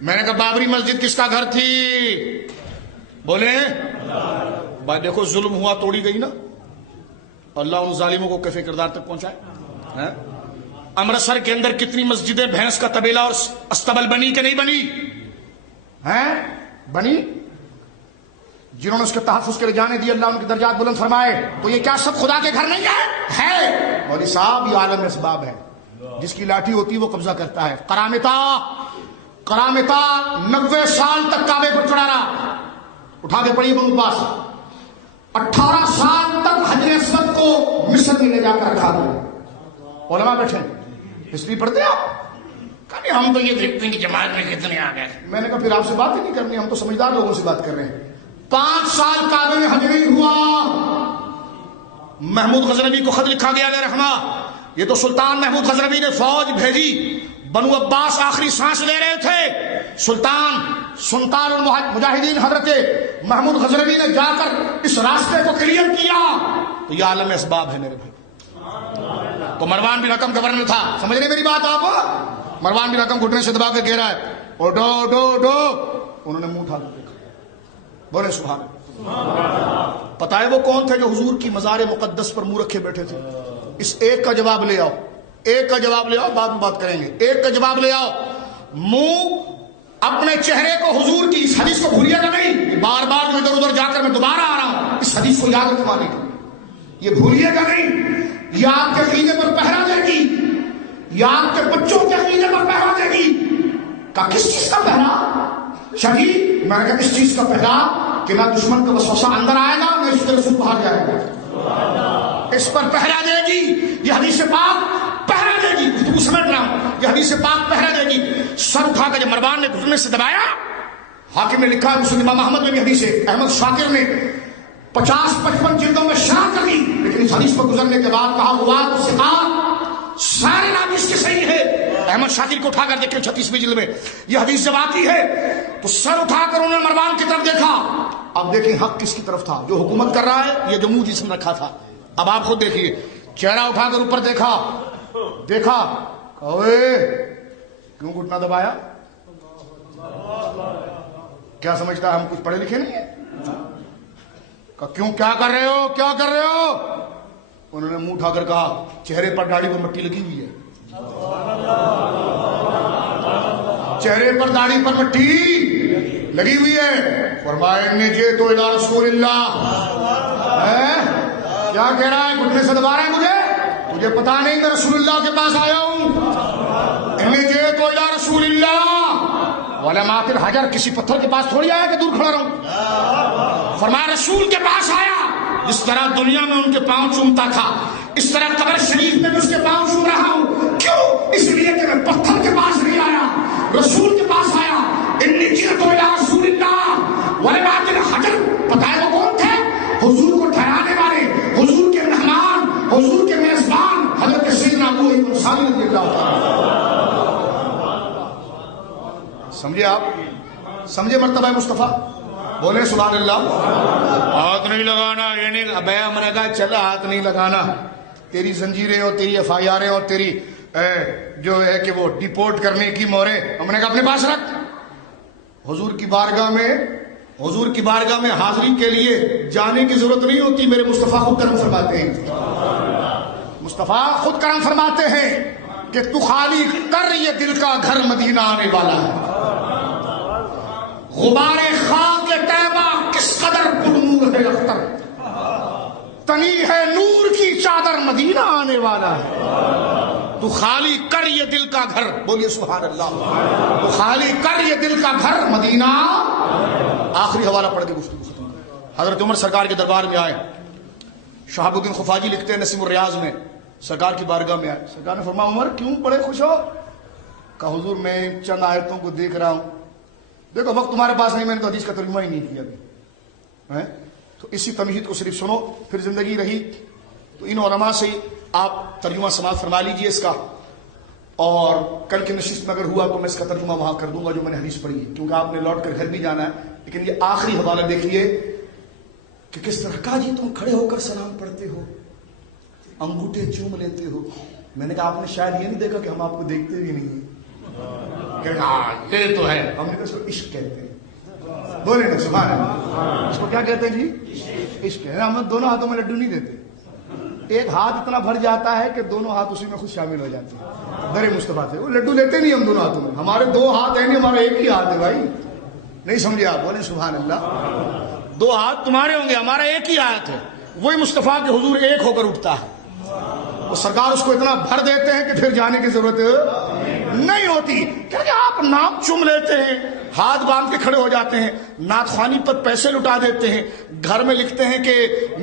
میں نے کہا بابری مسجد کس کا گھر تھی؟ بولے بھائی دیکھو ظلم ہوا, توڑی گئی نا. اللہ ان ظالموں کو کیفے کردار تک پہنچائے. امرتسر کے اندر کتنی مسجدیں بھینس کا طبیلہ اور استبل بنی کہ نہیں بنی ہیں؟ بنی. جنہوں نے اس کے تحفظ کے لیے جانے دی, اللہ ان کے درجات بلند فرمائے. تو یہ کیا سب خدا کے گھر نہیں ہے؟ مولوی صاحب یہ عالم اسباب ہے, جس کی لاٹھی ہوتی ہے وہ قبضہ کرتا ہے. کرامتا 90 سال تک کعبے پر چڑھا رہا. اٹھا کے پڑھیے ابن عباس, 18 سال تک حجر اسود کو مصر میں لے جا کر رکھا گیا. علماء بیٹھے, ہسٹری پڑھتے آپ؟ کبھی ہم تو یہ دیکھتے ہیں کہ جماعت میں کتنے آ گئے. میں نے کہا پھر آپ سے بات ہی نہیں کرنی, ہم تو سمجھدار لوگوں سے بات کر رہے ہیں. 5 سال کعبے میں حج نہیں ہوا. محمود غزنوی کو خط لکھا گیا علیہ رحمہ. یہ تو سلطان محمود غزنوی نے فوج بھیجی, بنو عباس آخری سانس لے رہے تھے. سلطان المجاہدین حضرت محمود غزنوی نے جا کر اس راستے کو کلیئر کیا. تو یہ عالم اسباب ہے میرے بھائی. تو مروان بن حکم گورنر تھا, سمجھ رہے میری بات آپ؟ مروان بن حکم گھٹنے سے دبا کے کہہ رہا ہے اٹھو اٹھو اٹھو. انہوں نے منہ اٹھا کر دیکھا, بولے سبحان. پتا ہے وہ کون تھے جو حضور کی مزار مقدس پر منہ رکھے بیٹھے تھے؟ اس ایک کا جواب لے آؤ, ایک کا جواب لے آؤ, بعد میں بات کریں گے. ایک کا جواب لے آؤ. منہ اپنے چہرے کو حضور کی اس حدیث کو بھولیے گا نہیں. بار بار جو ادھر ادھر جا کر میں دوبارہ آ رہا ہوں, اس حدیث کو یاد رکھوانے کا, یہ بھولیے گا نہیں. یہ آپ کے عقیدے پر پہرا دے گی, یہ آپ کے بچوں کے عقیدے پر پہرا دے گی. کا کس چیز کا پہرا؟ شہید. میں نے کہا اس چیز کا پہرا کہ نہ دشمن کا وسوسہ اندر آئے گا نہ اس طرف سے باہر جائے گا. اس پر پہرا دے گی. یہ حدیث پاک پہرا دے گی. تو سمجھ رہا ہوں, یہ حدیث پاک پہرا دے گی. سر اٹھا کر جب مروان نے گھٹنے سے دبایا, حاکم نے لکھا ہے مسلم امام احمد میں بھی حدیث ہے, احمد شاکر نے 50-55 جلدوں میں شرح کر دی, لیکن اس حدیث پر گزرنے کے بعد کہا روات و ثقات سارے نام اس کے صحیح ہے. احمد شاکر کو اٹھا کر دیکھیں 36ویں جلد میں یہ حدیث جب آتی ہے تو سر اٹھا کر انہوں نے مروان کی طرف دیکھا. اب دیکھیں حق کس کی طرف تھا, جو حکومت کر رہا ہے یا جو منہ جسم رکھا تھا. اب آپ خود دیکھیے, چہرہ اٹھا کر اوپر دیکھا, کہوے کیوں گھٹنا دبایا؟ کیا سمجھتا ہے ہم کچھ پڑھے لکھے نہیں ہیں؟ کہا کیوں، کیا کر رہے ہو، کیا کر رہے ہو؟ انہوں نے منہ اٹھا کر کہا چہرے پر داڑھی پر مٹی لگی ہوئی ہے، چہرے پر داڑھی پر مٹی لگی ہوئی ہے۔ فرمایا ان جئت الی رسول اللہ، کیا کہہ رہا ہے، گھٹنے سے دبا رہا ہے مجھے، تجھے پتا نہیں میں رسول اللہ کے پاس آیا ہوں۔ ان جئت الی رسول اللہ ولمات الحجر، کسی پتھر کے پاس تھوڑی آیا کہ دور کھڑا رہوں۔ فرمایا رسول کے پاس آیا، جس طرح دنیا میں ان کے پاؤں چومتا تھا اس طرح قبر شریف میں بھی اس کے پاؤں چوم رہا ہوں۔ کیوں؟ اس لیے کہ میں پتھر کے پاس نہیں آیا، رسول کے پاس آیا۔ انی جئت الی رسول اللہ ولمات الحجر، پتہ ہے وہ کون تھے؟ حضور کو ٹھہرانے والے، حضور کے مہمان، حضور کے میزبان حضرت سیدنا ابو ایوب انصاری رضی اللہ تعالیٰ۔ سمجھے آپ، سمجھے مرتبہ مصطفیٰ، بولے سبحان اللہ۔ ہاتھ نہیں لگانا، یہ نہیں ابیا، میں نے کہا چلا ہاتھ نہیں لگانا، تیری زنجیریں اور تیری ایف آئی آریں اور تیری جو ہے کہ وہ ڈیپورٹ کرنے کی موریں ہم نے کہا اپنے پاس رکھ۔ حضور کی بارگاہ میں حاضری کے لیے جانے کی ضرورت نہیں ہوتی، میرے مصطفیٰ خود کرم فرماتے ہیں، مصطفیٰ خود کرم فرماتے ہیں کہ تو خالی کر، یہ دل کا گھر مدینہ آنے والا ہے۔ غبار خاک طیبہ کس قدر پرنور ہے اختر، تنی ہے نور کی چادر مدینہ آنے والا ہے۔ تو خالی کر یہ دل کا گھر، بولیے سبحان اللہ، تو خالی کر یہ دل کا گھر مدینہ۔ آخری حوالہ پڑھ کے گفتگو ختم کریں۔ حضرت عمر سرکار کے دربار میں آئے، شہاب الدین خفاجی لکھتے ہیں نسیم الریاض میں، سرکار کی بارگاہ میں آئے، سرکار نے فرمایا عمر کیوں بڑے خوش ہو؟ کہا حضور میں چند آیتوں کو دیکھ رہا ہوں، دیکھو وقت تمہارے پاس نہیں، میں نے تو حدیث کا ترجمہ ہی نہیں کیا ابھی، تو اسی تمہید کو صرف سنو، پھر زندگی رہی تو ان علماء سے آپ ترجمہ سماعت فرما لیجئے اس کا، اور کل کی نشست میں اگر ہوا تو میں اس کا ترجمہ وہاں کر دوں گا جو میں نے حدیث پڑھی ہے، کیونکہ آپ نے لوٹ کر گھر بھی جانا ہے۔ لیکن یہ آخری حوالہ دیکھیے کہ کس طرح کا جی تم کھڑے ہو کر سلام پڑھتے ہو، انگوٹھے چوم لیتے ہو۔ میں نے کہا آپ نے شاید یہ نہیں دیکھا کہ ہم آپ کو دیکھتے بھی نہیں ہیں، کہ یہ تو ہے، ہم نے کہا اس کو عشق کہتے ہیں، بولے نا سبحان اللہ، اس کو کیا کہتے ہیں جی؟ عشق ہے۔ ہم دونوں ہاتھوں میں لڈو نہیں دیتے، ایک ہاتھ اتنا بھر جاتا ہے کہ دونوں ہاتھ اسی میں خود شامل ہو جاتے ہیں، در مصطفیٰ سے وہ لڈو لیتے نہیں ہم دونوں ہاتھوں میں، ہمارے دو ہاتھ ہیں نہیں، ہمارا ایک ہی ہاتھ ہے بھائی، نہیں سمجھے آپ، بولے سبحان اللہ۔ دو ہاتھ تمہارے ہوں گے، ہمارا ایک ہی ہاتھ ہے، وہی مصطفیٰ کے حضور ایک ہو کر اٹھتا ہے، وہ سرکار اس کو اتنا بھر دیتے ہیں کہ پھر جانے کی ضرورت نہیں ہوتی، کیونکہ آپ نام چوم لیتے ہیں، ہاتھ باندھ کے کھڑے ہو جاتے ہیں، نعت خوانی پر پیسے لٹا دیتے ہیں، گھر میں لکھتے ہیں کہ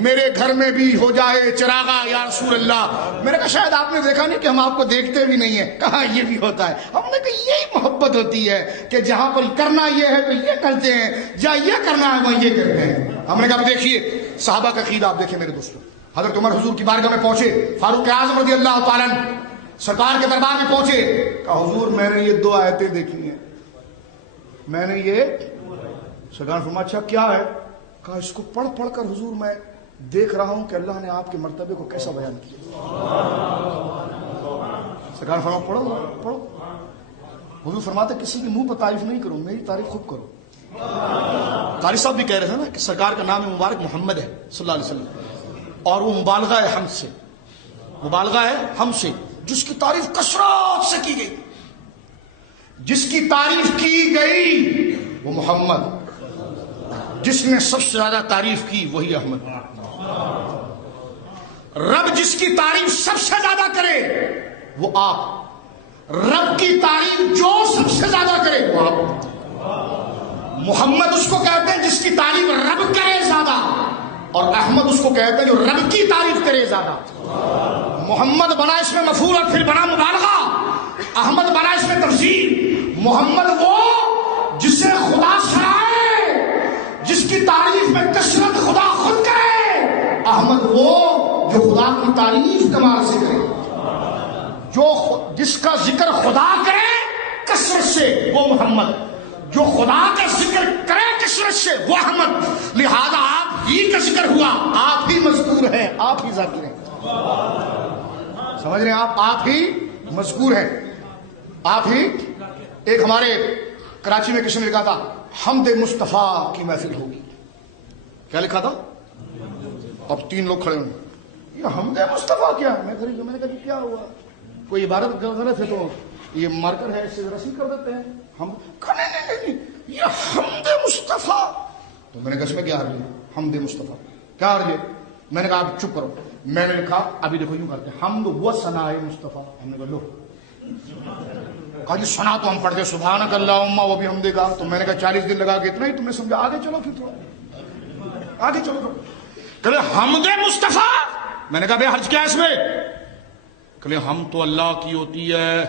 میرے گھر میں بھی ہو جائے چراغا یا رسول اللہ۔ میں نے کہا شاید آپ نے دیکھا نہیں کہ ہم آپ کو دیکھتے بھی نہیں ہیں، کہاں یہ بھی ہوتا ہے۔ ہم نے کہا یہی محبت ہوتی ہے کہ جہاں پر کرنا یہ ہے تو یہ کرتے ہیں، جہاں یہ کرنا ہے وہاں یہ کرتے ہیں۔ ہم نے کہا دیکھیے صحابہ کا عقیدہ آپ دیکھیں میرے دوستوں، حضرت عمر حضور کی بارگاہ میں پہنچے، فاروق اعظم رضی اللہ تعالیٰ سرکار کے دربار میں پہنچے، کہا حضور میں نے یہ دو آیتیں دیکھی ہیں، میں نے یہ، سرکار نے فرمایا اچھا کیا ہے؟ کہا اس کو پڑھ پڑھ کر حضور میں دیکھ رہا ہوں کہ اللہ نے آپ کے مرتبے کو کیسا بیان کیا۔ سرکار نے فرمایا پڑھو پڑھو۔ حضور فرماتے کسی کے منہ پر تعریف نہیں کروں، میری تعریف خود کرو۔ قاری صاحب بھی کہہ رہے تھے نا کہ سرکار کا نام مبارک محمد ہے صلی اللہ علیہ وسلم، اور وہ مبالغہ ہے ہم سے، مبالغہ ہے ہم سے، جس کی تعریف کثرت سے کی گئی، جس کی تعریف کی گئی وہ محمد، جس نے سب سے زیادہ تعریف کی وہی احمد۔ رب جس کی تعریف سب سے زیادہ کرے وہ آپ، رب کی تعریف جو سب سے زیادہ کرے وہ آپ۔ محمد اس کو کہتے ہیں جس کی تعریف رب کرے زیادہ، اور احمد اس کو کہتے ہیں جو رب کی تعریف کرے زیادہ۔ محمد بنا اس میں مفعول اور پھر بنا مبالغہ، احمد بنا اس میں تفضیل۔ محمد وہ جسے خدا سرائے، جس کی تعریف میں کثرت خدا خود کرے، احمد وہ جو خدا کی تعریف کمال سے کرے، جو جس کا ذکر خدا کرے کثرت سے وہ محمد، جو خدا کا ذکر کرے کثرت سے وہ احمد۔ لہذا آپ ہی کا ذکر ہوا، آپ ہی مذکور ہیں، آپ ہی ذاکر ہیں، سمجھ رہے ہیں آپ ہی مذکور ہیں، آپ ہی۔ ایک ہمارے کراچی میں کسی نے لکھا تھا حمد مصطفیٰ کی محفل ہوگی. کیا لکھا تھا؟ اب 3 لوگ کھڑے ہوئے, یہ حمد مصطفیٰ کیا؟ میں نے کہا کیا ہوا, کوئی عبادت غلط ہے تو یہ مارکر ہے, اس سے رسی کر دیتے ہیں. ہم نہیں, یہ حمد مصطفیٰ. تو میں نے کہا اس میں کیا حرج ہے؟ حمد مصطفیٰ کیا حرج ہے؟ میں نے کہا آپ چپ کرو. میں نے لکھا ابھی دیکھو یوں کرتے حمد و ثناء مصطفیٰ. ہم نے کہا لو, کہا جی سنا تو ہم پڑھتے سبحانک اللہم و بحمدک. تو میں نے کہا 40 دن لگا کے اتنا ہی تم نے سمجھا, آگے چلو پھر تھوڑا آگے چلو. کہ حمد مصطفیٰ, میں نے کہا بے حرج کیا ہے اس میں؟ کہ ہم تو اللہ کی ہوتی ہے,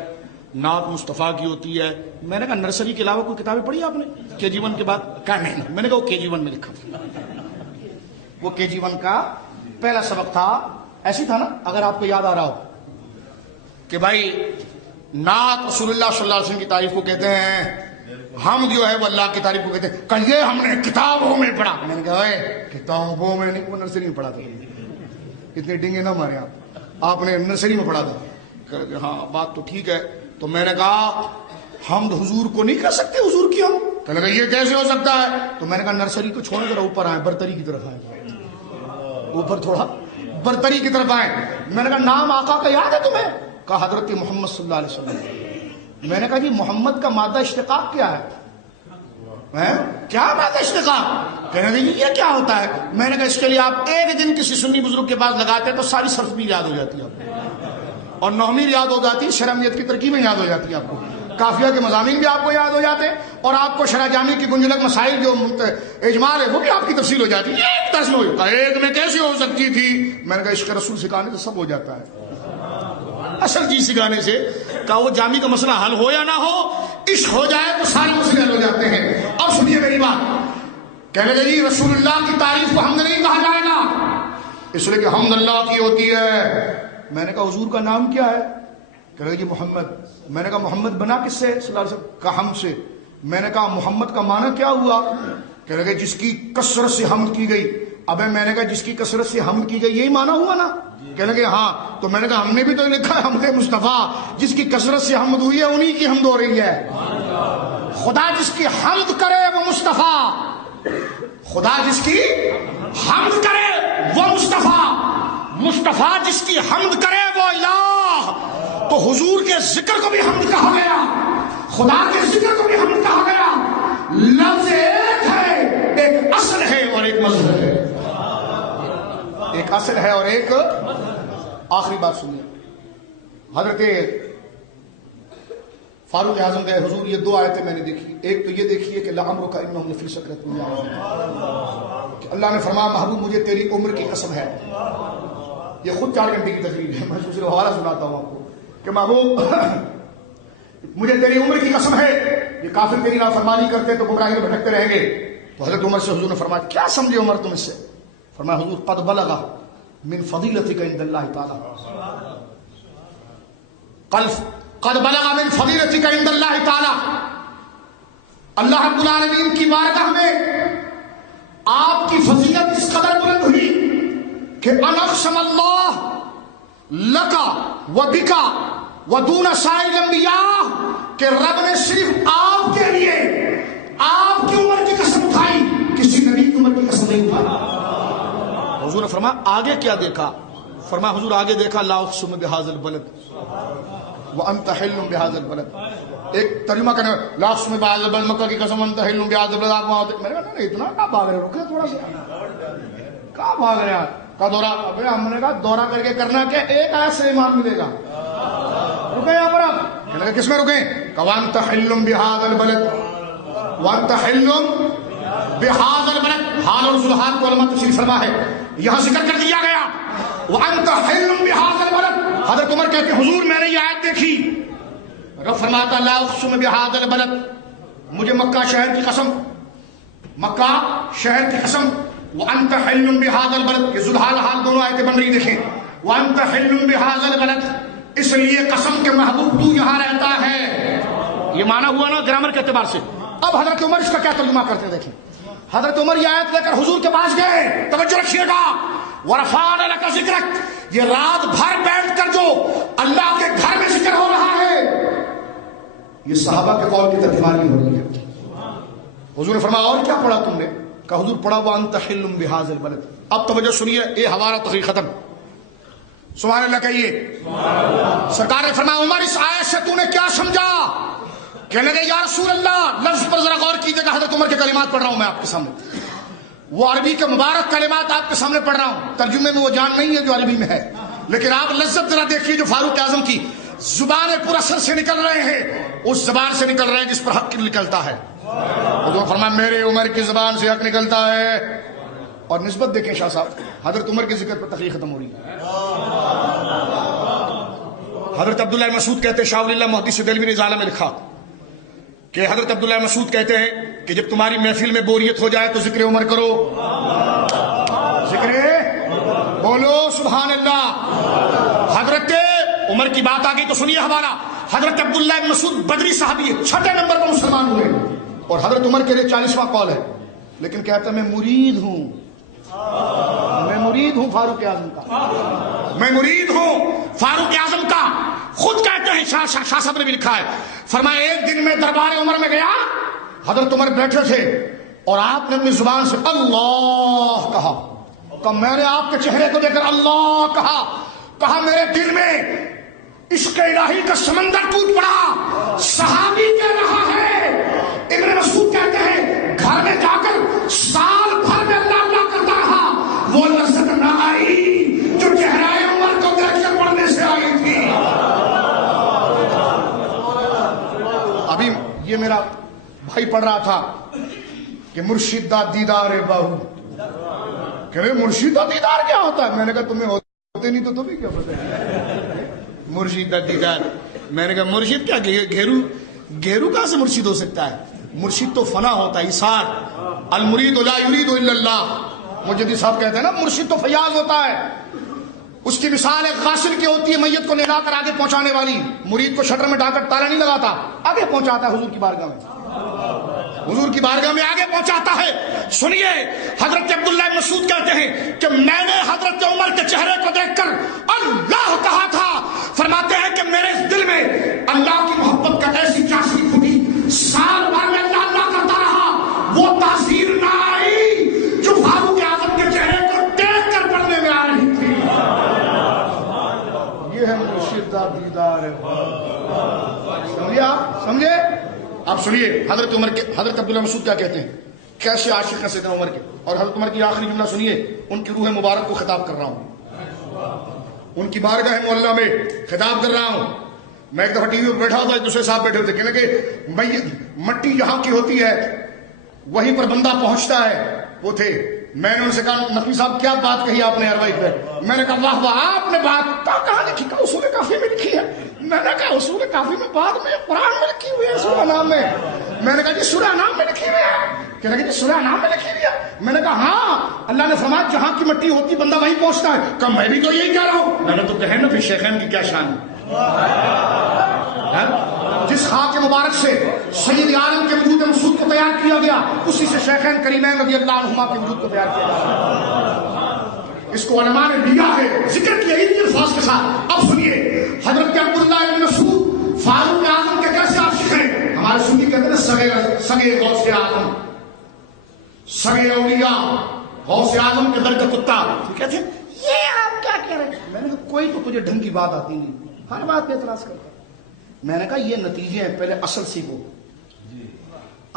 نعت مصطفیٰ کی ہوتی ہے. میں نے کہا نرسری کے علاوہ کوئی کتابیں پڑھی آپ نے KG1 کے بعد؟ کہا نہیں. میں نے کہا وہ KG1 میں لکھا تھا, وہ KG1 کا پہلا سبق تھا. ایسی تھا نا, اگر آپ کو یاد آ رہا ہو کہ بھائی نعت رسول اللہ صلی اللہ علیہ وسلم کی تعریف کو کہتے ہیں, ہم جو ہے وہ اللہ کی تعریف کو کہتے ہیں. کہ یہ ہم نے کتابوں میں پڑھا. میں نے کہا کتابوں میں نہیں, وہ نرسری میں پڑھا تھا. اتنے ڈنگے نہ مارے آپ نے نرسری میں پڑھا تھا. ہاں بات تو ٹھیک ہے. تو میں نے کہا حمد حضور کو نہیں کہہ سکتے, حضور کی ہم. کہنے لگا یہ کیسے ہو سکتا ہے؟ تو میں نے کہا نرسری کو چھوڑے ذرا اوپر آئے, برتری کی طرف آئے, اوپر تھوڑا برتری کی طرف آئے. میں نے کہا نام آقا کا یاد ہے تمہیں؟ کہا حضرت محمد صلی اللہ علیہ وسلم. میں نے کہا جی محمد کا مادہ اشتقاق کیا ہے؟ کیا مادہ اشتقاق؟ کہنے لگے یہ کیا ہوتا ہے؟ میں نے کہا اس کے لیے آپ ایک دن کسی سنی بزرگ کے پاس لگاتے ہیں تو ساری صرف بھی یاد ہو جاتی ہے آپ کو, اور نحوی یاد ہو جاتی ہے, شرمیت کی ترکیبیں یاد ہو جاتی ہیں آپ کو, قافیہ کے مضامین بھی آپ کو یاد ہو جاتے ہیں, اور آپ کو شرح جامی کی گنجلک مسائل جو اجمال ہے وہ بھی آپ کی تفصیل ہو جاتی ہے. ایک درس میں ہوتا ہے, ایک میں کیسے ہو سکتی تھی؟ میں نے کہا عشق رسول سکھانے سے سب ہو جاتا ہے, اصل چیز سکھانے سے. کہا وہ جامی کا مسئلہ حل ہو یا نہ ہو, عشق ہو جائے تو سارے مسئلے حل ہو جاتے ہیں. اب سنیے میری بات. کہنے لگے جی رسول اللہ کی تعریف کو حمد نہیں کہا جائے گا, اس لیے کہ حمد اللہ کی ہوتی ہے. میں نے کہا حضور کا نام کیا ہے؟ کہنے لگے جی محمد. میں نے کہا محمد بنا کس سے؟ صلی اللہ علیہ وسلم. کہا ہم سے. میں نے کہا محمد کا معنی کیا ہوا؟ کہنے لگے جس کی کثرت سے حمد کی گئی. ابے میں نے کہا جس کی کثرت سے حمد کی گئی یہی معنی ہوا نا؟ کہنے لگے ہاں. تو میں نے کہا ہم نے بھی تو لکھا ہے حمد مصطفیٰ, جس کی کثرت سے حمد ہوئی ہے انہی کی حمد ہو رہی ہے. خدا جس کی حمد کرے وہ مصطفیٰ, خدا جس کی حمد کرے وہ مصطفیٰ, مصطفیٰ جس کی حمد کرے وہ الہ. تو حضور کے ذکر کو بھی حمد کہا گیا, خدا کے ذکر کو بھی حمد کہا گیا. لفظ ایک ہے, ایک اصل ہے اور ایک مظہر ہے. ایک اصل ہے اور ایک. آخری بات سنیے, حضرت فاروق اعظم گئے حضور, یہ 2 آیتیں میں نے دیکھی. ایک تو یہ دیکھیے کہ لعمرک انہم لفی سکرتہم یعمہون, کہ اللہ نے فرمایا محبوب مجھے تیری عمر کی قسم ہے. یہ خود 4 گھنٹے کی تقریر ہے, میں صرف حوالہ سناتا ہوں آپ کو کہ محبوب مجھے تیری عمر کی قسم ہے, یہ کافر تیری نافرمانی کرتے تو گمراہی میں بھٹکتے رہیں گے. تو حضرت عمر سے حضور نے فرمایا کیا سمجھے عمر تم اس سے؟ فرمایا حضور قد بلغ من فضیلتک عند اللہ تعالی, قد بلغ من فضیلتک عند اللہ تعالی, اللہ رب العالمین کی بارگاہ میں آپ کی فضیلت اس قدر بلند ہوئی کہ ان اقسم اللہ لکا و بکا و دون سائر الانبیاء, کہ رب نے صرف آپ کے لیے آپ کی عمر کی قسم اٹھائی, کسی نبی کی عمر کی قسم نہیں اٹھائی. حضور نے فرمایا آگے کیا دیکھا؟ فرمایا حضور آگے دیکھا لا اقسم بہذا البلد وانت حل بہذا البلد. ایک ترجمہ کرنے لا اقسم بہذا البلد, مکہ کی قسم انت حل بہذا البلد. آپ وہاں ہوتے, میں نے کہا نہیں اتنا کہاں بھاگ رہے, رکے تھوڑا سا, کہاں بھاگ رہے ہیں کا دورہ. ابے ہم نے کہا دورہ کر کے کرنا کہ ایک آیت سے ایمان ملے گا. رکے یہاں پر آپ, کہنے لگے کس میں رکیں؟ کہ وانت حل بہذا البلد وانت حل بہذا البلد. حال اور ذوالحال کو علماء تفسیر فرما ہے, یہاں ذکر کر دیا گیا وانت حل بہذا البلد. حضرت عمر کہتے ہیں حضور میں نے یہ آیت دیکھی, رب فرماتا لا اقسم بہذا البلد, مجھے مکہ شہر کی قسم, مکہ شہر کی قسم, وانت حل بہذا البلد. یہ ذوالحال حال دونوں آیتیں بن رہی دیکھیں, وانت حل بہذا البلد, اس لیے قسم کے محبوب تو یہاں رہتا ہے. یہ معنی ہوا نا گرامر کے اعتبار سے. اب حضرت عمر اس کا کیا ترجمہ کرتے ہیں دیکھیں. حضرت عمر یہ آیت لے کر حضور کے پاس گئے, توجہ رکھیے گا, ورفعنا لک ذکرک, یہ رات بھر بیٹھ کر جو اللہ کے گھر میں ذکر ہو رہا ہے, یہ صحابہ کے قول کی ترجمانی ہو رہی ہے. حضور نے فرمایا اور کیا پڑھا تم نے؟ کہا حضور پڑھا وانت حل بہذا البلد. اب توجہ سنیے، یہ حوالہ تقریر ختم. سبحان اللہ کہیے. سرکار نے فرمایا عمر اس آیت سے تو نے کیا سمجھا؟ کہنے لگے یا رسول اللہ لفظ پر ذرا غور کیجیے گا. حضرت عمر کے کلمات پڑھ رہا ہوں میں آپ کے سامنے، وہ عربی کے مبارک کلمات آپ کے سامنے پڑھ رہا ہوں. ترجمے میں وہ جان نہیں ہے جو عربی میں ہے، لیکن آپ لذت ذرا دیکھیے جو فاروق اعظم کی زبان پر اثر سے نکل رہے ہیں، اس زبان سے نکل رہے ہیں جس پر حق نکلتا ہے. حضور فرمایا میرے عمر کی زبان سے حق نکلتا ہے. اور نسبت دیکھیں شاہ صاحب، حضرت عمر کے ذکر پر تقریر ختم ہو رہی ہے. حضرت عبداللہ مسعود کہتے ہیں، شاہ ولی اللہ محدث دہلوی نے رسالہ میں لکھا کہ حضرت عبداللہ مسعود کہتے ہیں کہ جب تمہاری محفل میں بوریت ہو جائے تو ذکر عمر کرو. ذکر بولو سبحان اللہ. حضرت عمر کی بات آ گئی تو سنیے حوالہ. حضرت عبداللہ مسعود بدری صحابی 6 نمبر پر مسلمان ہوئے، اور حضرت عمر کے لیے 40واں قول ہے، لیکن کہتا میں مرید ہوں، میں مرید ہوں فاروق اعظم کا، میں مرید ہوں فاروق اعظم کا. خود کہتے ہیں، شاہ صاحب نے بھی لکھا ہے، فرمایا ایک دن میں دربار عمر میں گیا، حضرت عمر بیٹھے تھے اور آپ نے اپنی زبان سے اللہ کہا. میں نے آپ کے چہرے کو دیکھ کر اللہ کہا میرے دل میں عشق الہی کا سمندر ٹوٹ پڑا. صحابی کہہ رہا ہے، ابن مسعود کہتے ہیں گھر میں جا کر سال بھر میں اللہ اللہ کرتا رہا، وہ لذت نہ آئی جو چہرہ عمر کو دیکھ کر پڑھنے سے آئی تھی. ابھی یہ میرا بھائی پڑھ رہا تھا کہ مرشد دا دیدار بہو، کہ مرشد دا دیدار کیا ہوتا ہے؟ میں نے کہا تمہیں ہوتے نہیں تو تمہیں کیا پتہ ہے مرشد دا دیدار. میں نے کہا مرشد کیا گھیرو کہاں سے مرشد ہو سکتا ہے؟ مرشد تو فنا ہوتا ہے، ایثار. المرید لا یرید الا اللہ. مجدد صاحب کہتے ہیں نا مرشد تو فیاض ہوتا ہے. اس کی مثال ایک غاسل کی ہوتی ہے، میت کو نہلا کر آگے پہنچانے والی. مرید کو شٹر میں ڈال کر تالا نہیں لگاتا، آگے پہنچاتا ہے حضور کی بارگاہ میں، حضور کی بارگاہ میں آگے پہنچاتا ہے. سنیے حضرت عبداللہ مسعود کہتے ہیں کہ میں نے حضرت عمر کے چہرے کو دیکھ کر اللہ کہا تھا. فرماتے ہیں کہ میرے دل میں اللہ کی محبت کا ایسی چاشنی پھوٹی، سال بھر میں اللہ اللہ کرتا رہا، وہ تاثیر نہ آئی جو فاروق اعظم کے چہرے کو دیکھ کر پڑھنے میں آ رہی تھی. یہ ہے مرشد دا دیدار. سمجھے آپ؟ سمجھے آپ؟ سنیے حضرت عبداللہ مسعود کیا کہتے ہیں، کیسے عاشق ہیں سیدنا عمر کے. اور حضرت عمر کی آخری جملہ سنیے، ان کی روح مبارک کو خطاب کر رہا ہوں، ان کی بارگاہ معلیٰ میں خطاب کر رہا ہوں. میں ایک دفعہ ٹی وی پہ بیٹھا تھا، ایک دوسرے صاحب بیٹھے ہوتے، کہنے کہ مٹی جہاں کی ہوتی ہے وہیں پر بندہ پہنچتا ہے. وہ تھے، میں نے ان سے کہا نقوی صاحب کیا بات کہی آپ نے اروائی پہ؟ میں نے کہا واہ واہ آپ نے بات کہاں لکھی؟ کہا اصول کافی میں لکھی ہے. میں نے کہا اصول کافی میں بعد میں قرآن میں لکھی ہوئی ہے سورہ نام میں. میں نے کہا جی سورہ نام میں لکھی ہوئی ہے؟ کہنے کہ جی سورہ نام میں لکھی ہوئی ہے. میں نے کہا ہاں اللہ نے فرمایا جہاں کی مٹی ہوتی بندہ وہیں پہنچتا ہے. کہا میں بھی تو یہی کہہ رہا ہوں. میں نے تو کہا نا پھر شیخین کی کیا شان ہے. جس خاک مبارک سے سید عالم کے وجود مسعود کو تیار کیا گیا، اسی سے شیخین کریمین رضی اللہ عنہما کے وجود کو تیار کیا گیا. اس کو علماء نے لیا ہے، ذکر کیا انہی الفاظ کے ساتھ. اب سنیے حضرت عبداللہ بن مسعود فاروق اعظم کے کیسے عاشق ہیں. ہمارے سنی کہتے ہیں سگے غوث اعظم، سگے اولیاء، غوث اعظم کے در کا کتا. کہتے ہیں یہ آپ کیا کہہ رہے ہیں؟ میں نے کہا کوئی تو تجھے ڈھنگ کی بات آتی نہیں، ہر بات پہ اعتراض کرتا. میں نے کہا یہ نتیجے ہیں، پہلے اصل سیکھو،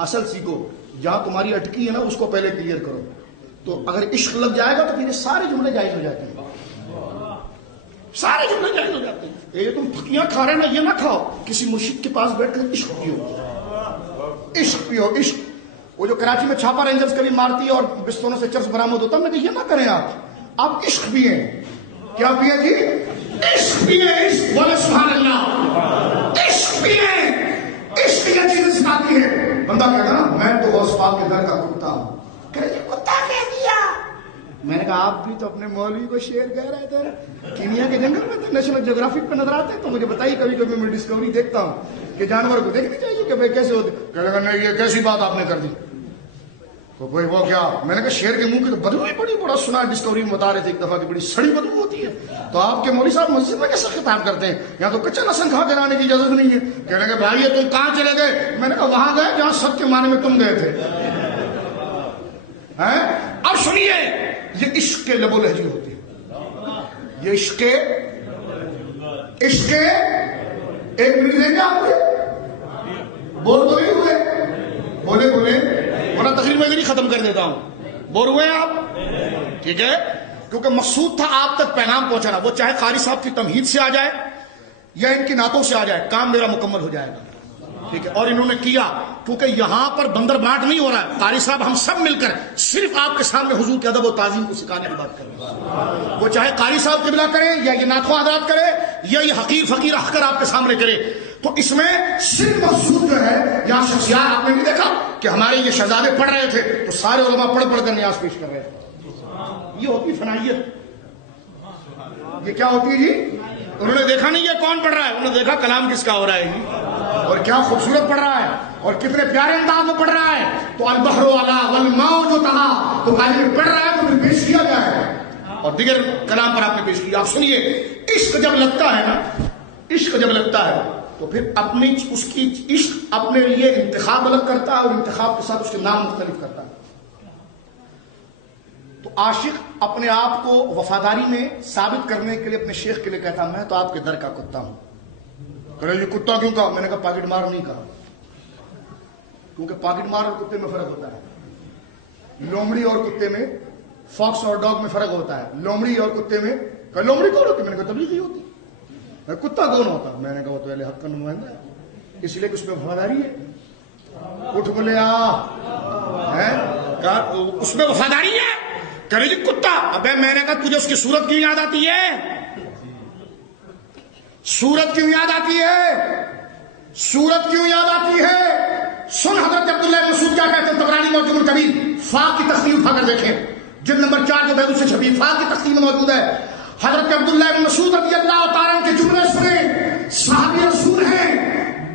اصل سیکھو. جہاں تمہاری اٹکی ہے نا اس کو پہلے کلیئر کرو. تو اگر عشق لگ جائے گا تو پھر یہ سارے جملے جائز ہو جاتے ہیں، سارے جملے جائز ہو جاتے ہیں. یہ تم پھکیاں کھا رہے نا، یہ نہ کھاؤ. کسی مرشد کے پاس بیٹھ کر عشق پیو، عشق پیو، عشق. وہ جو کراچی میں چھاپا رینجرز کبھی مارتی ہے اور بستونوں سے چرس برآمد ہوتا ہے، میں کہ یہ نہ کریں آپ عشق پیئیں. کیا پیئیں جی؟ عشق پیئیں. عشق بولے سبحان اللہ. عشق پیئیں. عشق یہ چیزیں سکھاتی ہے. بندہ کہتا نا میں تو غوث پاک کے در کا کتا ہوں، کہ کتا کہہ دیا. میں نے کہا آپ بھی تو اپنے مولوی کو شیر کہہ رہے تھے. کینیا کے جنگل میں تو نیشنل جیوگرافک پہ نظر آتے ہیں. تو مجھے بتائیے کبھی کبھی میں ڈسکوری دیکھتا ہوں کہ جانور کو دیکھنی چاہیے کہ بھائی کیسے ہوتے. کہنے لگا نہیں یہ کیسی بات آپ نے کر دی. بھائی وہ کیا؟ میں نے کہا شیر کے منہ کی تو بدبو ہی بڑا سنا. ڈسکوری میں بتا رہے تھے ایک دفعہ کی بڑی سڑی بدبو ہوتی ہے. تو آپ کے مولوی صاحب مسجد میں کیسے خطاب کرتے ہیں؟ یہاں تو کچا لسن کھا کر آنے کی اجازت نہیں ہے. کہنے لگے بھائی یہ تم کہاں چلے گئے؟ میں نے کہا وہاں گئے جہاں سب کے معنی میں تم گئے تھے. ہیں؟ اب سنیے، یہ عشق کے لب و لہجے ہوتے ہیں، یہ عشق ایک منٹ دیں گے آپ کو؟ بول تو نہیں ہوئے؟ بولے ورنہ تقریر میں نہیں ختم کر دیتا ہوں۔ بول ہوئے آپ؟ ٹھیک ہے، کیونکہ مقصود تھا آپ تک پیغام پہنچانا، وہ چاہے قاری صاحب کی تمہید سے آ جائے یا ان کی نعتوں سے آ جائے، کام میرا مکمل ہو جائے گا، ٹھیک ہے۔ اور انہوں نے کیا، کیونکہ یہاں پر بندر بانٹ نہیں ہو رہا ہے، قاری صاحب ہم سب مل کر صرف آپ کے سامنے حضور کے ادب و تعظیم کو سکھانے کی بات کر رہے ہیں۔ وہ چاہے قاری صاحب قبلہ کرے یا یہ نعتخواں حضرات کرے یا یہ حقیر فقیر رکھ کر آپ کے سامنے کرے، تو اس میں صرف مقصود جو ہے، یہاں شخصیات آپ نے نہیں دیکھا کہ ہمارے یہ شہزادے پڑھ رہے تھے تو سارے علماء پڑھ کر نیاز پیش کر رہے تھے۔ یہ ہوتی فنائیت۔ یہ کیا ہوتی ہے جی؟ انہوں نے دیکھا نہیں یہ کون پڑھ رہا ہے، انہوں نے دیکھا کلام کس کا ہو رہا ہے جی، اور کیا خوبصورت پڑھ رہا ہے اور کتنے پیارے انداز میں پڑھ رہا ہے۔ تو البحر علا والماء جو تھا تو غالب پڑھ رہا ہے تو پھر پیش کیا جائے، اور دیگر کلام پر آپ نے پیش کیا۔ آپ سنیے، عشق جب لگتا ہے نا، عشق جب لگتا ہے تو پھر اپنی اس کی عشق اپنے لیے انتخاب الگ کرتا ہے اور انتخاب کے ساتھ اس کے نام مختلف کرتا ہے۔ تو عاشق اپنے آپ کو وفاداری میں ثابت کرنے کے لیے اپنے شیخ کے لیے کہتا میں تو آپ کے در کا کتا ہوں۔ کہ یہ کتا کیوں کہا؟ میں نے کہا پاکٹ مار نہیں کہا، کیونکہ پاکٹ مار اور کتے میں فرق ہوتا ہے، لومڑی اور کتے میں، فاکس اور ڈاگ میں فرق ہوتا ہے۔ لومڑی اور کتے میں، کہ لومڑی کون ہوتی؟ میں نے کہا تبلیغی ہوتی۔ کتا کون ہوتا؟ میں نے کہا وہ تو اہل حق کا نمائندہ ہے، اس لیے کہ اس میں وفاداری ہے۔ اٹھ بولے اس میں وفاداری ہے، کہہ رہے جی کتا۔ ابے میں نے کہا تجھے اس کی صورت کیوں یاد آتی ہے؟ صورت کیوں یاد آتی ہے؟ صورت کیوں یاد آتی ہے؟ سن حضرت عبداللہ بن مسعود کیا کہتے ہیں، طبرانی معجم الکبیر فا کی تختی اٹھا کر دیکھیں، جلد نمبر 4 جو بیض سے چھپی فا کی تختی میں موجود ہے۔ حضرت عبداللہ بن مسعود رضی اللہ تعالیٰ عنہ کے جملے سنیں، صحابی رسول ہیں،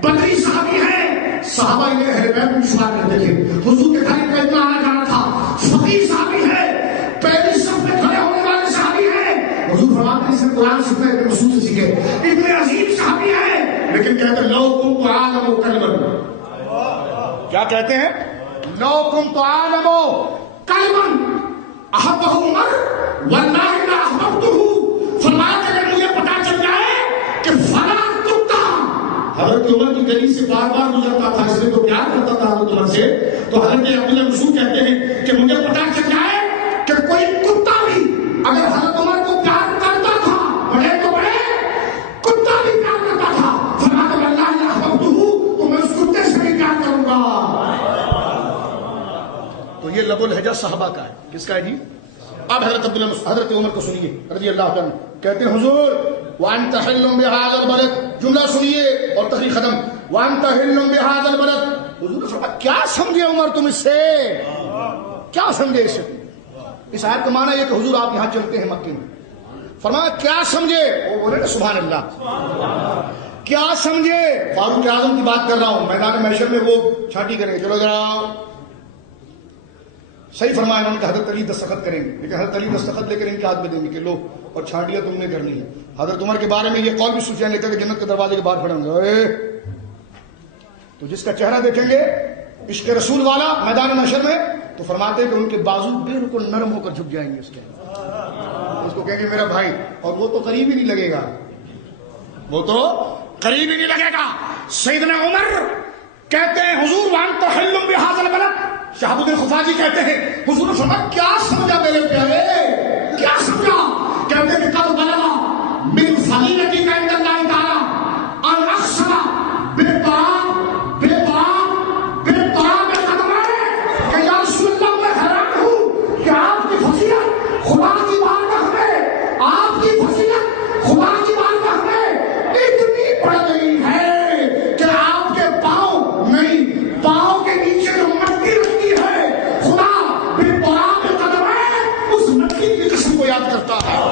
بدری صحابی ہیں، صحابہ یہ اہل بیت میں شمار کرتے تھے، حضور کے گھر پہ اتنا آنا جانا تھا، فقیر صحابی ہے، پہلی صف میں کھڑے ہونے والے صحابی ہیں، حضور فرماتے ہیں سے قرآن سیکھنا ابن مسعود سے سیکھے، اتنے عظیم صحابی ہیں، لیکن کہتے ہیں لو کنت عالم کلمن، کیا کہتے ہیں؟ لو کنت عالم کلمن احبہ عمر واللہ لا احببتہ، فرمایا کہ اگر مجھے پتا چل جائے کہ فلاں کتا حضرت عمر کی گلی سے بار بار گزرتا تھا، اس لیے تو پیار کرتا تھا حضرت عمر سے، تو حضرت عبداللہ بن مسعود کہتے ہیں کہ مجھے پتا چل جائے کہ کوئی کتا بھی اگر حضرت عمر کو پیار کرتا تھا، بڑے تو بڑے کتا بھی پیار کرتا تھا، فرمایا کہ اللہ لا احببتہ، تو میں اس کتے سے بھی پیار کروں گا۔ تو یہ لب و لہجہ صحابہ کا ہے، کس کا ہے جی؟ اب حضرت عمر کو سنیے رضی اللہ عنہ، کہتے ہیں حضور وانت حل بهذا البلد، جملہ سنیے اور تقریر ختم، وانت حل بهذا البلد، حضور نے فرمایا کیا سمجھے عمر تم اس سے، کیا سمجھے اس سے؟ اس آیت کا معنی یہ کہ حضور آپ یہاں چلتے ہیں مکے میں، فرمایا کیا سمجھے؟ وہ بولے نا سبحان اللہ، کیا سمجھے؟ فاروق اعظم کی بات کر رہا ہوں، میدان محشر میں وہ چھانٹی کریں گے، چلو ذرا صحیح فرمایا انہوں نے کہ حضرت علی دستخط کریں گے، لیکن حضرت علی دستخط لے کر ان کے ہاتھ میں دیں گے کہ لو اور چھانٹیاں تم نے کرنی ہے۔ حضرت عمر کے بارے میں یہ قول بھی سفیان لکھا کہ جنت کے دروازے کے باہر کھڑے ہوں گے، تو جس کا چہرہ دیکھیں گے عشق رسول والا میدان محشر میں، تو فرماتے ہیں کہ ان کے بازو بالکل نرم ہو کر جھک جائیں گے، اس کو کہیں گے میرا بھائی، اور وہ تو قریب ہی نہیں لگے گا، وہ تو قریب ہی نہیں لگے گا۔ سیدنا عمر کہتے ہیں حضور وانت حل بهذا البلد، شہاب الدین خفاجی کہتے ہیں حضور نے فرمایا کیا سمجھا میرے پیارے، کیا سمجھا؟ کہتے ہیں کہ قد بلغ من فضیلتک عند اللہ تعالی ان اخشع بالتراب قدمائک، کہ یا رسول اللہ میں حیران ہوں کہ آپ کی فضیلت خدا کی بارگاہ میں، آپ کی فضیلت خدا کی بارگاہ میں اتنی بڑھ گئی ہے کہ آپ کے پاؤں نہیں، پاؤں کے نیچے جو مٹی رکھتی ہے خدا بالتراب قدمائک اس مٹی کی قسم کو یاد کرتا ہے۔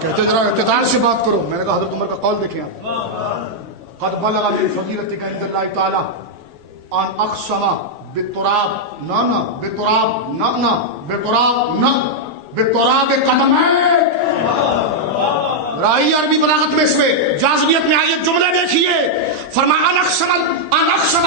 کہتے ذرا اعتدال سے بات کرو، میں نے کہا حضرت عمر کا قول دیکھیں آپ، قد بلغ من فضیلتک عند اللہ تعالی ان اقسم بالتراب نہ بالتراب نہ بالتراب نہ بالتراب قدمائک۔ رائی عربی بلاغت میں اس میں جاذبیت میں آئی جملے دیکھیے، فرمایا ان اقسم